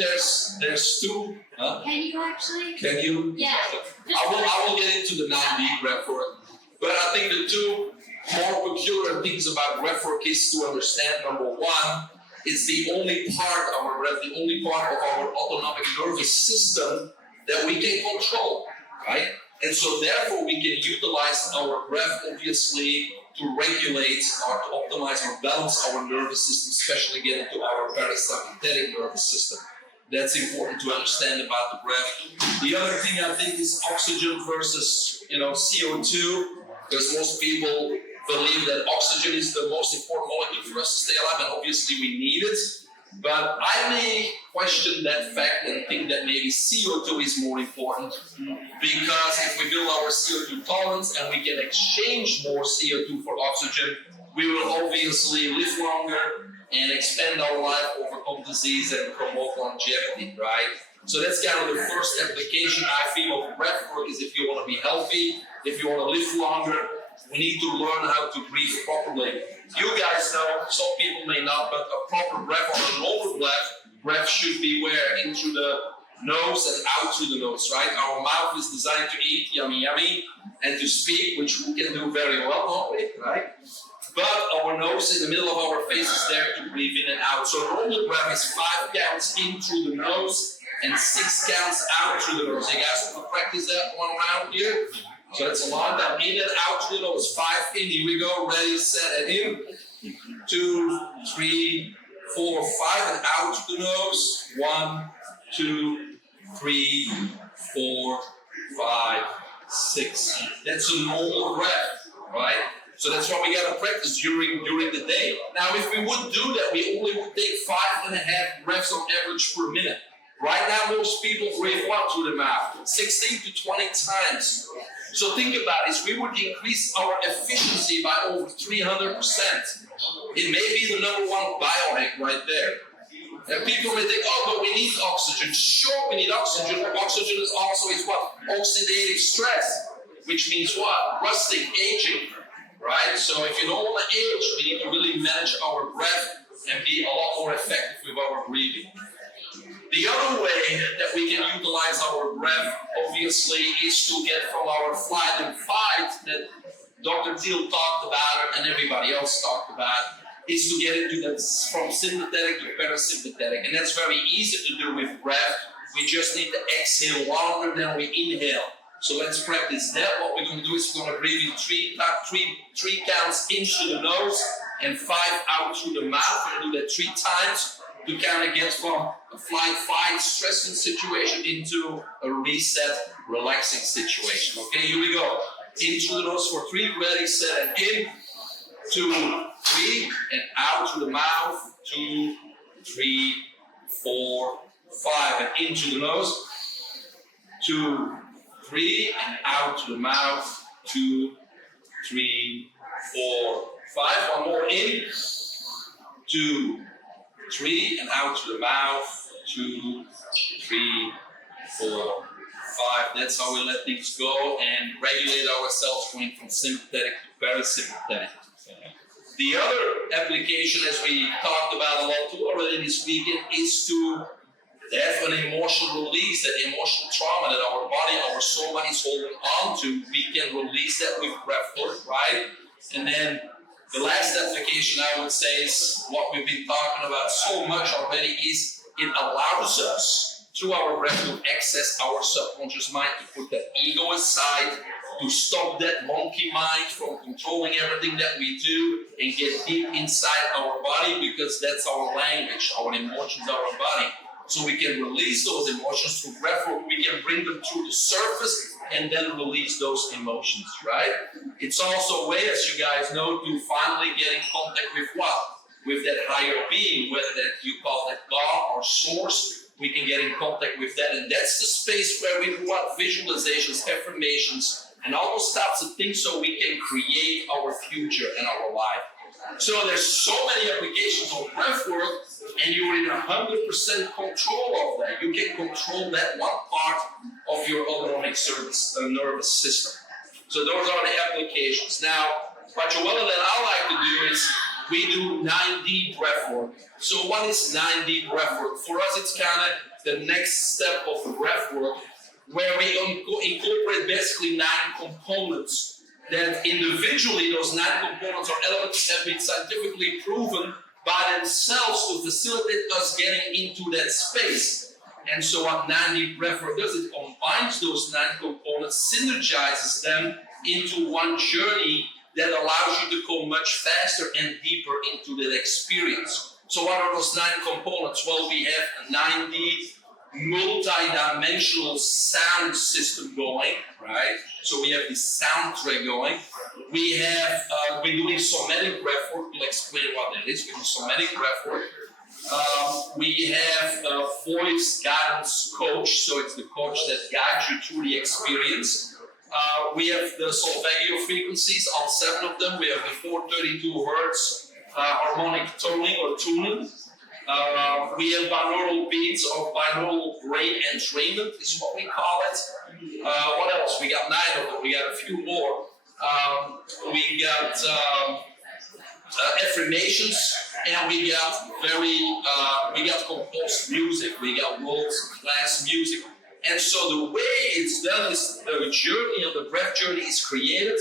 there's two. Can you actually? Can you? Yeah. I will get into the 9D breathwork. But I think the two more peculiar things about breathwork is to understand, number one, it's the only part of our breath, the only part of our autonomic nervous system that we can control, right? And so therefore we can utilize our breath, obviously, to regulate or to optimize or balance our nervous system, especially get into our parasympathetic nervous system. That's important to understand about the breath. The other thing I think is oxygen versus, CO2, because most people believe that oxygen is the most important molecule for us to stay alive, and obviously we need it. But I may question that fact and think that maybe CO2 is more important, because if we build our CO2 tolerance and we can exchange more CO2 for oxygen, we will obviously live longer and expand our life, overcome disease, and promote longevity, right? So that's kind of the first application I feel of breathwork is if you want to be healthy, if you want to live longer, we need to learn how to breathe properly. You guys know, some people may not, but a proper breath or a normal breath should be where? In through the nose and out through the nose, right? Our mouth is designed to eat, yummy, yummy, and to speak, which we can do very well, normally, right? But our nose in the middle of our face is there to breathe in and out. So normal breath is 5 counts in through the nose and 6 counts out through the nose. You guys want to practice that one round here? So it's a long time. In and out through the nose. 5 in. Here we go. Ready, set, and in. 2, 3, 4, 5, and out through the nose. 1, 2, 3, 4, 5, 6. That's a normal breath, right? So that's what we gotta practice during the day. Now, if we would do that, we only would take 5.5 breaths on average per minute. Right now, most people breathe one through the mouth, 16 to 20 times. So think about it, we would increase our efficiency by over 300%. It may be the number one biohack right there. And people may think, oh, but we need oxygen. Sure, we need oxygen, but oxygen is also what? Oxidative stress, which means what? Rusting, aging, right? So if you don't want to age, we need to really manage our breath and be a lot more effective with our breathing. The other way that we can utilize our breath, obviously, is to get from our flight and fight that Dr. Teel talked about and everybody else talked about, is to get into that from sympathetic to parasympathetic. And that's very easy to do with breath. We just need to exhale longer than we inhale. So let's practice that. What we're going to do is we're going to breathe in three counts in through the nose and 5 out through the mouth. We're going to do that 3 times. To kind of get from a flight, fight, stressing situation into a reset, relaxing situation. Okay, here we go. In through the nose for 3, ready, set, and in. 2, 3, and out through the mouth. 2, 3, 4, 5, and in through the nose. 2, 3, and out through the mouth. 2, 3, 4, 5. One more in. 2, 3, and out through the mouth. 2, 3, 4, 5. That's how we let things go and regulate ourselves going from sympathetic to parasympathetic. The other application, as we talked about a lot too already this weekend, is to have an emotional release, that emotional trauma that our body, our soul is holding on to. We can release that with breathwork, right? And then the last application I would say is what we've been talking about so much already is it allows us through our breath to access our subconscious mind, to put that ego aside to stop that monkey mind from controlling everything that we do and get deep inside our body, because that's our language. Our emotions are our body. So we can release those emotions through breathwork. We can bring them to the surface and then release those emotions, right? It's also a way, as you guys know, to finally get in contact with what? With that higher being, whether that you call it God or source. We can get in contact with that. And that's the space where we do what? Visualizations, affirmations, and all those types of things, so we can create our future and our life. So there's so many applications of breathwork, and you're in 100% control of that. You can control that one part of your autonomic nervous system. So those are the applications. Now, what Joella and I like to do is we do 9D breathwork. So what is 9D breathwork? For us, it's kind of the next step of breathwork, where we incorporate basically 9 components that individually, those 9 components or elements have been scientifically proven by themselves to facilitate us getting into that space. And so what 9D breathwork does, it combines those 9 components, synergizes them into one journey that allows you to go much faster and deeper into that experience. So what are those 9 components? Well, we have a 9D multi-dimensional sound system going, right? So we have this soundtrack going. We have, we're doing somatic breathwork. We'll explain what that is. We do somatic breathwork. We have a voice guidance coach, so it's the coach that guides you through the experience. We have the solfeggio frequencies, all 7 of them. We have the 432 hertz harmonic toning or tuning. We have binaural beats or binaural brain entrainment is what we call it. What else? We got 9 of them. We got a few more. We got affirmations, and we got we got composed music. We got world-class music. And so the way it's done is the journey of the breath journey is created,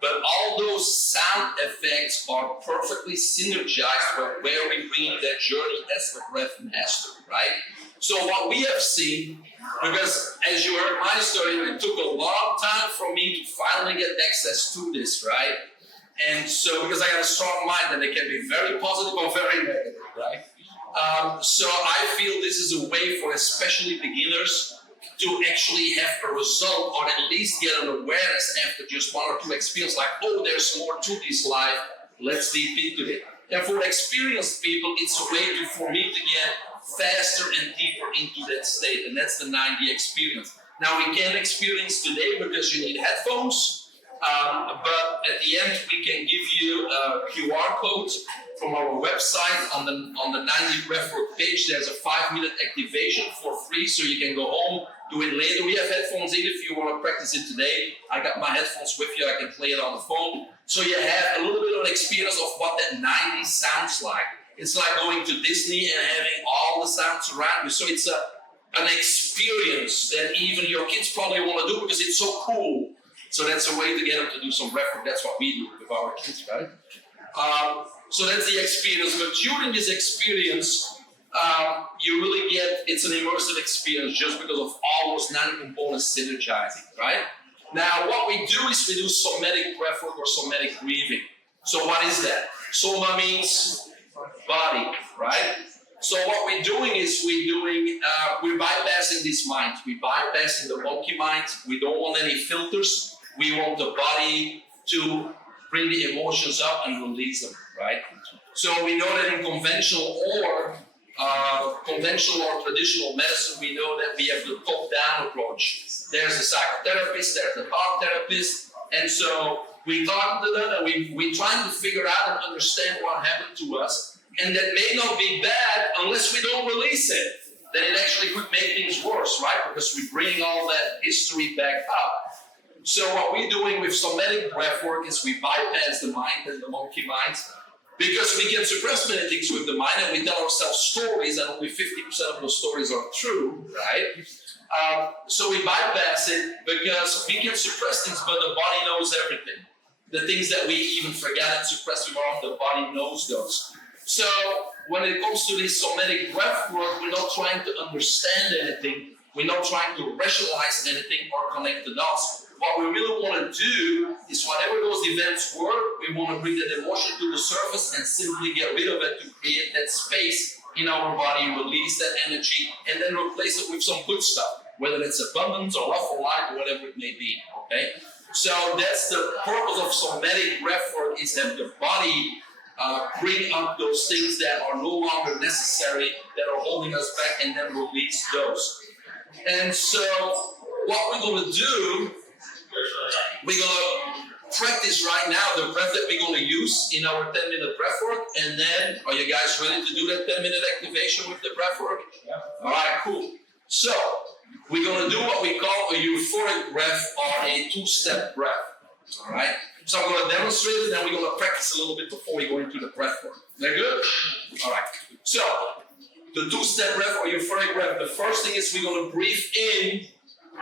but all those sound effects are perfectly synergized with where we bring that journey as the breath master, right? So what we have seen, because as you heard my story, it took a long time for me to finally get access to this, right? And so, because I got a strong mind and it can be very positive or very negative, right? So I feel this is a way for especially beginners to actually have a result, or at least get an awareness after just 1 or 2 experiences, like, oh, there's more to this life, let's deep into it. And for experienced people, it's a way for me to get faster and deeper into that state, and that's the 9D experience. Now, we can't experience today because you need headphones, but at the end, we can give you a QR code from our website. On the 9D Breathwork page, there's a 5-minute activation for free, so you can go home, do it later. We have headphones in if you want to practice it today. I got my headphones with you. I can play it on the phone. So you have a little bit of an experience of what that 90 sounds like. It's like going to Disney and having all the sounds around you. So it's an experience that even your kids probably want to do because it's so cool. So that's a way to get them to do some breathwork. That's what we do with our kids, right? So that's the experience. But during this experience, you really get, it's an immersive experience just because of all those 9 components synergizing, right? Now, what we do is we do somatic breathwork or somatic breathing. So what is that? Soma means body, right? So what we're doing is we're bypassing this mind. We're bypassing the monkey mind. We don't want any filters. We want the body to bring the emotions up and release them, right? So we know that in conventional or traditional medicine, we know that we have the top-down approach. There's the psychotherapist, there's the talk therapist, and so we talk to them and we trying to figure out and understand what happened to us, and that may not be bad unless we don't release it. Then it actually could make things worse, right? Because we bring all that history back up. So what we're doing with somatic breathwork is we bypass the mind and the monkey mind, because we can suppress many things with the mind, and we tell ourselves stories, and only 50% of those stories are true, right? So we bypass it because we can suppress things, but the body knows everything. The things that we even forget and suppress with our own, the body knows those. So when it comes to this somatic breathwork, we're not trying to understand anything. We're not trying to rationalize anything or connect the dots. what we really want to do is whatever those events were, we want to bring that emotion to the surface and simply get rid of it to create that space in our body, release that energy, and then replace it with some good stuff, whether it's abundance or love or light or whatever it may be, okay? So that's the purpose of somatic breath work, is that the body bring up those things that are no longer necessary, that are holding us back, and then release those. And so what we're going to do, we're going to practice right now the breath that we're going to use in our 10-minute breath work. And then, are you guys ready to do that 10-minute activation with the breath work? Yeah. All right, cool. So we're going to do what we call a euphoric breath or a two-step breath. All right? So I'm going to demonstrate it, and then we're going to practice a little bit before we go into the breath work. That good? All right. So the two-step breath or euphoric breath, the first thing is we're going to breathe in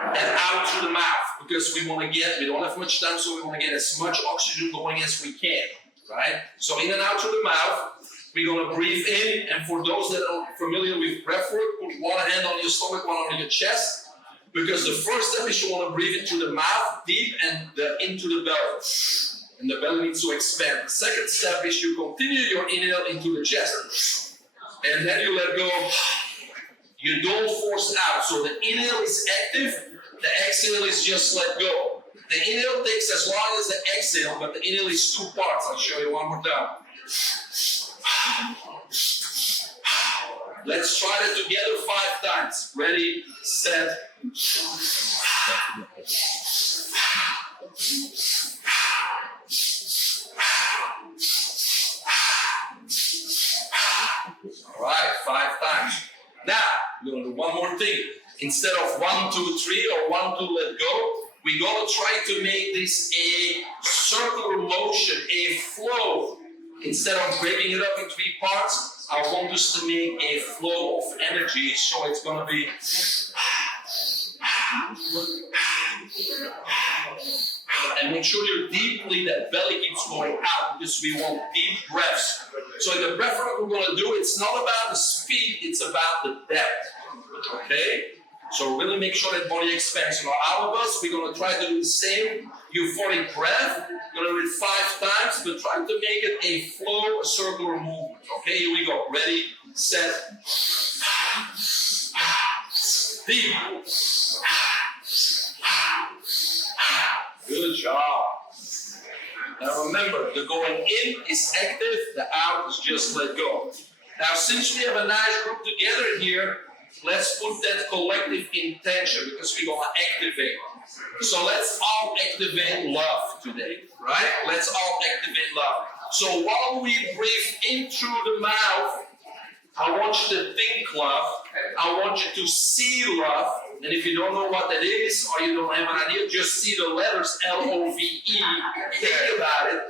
and out through the mouth, because we don't have much time, so we want to get as much oxygen going as we can, right? So in and out through the mouth, we're going to breathe in, and for those that are familiar with breath work, put one hand on your stomach, one on your chest, because the first step is you want to breathe into the mouth deep and into the belly, and the belly needs to expand. The second step is you continue your inhale into the chest, and then you let go. You don't force out. So the inhale is active, the exhale is just let go. The inhale takes as long as the exhale, but the inhale is two parts. I'll show you one more time. Let's try that together 5 times. Ready, set. All right, 5 times. Now, we're going to do one more thing. Instead of 1, 2, 3 or 1, 2, let go, we're going to try to make this a circular motion, a flow. Instead of breaking it up in 3 parts, I want us to make a flow of energy. So it's going to be... And make sure you're deeply, that belly keeps going out, because we want deep breaths. So in the breath work we're going to do, it's not about the speed, it's about the depth. Okay? So really make sure that body expands. So all of us, we're going to try to do the same euphoric breath. We're going to do it 5 times, but try to make it a flow, a circular movement. Okay, here we go. Ready, set. Deep. Good job. Now remember, the going in is active, the out is just let go. Now since we have a nice group together here, let's put that collective intention, because we're going to activate. So let's all activate love today, right? Let's all activate love. So while we breathe in through the mouth, I want you to think love. I want you to see love. And if you don't know what that is, or you don't have an idea, just see the letters L-O-V-E. Think about it.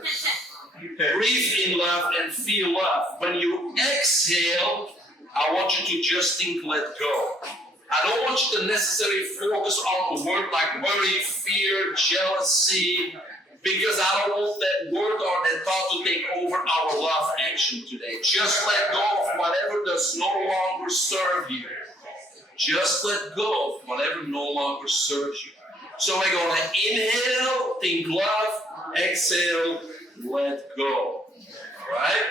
Breathe in love and feel love. When you exhale, I want you to just think let go. I don't want you to necessarily focus on a word like worry, fear, jealousy, because I don't want that word or that thought to take over our love action today. Just let go of whatever does no longer serve you. Just let go of whatever no longer serves you. So we're going to inhale, think love, exhale, let go. All right?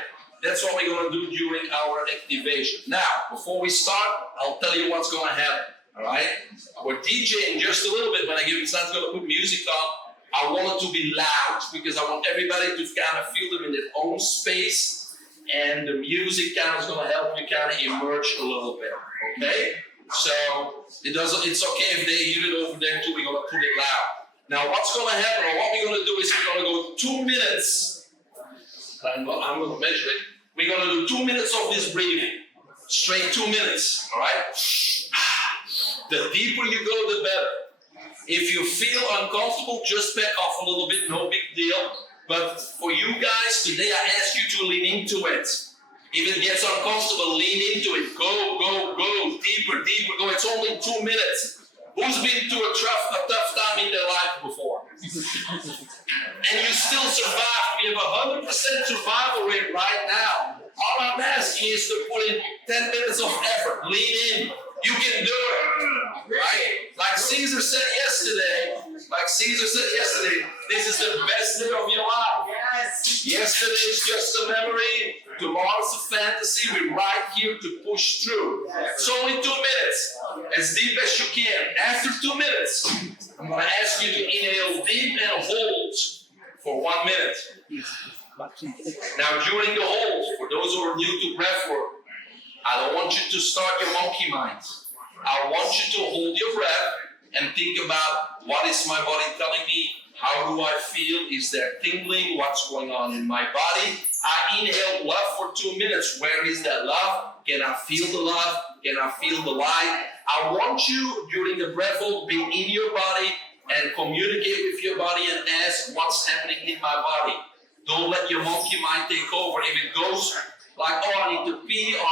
That's what we're going to do during our activation. Now, before we start, I'll tell you what's going to happen. All right? We're DJing just a little bit. When I give it Sam's going to put music on, I want it to be loud, because I want everybody to kind of feel them in their own space, and the music kind of is going to help you kind of emerge a little bit. Okay? So it's okay if they hear it over there too. We're going to put it loud. Now, what's going to happen, or what we're going to do is we're going to go 2 minutes. I'm going to measure it. We're going to do 2 minutes of this breathing. Straight 2 minutes. All right? The deeper you go, the better. If you feel uncomfortable, just back off a little bit, no big deal. But for you guys, today I ask you to lean into it. If it gets uncomfortable, lean into it. Go, go, go. Deeper, deeper, go. It's only 2 minutes. Who's been through a tough time in their life before? And you still survived. We have 100% survival rate right now. All I'm asking is to put in 10 minutes of effort. Lean in. You can do it. Right? Like Caesar said yesterday, Like Caesar said yesterday, this is the best day of your life. Yes. Yesterday is just a memory. Tomorrow's a fantasy. We're right here to push through. It's only 2 minutes. As deep as you can. After 2 minutes, I'm going to ask you to inhale deep and hold for 1 minute. Now, during the hold, for those who are new to breathwork, I don't want you to start your monkey mind. I want you to hold your breath and think about, what is my body telling me? How do I feel? Is there tingling? What's going on in my body? I inhale love for 2 minutes. Where is that love? Can I feel the love? Can I feel the light? I want you, during the breath hold, be in your body and communicate with your body and ask, what's happening in my body? Don't let your monkey mind take over. If it goes like, oh, I need to pee, or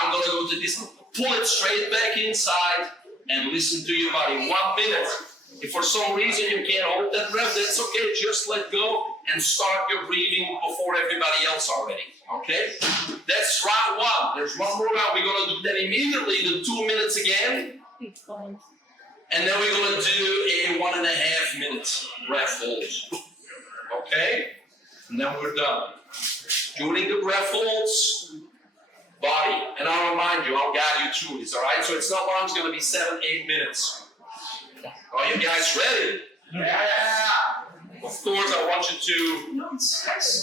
I'm going to go to this, pull it straight back inside and listen to your body. 1 minute. If for some reason you can't hold that breath, that's okay. Just let go and start your breathing before everybody else already. Okay? That's round one. There's one more round. We're going to do that immediately, the 2 minutes again. And then we're going to do a 1.5 minute breath hold. Okay? And then we're done. During the breath holds, body. And I'll remind you, I'll guide you through this, all right? So it's not long, it's going to be 7-8 minutes. Are you guys ready? Yeah! Of course, I want you to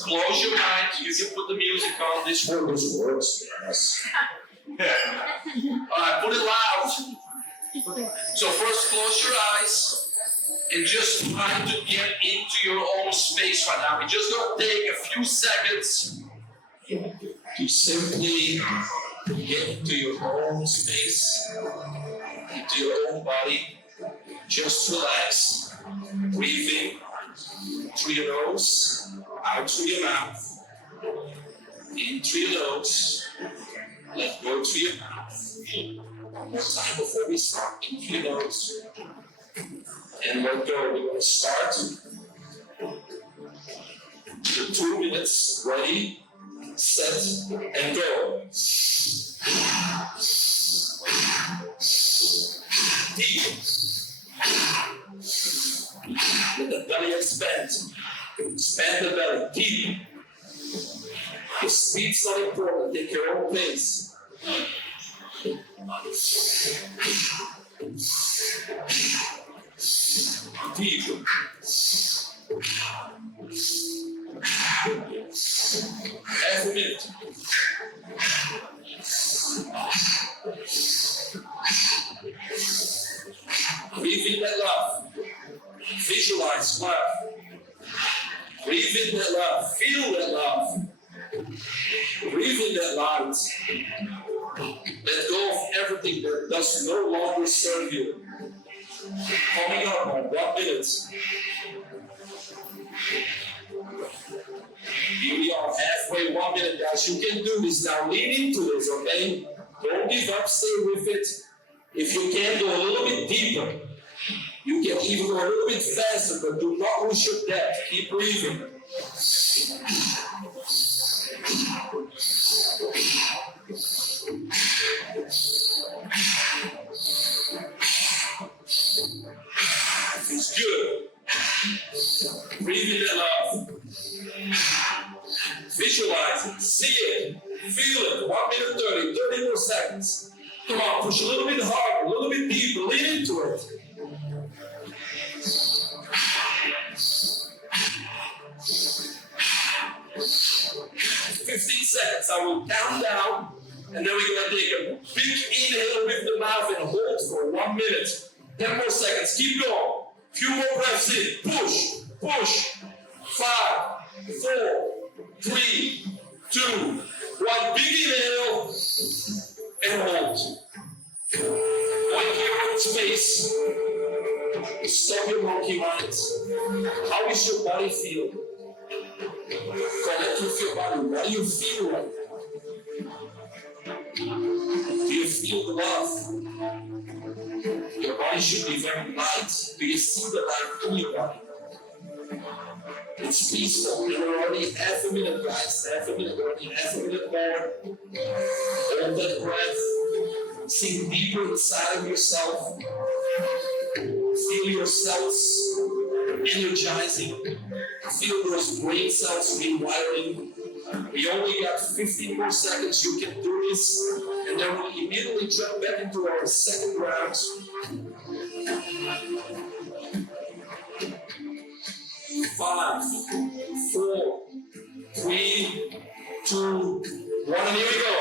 close your mind. You can put the music on. This works. Yes. All right, put it loud. So first, close your eyes and just try to get into your own space right now. We're just going to take a few seconds to simply get into your own space, into your own body. Just relax. Breathe in through your nose, out through your mouth. In through your nose, let go through your mouth. One more time before we start. In through your nose, and let go. We're going to start the 2 minutes. Ready, set, and go. Deep. Let the belly expand. Expand the belly. Deep. The speed's not important. Take your own pace. Deep. Half a minute. Breathe in that love. Visualize love. Breathe in that love. Feel that love. Breathe in that light. Let go of everything that does no longer serve you. Coming up on 1 minute. Here we are, halfway, 1 minute, guys. You can do this now. Lean into this, okay? Don't give up, stay with it. If you can, go a little bit deeper. You can even go a little bit faster, but do not lose your depth. Keep breathing. It's good. Breathe in that love. Visualize it. See it. Feel it. 1 minute 30 more seconds. Come on, push a little bit harder, a little bit deeper. Lean into it. 15 seconds. I will count down, and then we're going to take a big inhale with the mouth and hold for 1 minute. 10 more seconds. Keep going. Few more breaths in. Push. Push. 5, 4, 3, 2, 1. Big inhale and hold. Going to your own space. Stop your monkey mind. How is your body feel? Connect with your body. What do you feel right now? Do you feel the love? Your body should be very light. Do you see the light in your body? It's peaceful. We're already half a minute, guys. Half a minute, already half a minute more. Hold that breath. Sink deeper inside of yourself. Feel your cells energizing. Feel those brain cells rewiring. We only got 15 more seconds. You can do this. And then we immediately jump back into our second round. 5, 4, 3, 2, 1, and here we go.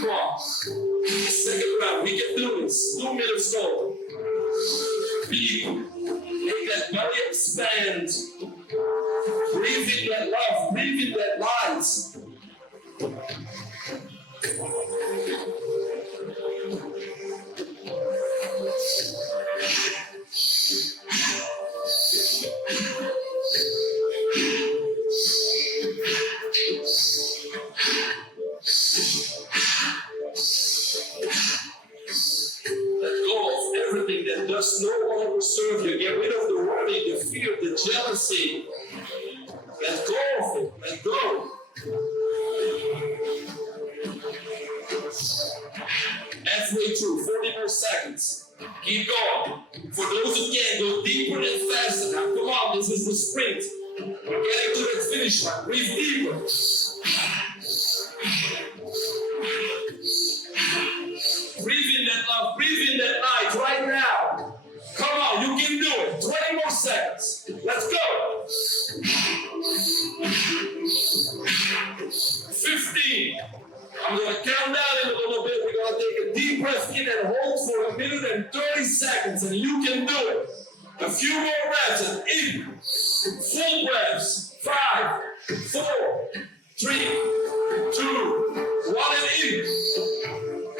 Come on. Second round, we can do this. 2 minutes go. Breathe. Make that belly expand. Breathe in that love. Breathe in that light. That does no longer serve you. Get rid of the worry, the fear, the jealousy. Let go of it. Let go. Halfway through, 40 more seconds. Keep going. For those who can't, go deeper and faster. Now, come on, this is the sprint. We're getting to the finish line. Breathe deeper. Breathe in that love, breathe in that light right now. Come on, you can do it. 20 more seconds. Let's go. 15. I'm going to count down in a little bit. We're going to take a deep breath in and hold for 1 minute and 30 seconds, and you can do it. A few more breaths and in. Full breaths. 5, 4, 3, 2, 1, and in.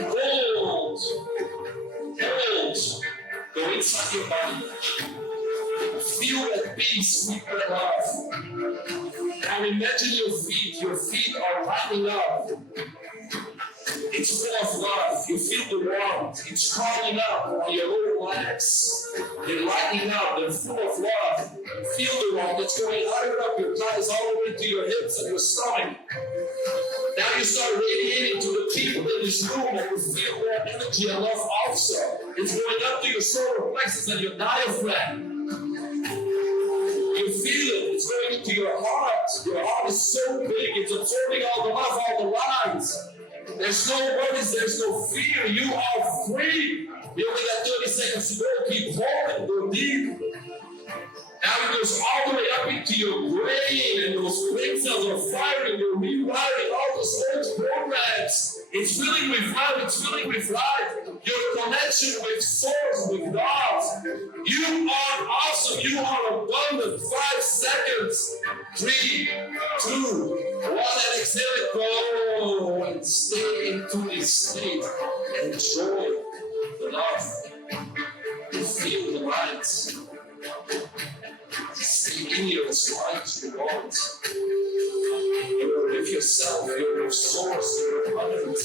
Hold. Go inside your body. Feel that peace, feel that love. Now imagine your feet. Your feet are lighting up. It's full of love. You feel the warmth. It's crawling up on your lower legs. They're lighting up. They're full of love. Feel the warmth. It's going higher up your thighs all the way to your hips and your stomach. Now you start radiating to the people in this room and you feel that energy and love also. It's going up to your solar plexus and your diaphragm. You feel it. It's going into your heart. Your heart is so big. It's absorbing all the love, all the lights. There's no worries. There's no fear. You are free. You only got 30 seconds to go. Keep holding. Go deep. Now it goes all the way up into your brain, and those brain cells are firing. You're rewiring all those old programs. It's filling with love. It's filling with light. Your connection with Source, with God. You are awesome. You are abundant. 5 seconds. 3, 2, 1, and exhale it. Go and stay into this state. Enjoy the love. Feel the light. Stay in your light you want. You're with yourself, you're with Source, you're abundant.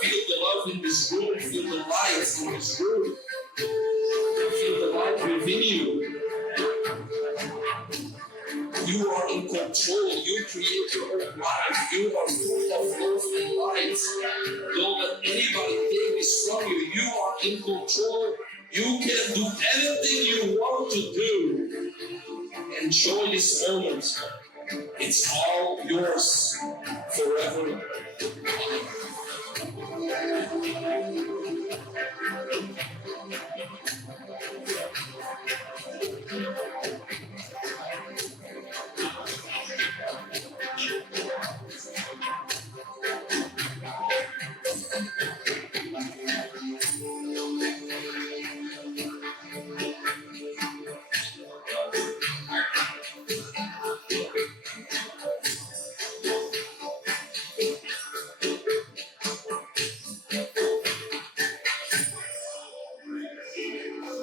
Feel the love in this room, feel the light in this room. Feel the light within you. You are in control, you create your own life, you are full of love and light. Don't let anybody take this from you, you are in control. You can do anything you want to do. Enjoy this moment. It's all yours forever.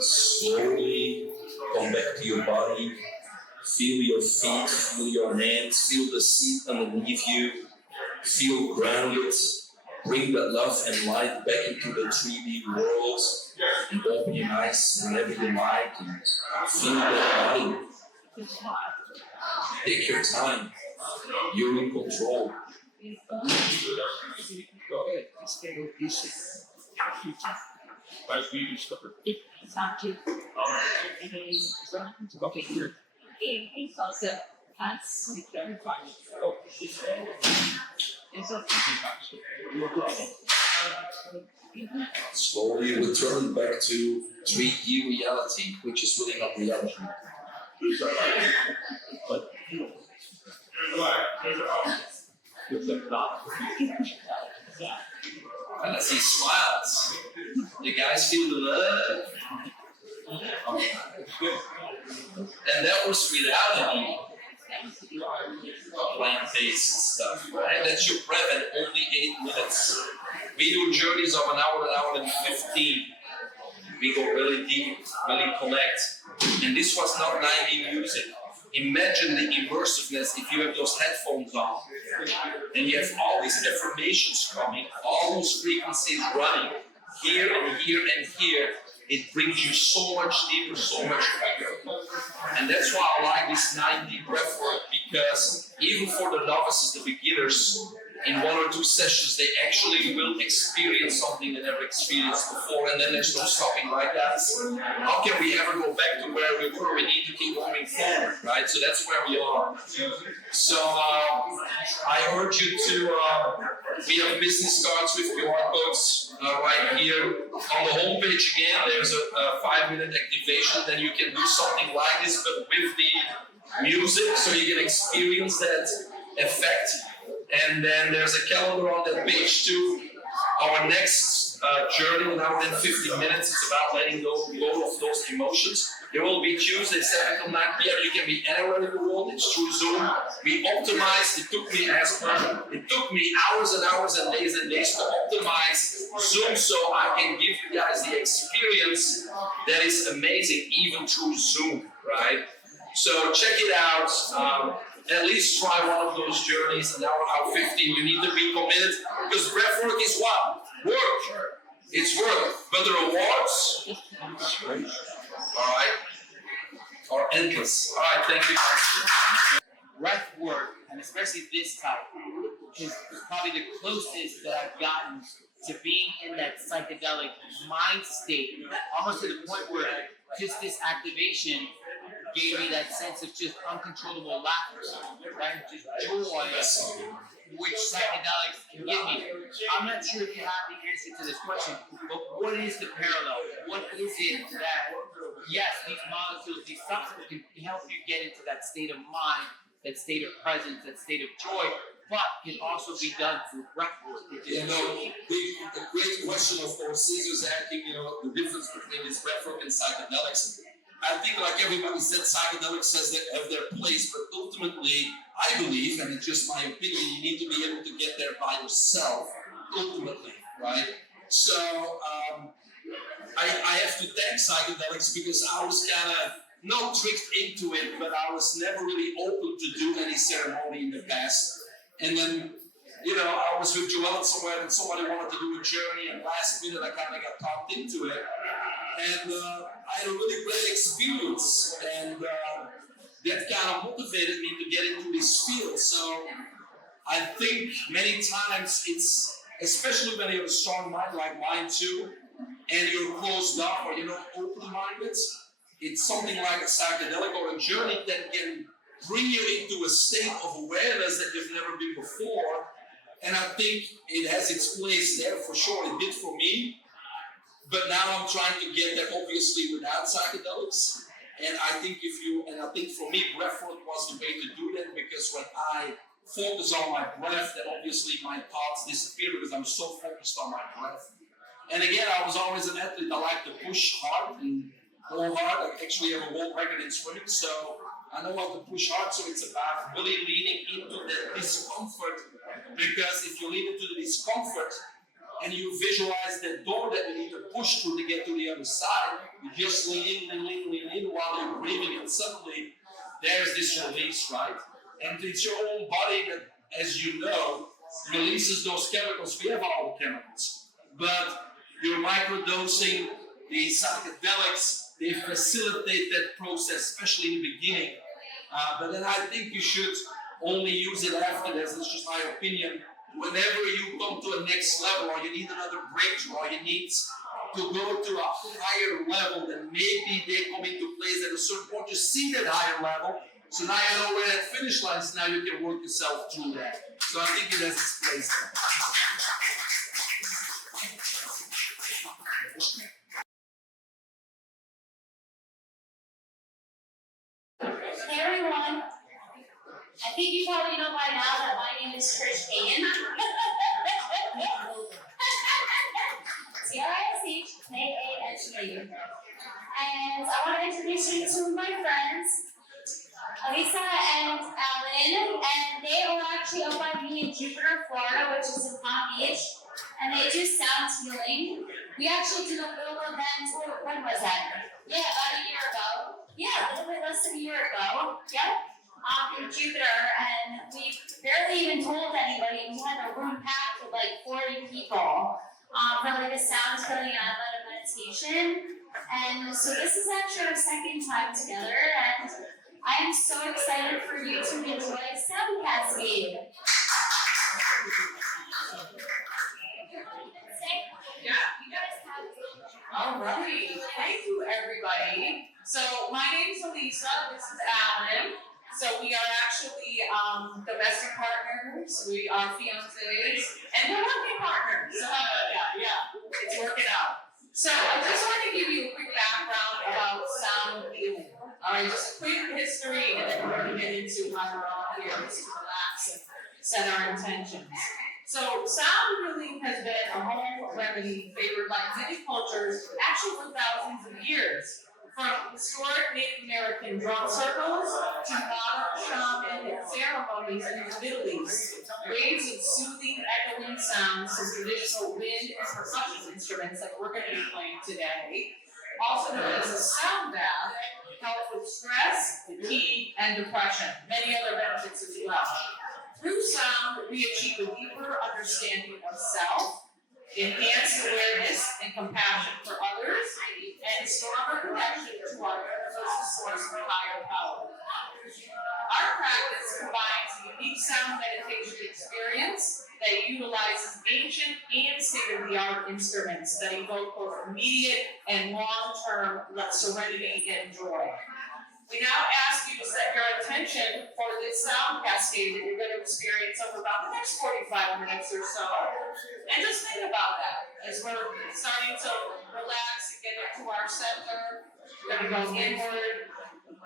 Slowly come back to your body. Feel your feet, feel your hands, feel the seat underneath you. Feel grounded. Bring that love and light back into the 3D world. And open your eyes whenever you like. And feel that body. Take your time. You're in control. Go ahead. Slowly return back to 3D reality, which is really not reality. And I see smiles. You guys feel the love. And that was without any plant-based stuff, right? That's your breath at only 8 minutes. We do journeys of an hour and 15. We go really deep, really connect. And this was not 90 music. Imagine the immersiveness if you have those headphones on and you have all these affirmations coming, all those frequencies running here and here and here. It brings you so much deeper, so much deeper. And that's why I like this 9D breathwork, because even for the novices, the beginners, in 1 or 2 sessions, they actually will experience something they never experienced before, and then there's no stopping, right, guys? How can we ever go back to where we were? We need to keep moving forward, right? So that's where we are. So I urge you to, we have business cards with QR codes right here. On the homepage, again, there's a 5-minute activation. Then you can do something like this, but with the music, so you can experience that effect. And then there's a calendar on that page too. Our next journey, in hour and 50 minutes, is about letting go of those emotions. It will be Tuesday, 7 to 9 p.m. You can be anywhere in the world. It's through Zoom. We optimized. It took me hours and hours and days to optimize Zoom, so I can give you guys the experience that is amazing, even through Zoom, right? So check it out. At least try one of those journeys, an hour 15. You need to be committed, because breathwork is what? Work. It's work. But the rewards, all right, are endless. All right, thank you. Breathwork, and especially this type, is probably the closest that I've gotten to being in that psychedelic mind state, almost to the point where just this activation gave me that sense of just uncontrollable laughter, right? Just joy, which psychedelics can give me. I'm not sure if you have the answer to this question, but what is the parallel? What is it that, yes, these molecules, these substances can help you get into that state of mind, that state of presence, that state of joy, but can also be done through breathwork. You know, the great question, of course, Caesar's asking, the difference between this breathwork and psychedelics. I think, like everybody said, psychedelics have their place, but ultimately, I believe, and it's just my opinion, you need to be able to get there by yourself, ultimately, right? So, I have to thank psychedelics, because I was kind of not tricked into it, but I was never really open to do any ceremony in the past. And then, I was with Joella somewhere, and somebody wanted to do a journey, and last minute I kind of got talked into it. And I had a really great experience, and that kind of motivated me to get into this field. So I think many times it's, especially when you have a strong mind like mine too, and you're closed off or you're not open-minded, it's something like a psychedelic or a journey that can bring you into a state of awareness that you've never been before. And I think it has its place there for sure. It did for me. But now I'm trying to get there, obviously, without psychedelics. And I think for me, breathwork was the way to do that, because when I focus on my breath, then obviously my thoughts disappear, because I'm so focused on my breath. And again, I was always an athlete. I like to push hard and go hard. I actually have a world record in swimming, so I know how to push hard. So it's about really leaning into that discomfort, because if you lean into the discomfort, and you visualize that door that you need to push through to get to the other side, you just lean in while you're breathing, and suddenly there's this release, right? And it's your own body that, as you know, releases those chemicals. We have all the chemicals, but you're microdosing the psychedelics, they facilitate that process, especially in the beginning. But then I think you should only use it after this. That's just my opinion. Whenever you come to a next level, or you need another breakthrough, or you need to go to a higher level that maybe they come into place at a certain point. You see that higher level. So now you know where that finish line is. Now you can work yourself through that. So I think it has its place there. Hey everyone. I think you probably know by now that my name is Trish Kane. T-R-I-S-H-K-A-N-E. And I want to introduce you to my friends, Alisa and Allison, and they are actually up by me in Jupiter, Florida, which is in Palm Beach, and they do sound healing. We actually did a little event, when was that? Yeah, about a year ago. Yeah, a little bit less than a year ago. Yep. In Jupiter, and we barely even told anybody. We had a room packed with like 40 people for like a sound healing and a meditation. And so this is actually our second time together, and I am so excited for you to enjoy Sound Cascade. All right, thank you everybody. So my name is Alisa, this is Alan. So we are actually domestic partners, we are fiancés, and we're working partners. So yeah, it's working out. So I just want to give you a quick background about sound healing. All right, just a quick history, and then we're going to get into why we're all here, just to relax and set our intentions. So sound healing has been a home remedy favored by many cultures, actually for thousands of years. From historic Native American drum circles to modern shaman ceremonies in the Middle East, waves of soothing, echoing sounds from traditional wind and percussion instruments like we're going to be playing today, also known as a sound bath, help with stress, fatigue, and depression. Many other benefits as well. Through sound, we achieve a deeper understanding of self, enhanced awareness and compassion for others, and stronger connection to our universal source of higher power. Our practice combines a unique sound meditation experience that utilizes ancient and state-of-the-art instruments that evoke both immediate and long-term serenity and joy. We now ask you to set your attention for this sound cascade that you're going to experience over about the next 45 minutes or so. And just think about that as we're starting to relax and get into our center. We're going to go inward.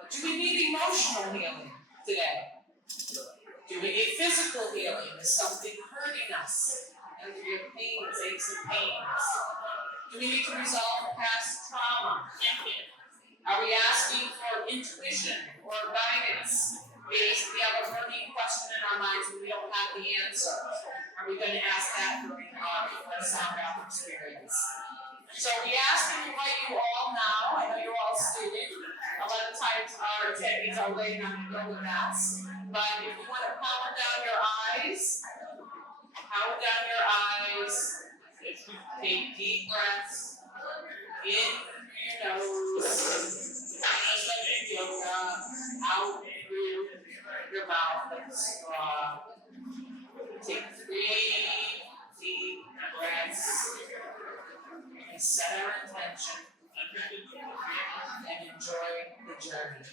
Do we need emotional healing today? Do we need physical healing? Is something hurting us? And we have pains, aches, and pains. Do we need to resolve past trauma? Are we asking for intuition or guidance? Maybe we have a burning question in our minds and we don't have the answer. Are we going to ask that during our sound bath experience? So we ask and invite you all now. I know you're all students. A lot of times our attendees are laying on the yoga mats. But if you want to power down your eyes, take deep breaths in your nose, just like yoga, out through your mouth like a straw. Take 3 deep breaths and set our intention and enjoy the journey.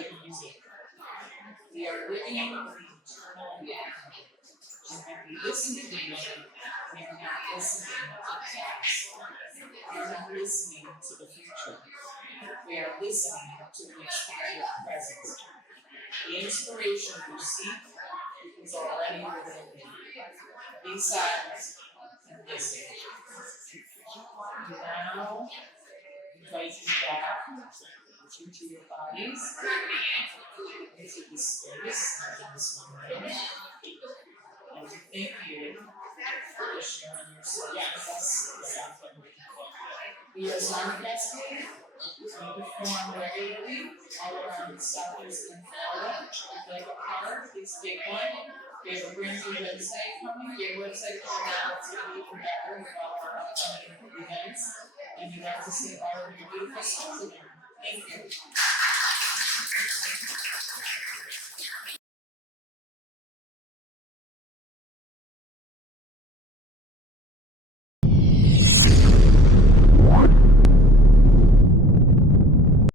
like music. We are living in the eternal reality. And when we listen to music, we are not listening to the past. We are not listening to the future. We are listening to the inspired present. The inspiration you seek is already within you. Be silent and listen. Now, invite you back into your bodies, into this space, into this moment. And we thank you for sharing yourself with us this afternoon. We as Cascade, we perform regularly all around the southeast and Florida. If you like a card, please take one. We have a brand new website coming. We have a website coming out that's going to be even better with all our upcoming events. And we'd like to see all of your beautiful souls again. Thank you.